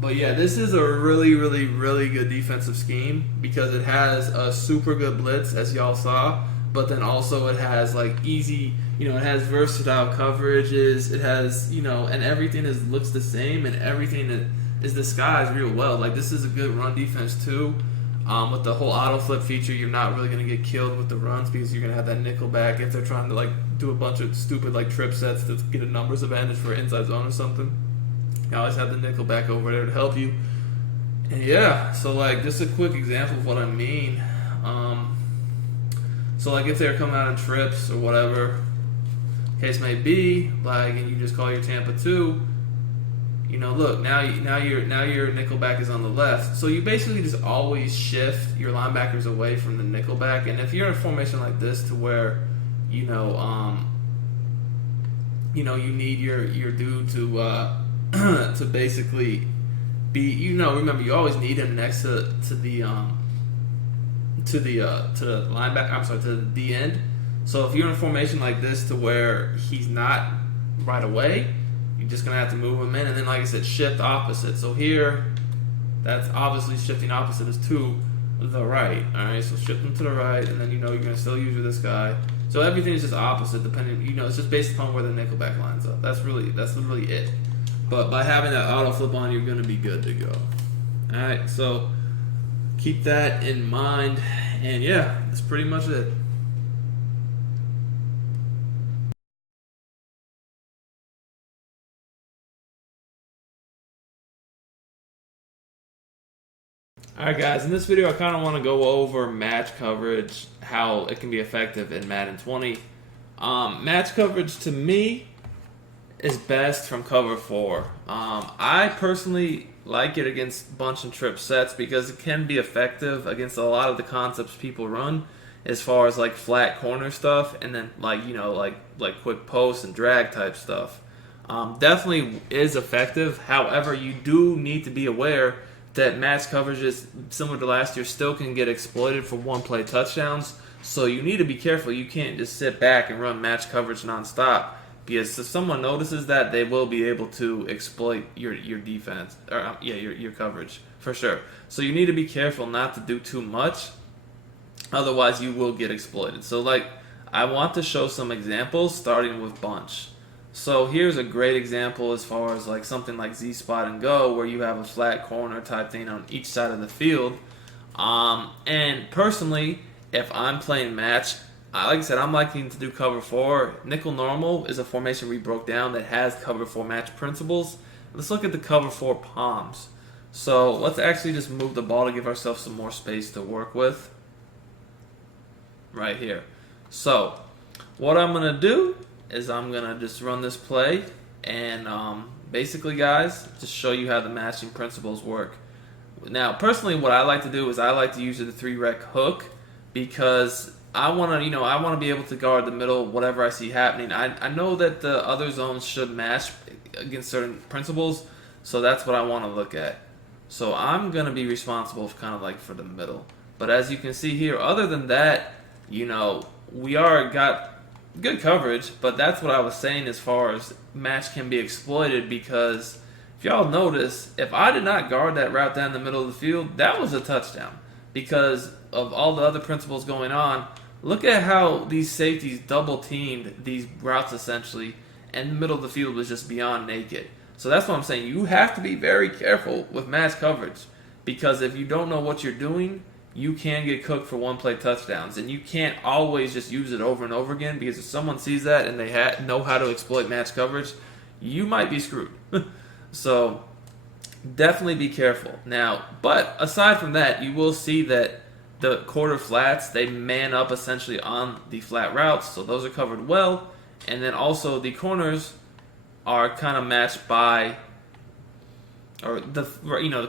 But yeah, this is a really, really, really good defensive scheme because it has a super good blitz, as y'all saw, but then also it has, like, easy, you know, it has versatile coverages, it has, you know, and everything looks the same, and everything is disguised real well. Like, this is a good run defense too. With the whole auto flip feature, you're not really going to get killed with the runs because you're going to have that nickel back if they're trying to, like, do a bunch of stupid, like, trip sets to get a numbers advantage for inside zone or something. You always have the nickel back over there to help you. And yeah, so, like, just a quick example of what I mean. So, like, if they're coming out in trips or whatever case may be, like, and you just call your Tampa 2, you know, look, now your nickel back is on the left. So you basically just always shift your linebackers away from the nickel back. And if you're in a formation like this to where, you need your dude to to basically be, you know, remember you always need him next to the linebacker. I'm sorry, to the D end. So if you're in a formation like this to where he's not right away, you're just gonna have to move him in, and then, like I said, shift opposite. So here, that's obviously shifting opposite is to the right. All right, so shift him to the right, and then you know you're gonna still use this guy. So everything is just opposite, depending. You know, it's just based upon where the nickelback lines up. That's literally it. But by having that auto flip on, you're gonna be good to go. All right, so keep that in mind, and yeah, that's pretty much it. Alright guys, in this video I kind of want to go over match coverage, how it can be effective in Madden 20. Match coverage to me is best from cover 4. I personally like it against bunch and trip sets because it can be effective against a lot of the concepts people run as far as, like, flat corner stuff and then, like, you know, like quick post and drag type stuff. Definitely is effective. However, you do need to be aware that match coverages, similar to last year, still can get exploited for one-play touchdowns. So you need to be careful. You can't just sit back and run match coverage nonstop, because if someone notices that, they will be able to exploit your defense, or your coverage for sure. So you need to be careful not to do too much, otherwise you will get exploited. So, like, I want to show some examples starting with bunch. So here's a great example as far as, like, something like Z-Spot and Go, where you have a flat corner type thing on each side of the field. And personally, if I'm playing match, like I said, I'm liking to do cover 4. Nickel normal is a formation we broke down that has cover 4 match principles. Let's look at the cover 4 palms. So let's actually just move the ball to give ourselves some more space to work with. Right here. So what I'm going to do is I'm going to just run this play and basically, guys, just show you how the matching principles work. Now, personally, what I like to do is I like to use the 3-rec hook because I want to be able to guard the middle, whatever I see happening. I know that the other zones should match against certain principles, so that's what I want to look at. So I'm going to be responsible for kind of like for the middle. But as you can see here, other than that, you know, we got good coverage, but that's what I was saying as far as match can be exploited, because if y'all notice, if I did not guard that route down the middle of the field, that was a touchdown because of all the other principles going on. look at how these safeties double teamed these routes essentially, and the middle of the field was just beyond naked. So that's what I'm saying. You have to be very careful with mass coverage, because if you don't know what you're doing, you can get cooked for one-play touchdowns, and you can't always just use it over and over again, because if someone sees that and they know how to exploit match coverage, you might be screwed. So definitely be careful. Now, but aside from that, you will see that the quarter flats, they man up essentially on the flat routes, so those are covered well, and then also the corners are kind of matched by, or the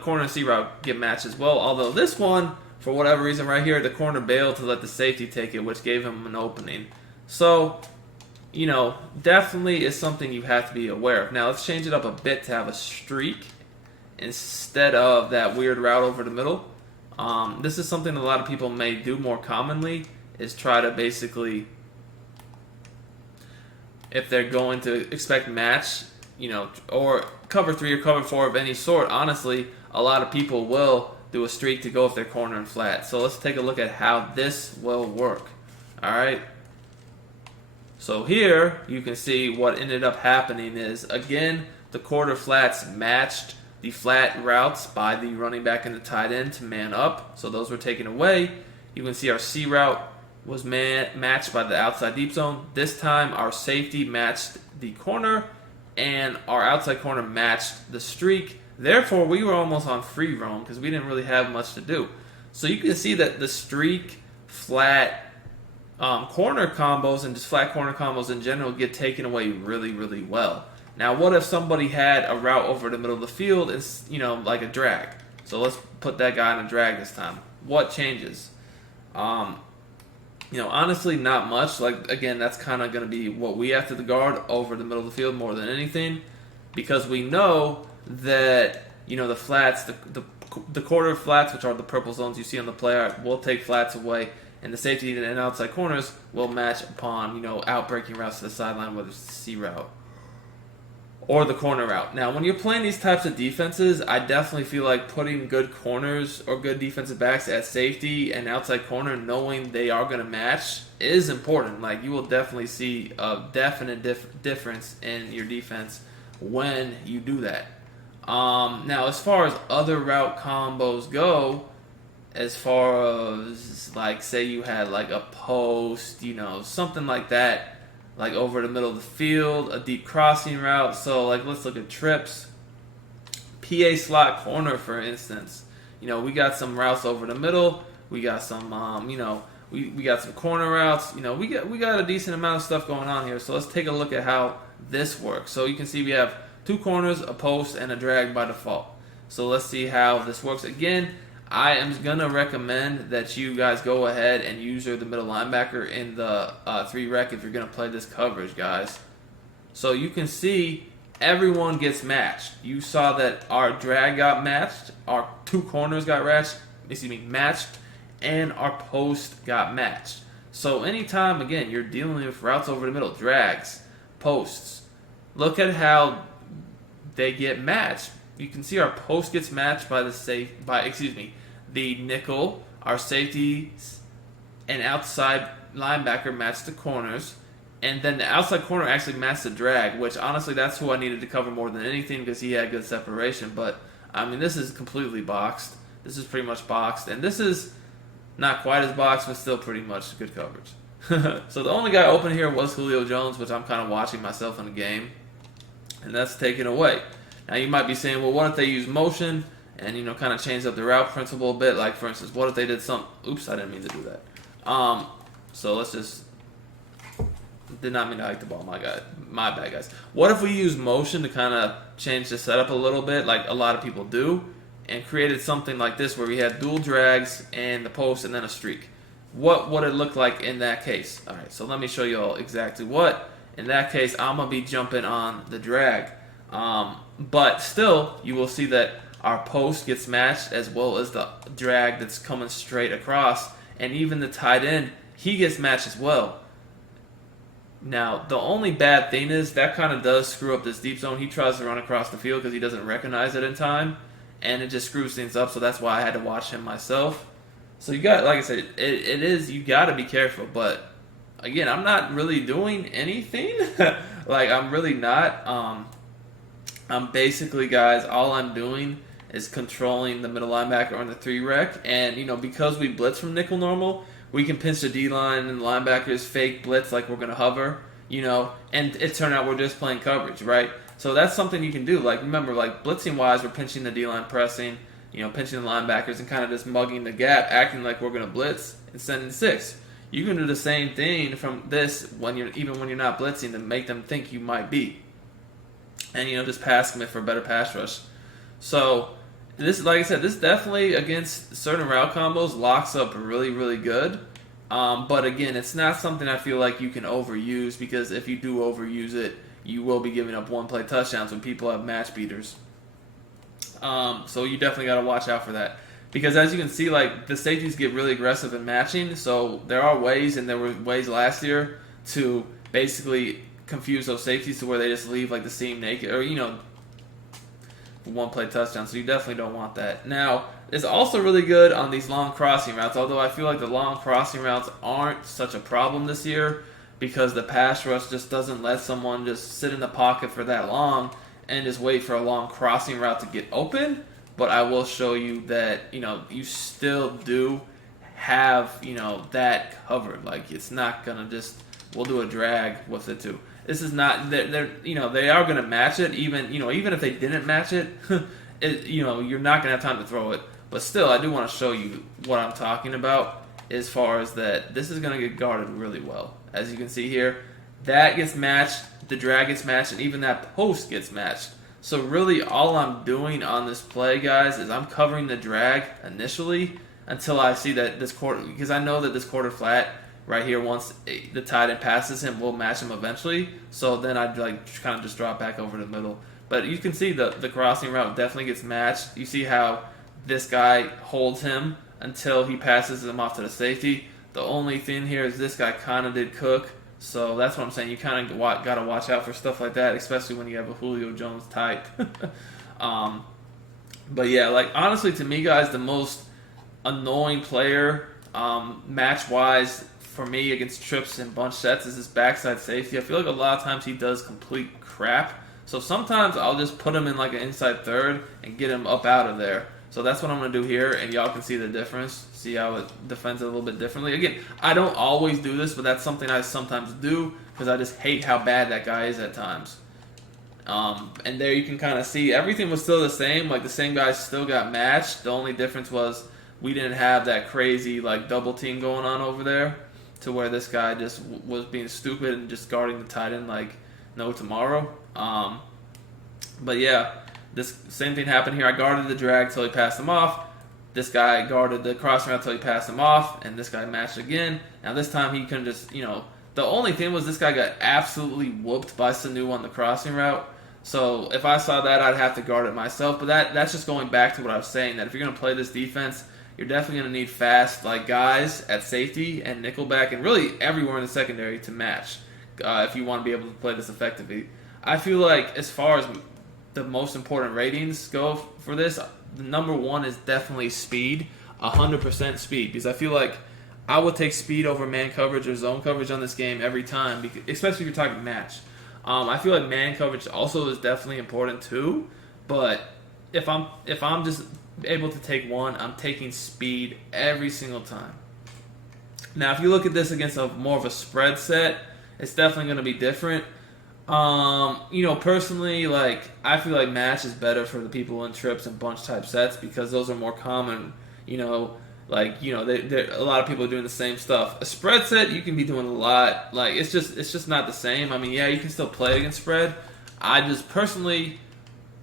corner and C route get matched as well, although this one, for whatever reason right here, the corner bailed to let the safety take it, which gave him an opening. So, definitely is something you have to be aware of. Now, let's change it up a bit to have a streak instead of that weird route over the middle. This is something a lot of people may do more commonly, is try to basically, if they're going to expect match, or cover 3 or cover 4 of any sort, honestly, a lot of people will do a streak to go with their corner and flat. So let's take a look at how this will work. All right. So here you can see what ended up happening is, again, the quarter flats matched the flat routes by the running back and the tight end to man up. So those were taken away. You can see our C route was matched by the outside deep zone. This time our safety matched the corner and our outside corner matched the streak. Therefore, we were almost on free roam because we didn't really have much to do. So you can see that the streak, flat, corner combos and just flat corner combos in general get taken away really, really well. Now, what if somebody had a route over the middle of the field and, like a drag? So let's put that guy in a drag this time. What changes? Honestly, not much. Like, again, that's kind of going to be what we have to guard over the middle of the field more than anything, because we know that, the flats, the quarter flats, which are the purple zones you see on the play art, will take flats away, and the safety and outside corners will match upon, outbreaking routes to the sideline, whether it's the C route or the corner route. Now, when you're playing these types of defenses, I definitely feel like putting good corners or good defensive backs at safety and outside corner, knowing they are going to match, is important. Like, you will definitely see a definite difference in your defense when you do that. Now, as far as other route combos go, as far as, like, say you had, like, a post, something like that, like over the middle of the field, a deep crossing route. So, like, let's look at trips. PA slot corner, for instance. We got some routes over the middle. We got some, we got some corner routes. We got a decent amount of stuff going on here. So let's take a look at how this works. So you can see we have 2 corners, a post, and a drag by default. So let's see how this works. Again, I am going to recommend that you guys go ahead and use the middle linebacker in the 3-rec if you're going to play this coverage, guys. So you can see everyone gets matched. You saw that our drag got matched, our 2 corners got matched, and our post got matched. So anytime, again, you're dealing with routes over the middle, drags, posts, look at how they get matched. You can see our post gets matched by the nickel, our safeties and outside linebacker match the corners, and then the outside corner actually matched the drag, which honestly that's who I needed to cover more than anything because he had good separation. But I mean, this is completely boxed. This is pretty much boxed, and this is not quite as boxed, but still pretty much good coverage. So the only guy open here was Julio Jones, which I'm kind of watching myself in the game, and that's taken away. Now you might be saying, well, what if they use motion and kind of change up the route principle a bit? Like, for instance, what if they did some? Oops, I didn't mean to do that. So let's just did not mean to hike the ball. My bad, guys. What if we use motion to kind of change the setup a little bit, like a lot of people do, and created something like this where we had dual drags and the post and then a streak? What would it look like in that case? All right, so let me show you all exactly what. In that case, I'm gonna be jumping on the drag. But still, you will see that our post gets matched as well as the drag that's coming straight across, and even the tight end, he gets matched as well. Now, the only bad thing is that kind of does screw up this deep zone. He tries to run across the field because he doesn't recognize it in time, and it just screws things up, so that's why I had to watch him myself. So you got, like I said, it is, you got to be careful. But again, I'm not really doing anything. Like, I'm really not. I'm basically, guys, all I'm doing is controlling the middle linebacker on the 3-rec. And, because we blitz from nickel normal, we can pinch the D-line and the linebackers fake blitz like we're going to hover, and it turned out we're just playing coverage, right? So that's something you can do. Like, remember, like, blitzing-wise, we're pinching the D-line pressing, pinching the linebackers and kind of just mugging the gap, acting like we're going to blitz and sending 6. You can do the same thing from this even when you're not blitzing to make them think you might be. And, just pass commit for a better pass rush. So, this, like I said, this definitely against certain route combos locks up really, really good. But again, it's not something I feel like you can overuse, because if you do overuse it, you will be giving up one-play touchdowns when people have match beaters. So you definitely got to watch out for that. Because as you can see, like, the safeties get really aggressive in matching. So there are ways, and there were ways last year to basically confuse those safeties to where they just leave like the seam naked, or one-play touchdown. So you definitely don't want that. Now, it's also really good on these long crossing routes, although I feel like the long crossing routes aren't such a problem this year, because the pass rush just doesn't let someone just sit in the pocket for that long and just wait for a long crossing route to get open. But I will show you that, you still do have, that covered. Like, it's not going to just, we'll do a drag with it too. This is not, they are going to match it, even if they didn't match it, you're not going to have time to throw it. But still, I do want to show you what I'm talking about as far as that. This is going to get guarded really well. As you can see here, that gets matched, the drag gets matched, and even that post gets matched. So really, all I'm doing on this play, guys, is I'm covering the drag initially until I see that this quarter, because I know that this quarter flat right here, once the tight end passes him, will match him eventually. So then I'd kind of just drop back over the middle. But you can see the crossing route definitely gets matched. You see how this guy holds him until he passes him off to the safety. The only thing here is this guy kind of did cook. So that's what I'm saying. You kind of got to watch out for stuff like that, especially when you have a Julio Jones type. But yeah, like, honestly, to me, guys, the most annoying player match-wise for me against trips and bunch sets is his backside safety. I feel like a lot of times he does complete crap. So sometimes I'll just put him in like an inside third and get him up out of there. So that's what I'm going to do here, and y'all can see the difference. See how it defends it a little bit differently. Again, I don't always do this, but that's something I sometimes do because I just hate how bad that guy is at times. And there you can kind of see everything was still the same. Like, the same guys still got matched. The only difference was we didn't have that crazy like double team going on over there to where this guy just was being stupid and just guarding the tight end like no tomorrow. But yeah. This same thing happened here. I guarded the drag till he passed him off. This guy guarded the crossing route till he passed him off, and this guy matched again. Now this time he couldn't just, the only thing was this guy got absolutely whooped by Sanu on the crossing route. So if I saw that, I'd have to guard it myself. But that's just going back to what I was saying, that if you're going to play this defense, you're definitely going to need fast guys at safety and nickelback and really everywhere in the secondary to match if you want to be able to play this effectively. I feel like as far as the most important ratings go for this, the number one is definitely speed, 100% speed, because I feel like I would take speed over man coverage or zone coverage on this game every time, because, especially if you're talking match. I feel like man coverage also is definitely important too, but if I'm just able to take one, I'm taking speed every single time. Now, if you look at this against more of a spread set, it's definitely going to be different. Personally, I feel like match is better for the people in trips and bunch type sets because those are more common. A lot of people are doing the same stuff. A spread set, you can be doing a lot. It's just not the same. I mean, yeah, you can still play against spread. I just personally,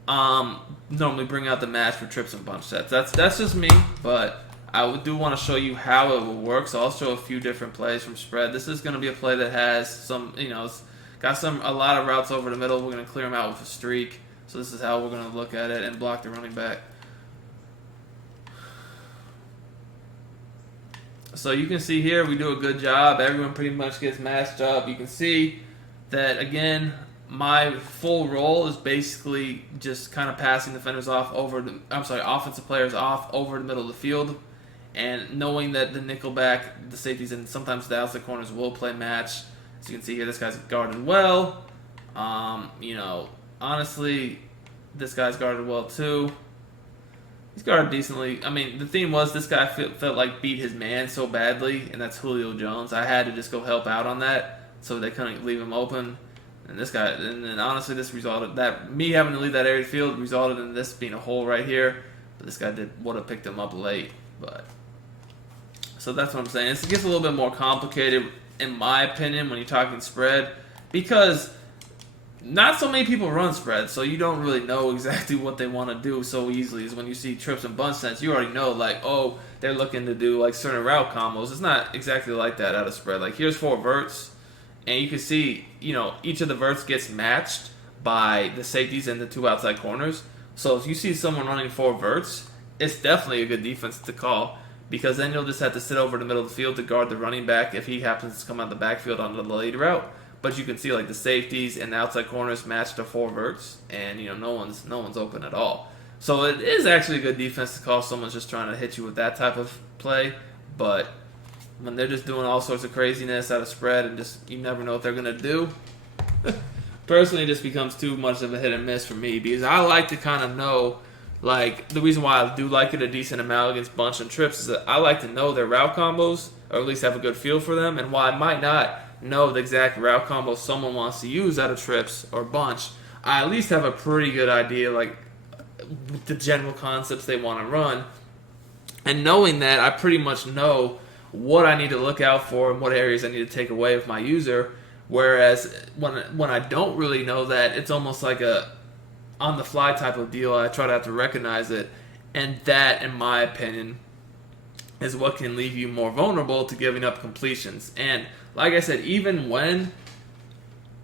normally bring out the match for trips and bunch sets. That's just me, but I do want to show you how it will work. So I'll show a few different plays from spread. This is going to be a play that has some, it's got a lot of routes over the middle. We're going to clear them out with a streak. So this is how we're going to look at it and block the running back. So you can see here we do a good job. Everyone pretty much gets matched up. You can see that, again, my full role is basically just kind of passing defenders off offensive players off over the middle of the field. And knowing that the nickelback, the safeties, and sometimes the outside corners will play match. As you can see here, this guy's guarded well. Honestly, this guy's guarded well too. He's guarded decently. I mean, the theme was this guy felt like beat his man so badly, and that's Julio Jones. I had to just go help out on that, so they couldn't leave him open. And this guy, and then honestly, this resulted that me having to leave that area field resulted in this being a hole right here. But this guy would have picked him up late. But so that's what I'm saying. It gets a little bit more complicated, in my opinion, when you're talking spread, because not so many people run spread, so you don't really know exactly what they want to do so easily. Is when you see trips and bunch sets, you already know, like, oh, they're looking to do like certain route combos. It's not exactly like that out of spread. Like, here's 4 verts, and you can see, each of the verts gets matched by the safeties and the 2 outside corners. So if you see someone running 4 verts, it's definitely a good defense to call, because then you'll just have to sit over the middle of the field to guard the running back if he happens to come out the backfield on the lead route. But you can see like the safeties and the outside corners match to 4 verts, and no one's open at all. So it is actually a good defense to call. Someone's just trying to hit you with that type of play. But when they're just doing all sorts of craziness out of spread, and just you never know what they're gonna do. Personally, it just becomes too much of a hit and miss for me, because I like to kind of know, like, the reason why I do like it a decent amount against bunch and trips is that I like to know their route combos, or at least have a good feel for them, and while I might not know the exact route combo someone wants to use out of trips or bunch, I at least have a pretty good idea, like, the general concepts they want to run. And knowing that, I pretty much know what I need to look out for and what areas I need to take away with my user. Whereas when I don't really know that, it's almost like a on-the-fly type of deal. I try to have to recognize it. And that, in my opinion, is what can leave you more vulnerable to giving up completions. And like I said, even when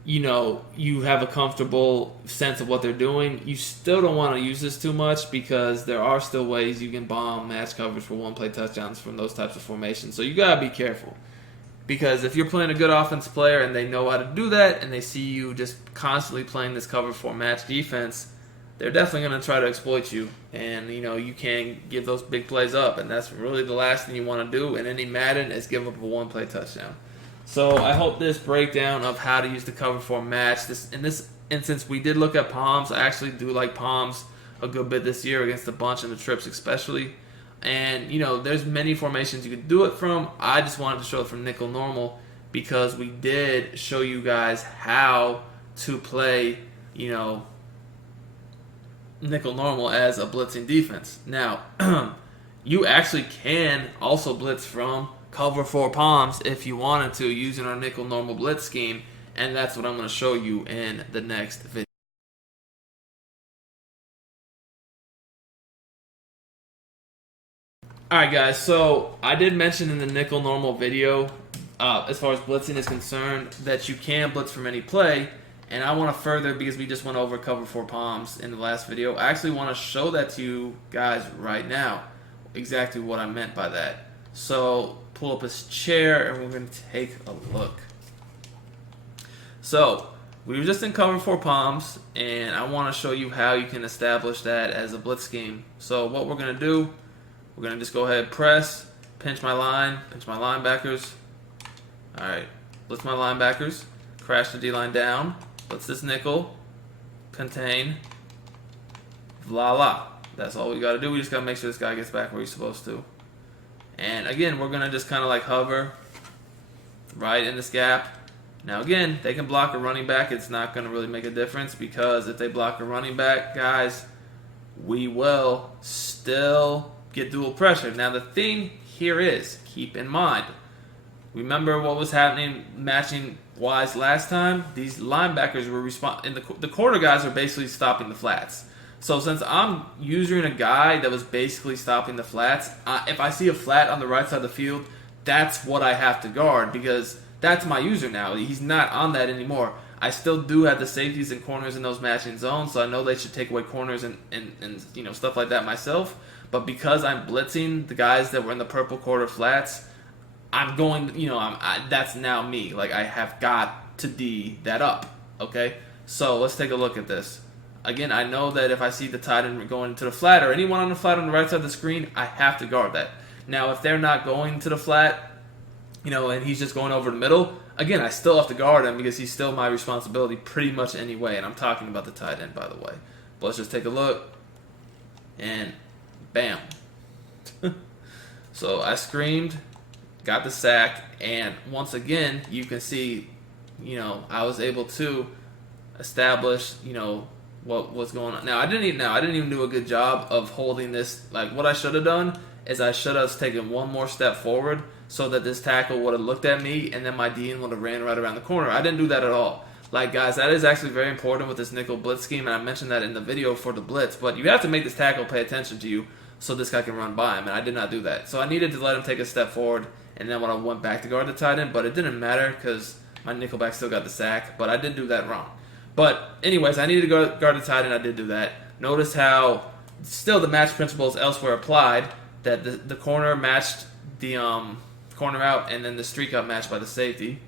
you have a comfortable sense of what they're doing, you still don't want to use this too much, because there are still ways you can bomb match coverage for one-play touchdowns from those types of formations. So you got to be careful, because if you're playing a good offense player and they know how to do that, and they see you just constantly playing this cover 4 match defense, they're definitely going to try to exploit you, and you can't give those big plays up, and that's really the last thing you want to do in any Madden, is give up a one-play touchdown. So I hope this breakdown of how to use the cover 4 match, in this instance we did look at palms. I actually do like palms a good bit this year against the bunch and the trips especially, and there's many formations you could do it from. I just wanted to show it from nickel normal, because we did show you guys how to play nickel normal as a blitzing defense. Now, you actually can also blitz from cover 4 palms if you wanted to, using our nickel normal blitz scheme, and that's what I'm going to show you in the next video. Alright guys, so I did mention in the nickel normal video, as far as blitzing is concerned, that you can blitz from any play. And I want to further, because we just went over cover 4 palms in the last video, I actually want to show that to you guys right now, exactly what I meant by that. So pull up his chair and we're going to take a look. So we were just in cover 4 palms, and I want to show you how you can establish that as a blitz scheme. So what we're going to do, we're going to just go ahead, press, pinch my linebackers. Alright, blitz my linebackers, crash the D-line down. Blitz this nickel, contain, voila. That's all we got to do. We just got to make sure this guy gets back where he's supposed to. And again, we're going to just kind of like hover right in this gap. Now again, they can block a running back. It's not going to really make a difference, because if they block a running back, guys, we will still get dual pressure. Now the thing here is, keep in mind, remember what was happening matching wise last time? These linebackers were and the quarter guys are basically stopping the flats. So since I'm using a guy that was basically stopping the flats, if I see a flat on the right side of the field, that's what I have to guard, because that's my user now. He's not on that anymore. I still do have the safeties and corners in those matching zones, so I know they should take away corners and stuff like that myself. But because I'm blitzing the guys that were in the purple quarter flats, I'm going, that's now me. Like, I have got to D that up, okay? So let's take a look at this. Again, I know that if I see the tight end going into the flat, or anyone on the flat on the right side of the screen, I have to guard that. Now, if they're not going to the flat, and he's just going over the middle, again, I still have to guard him because he's still my responsibility pretty much anyway. And I'm talking about the tight end, by the way. But let's just take a look. And bam. So I screamed, got the sack, and once again, you can see, I was able to establish, what was going on. Now, I didn't even do a good job of holding this. Like, what I should have done is I should have taken one more step forward so that this tackle would have looked at me and then my DN would have ran right around the corner. I didn't do that at all. Like, guys, that is actually very important with this nickel blitz scheme, and I mentioned that in the video for the blitz, but you have to make this tackle pay attention to you so this guy can run by him, and I did not do that. So I needed to let him take a step forward, and then when I went back to guard the tight end, but it didn't matter because my nickelback still got the sack, but I did do that wrong. But anyways, I needed to guard the tight end, I did do that. Notice how still the match principles elsewhere applied, that the corner matched the corner out, and then the streak got matched by the safety.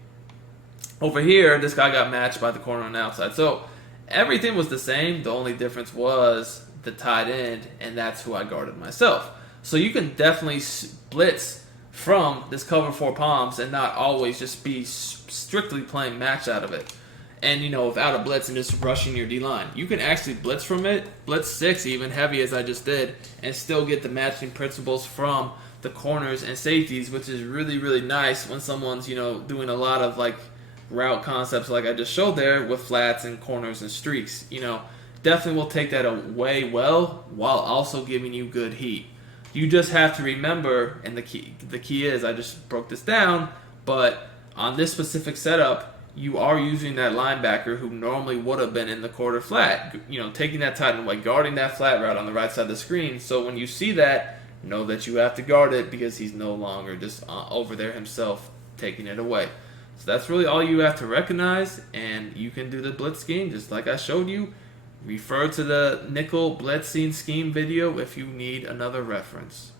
Over here, this guy got matched by the corner on the outside. So everything was the same. The only difference was the tight end, and that's who I guarded myself. So you can definitely blitz from this cover 4 palms and not always just be strictly playing match out of it. And, without a blitz and just rushing your D-line. You can actually blitz from it, blitz 6 even, heavy as I just did, and still get the matching principles from the corners and safeties, which is really, really nice when someone's, doing a lot of, route concepts like I just showed there with flats and corners and streaks. Definitely will take that away well while also giving you good heat. You just have to remember, and the key is, I just broke this down, but on this specific setup, you are using that linebacker who normally would have been in the quarter flat, taking that tight end away, guarding that flat route on the right side of the screen. So when you see that, know that you have to guard it because he's no longer just over there himself taking it away. So that's really all you have to recognize, and you can do the blitz scheme just like I showed you. Refer to the nickel blitzing scheme video if you need another reference.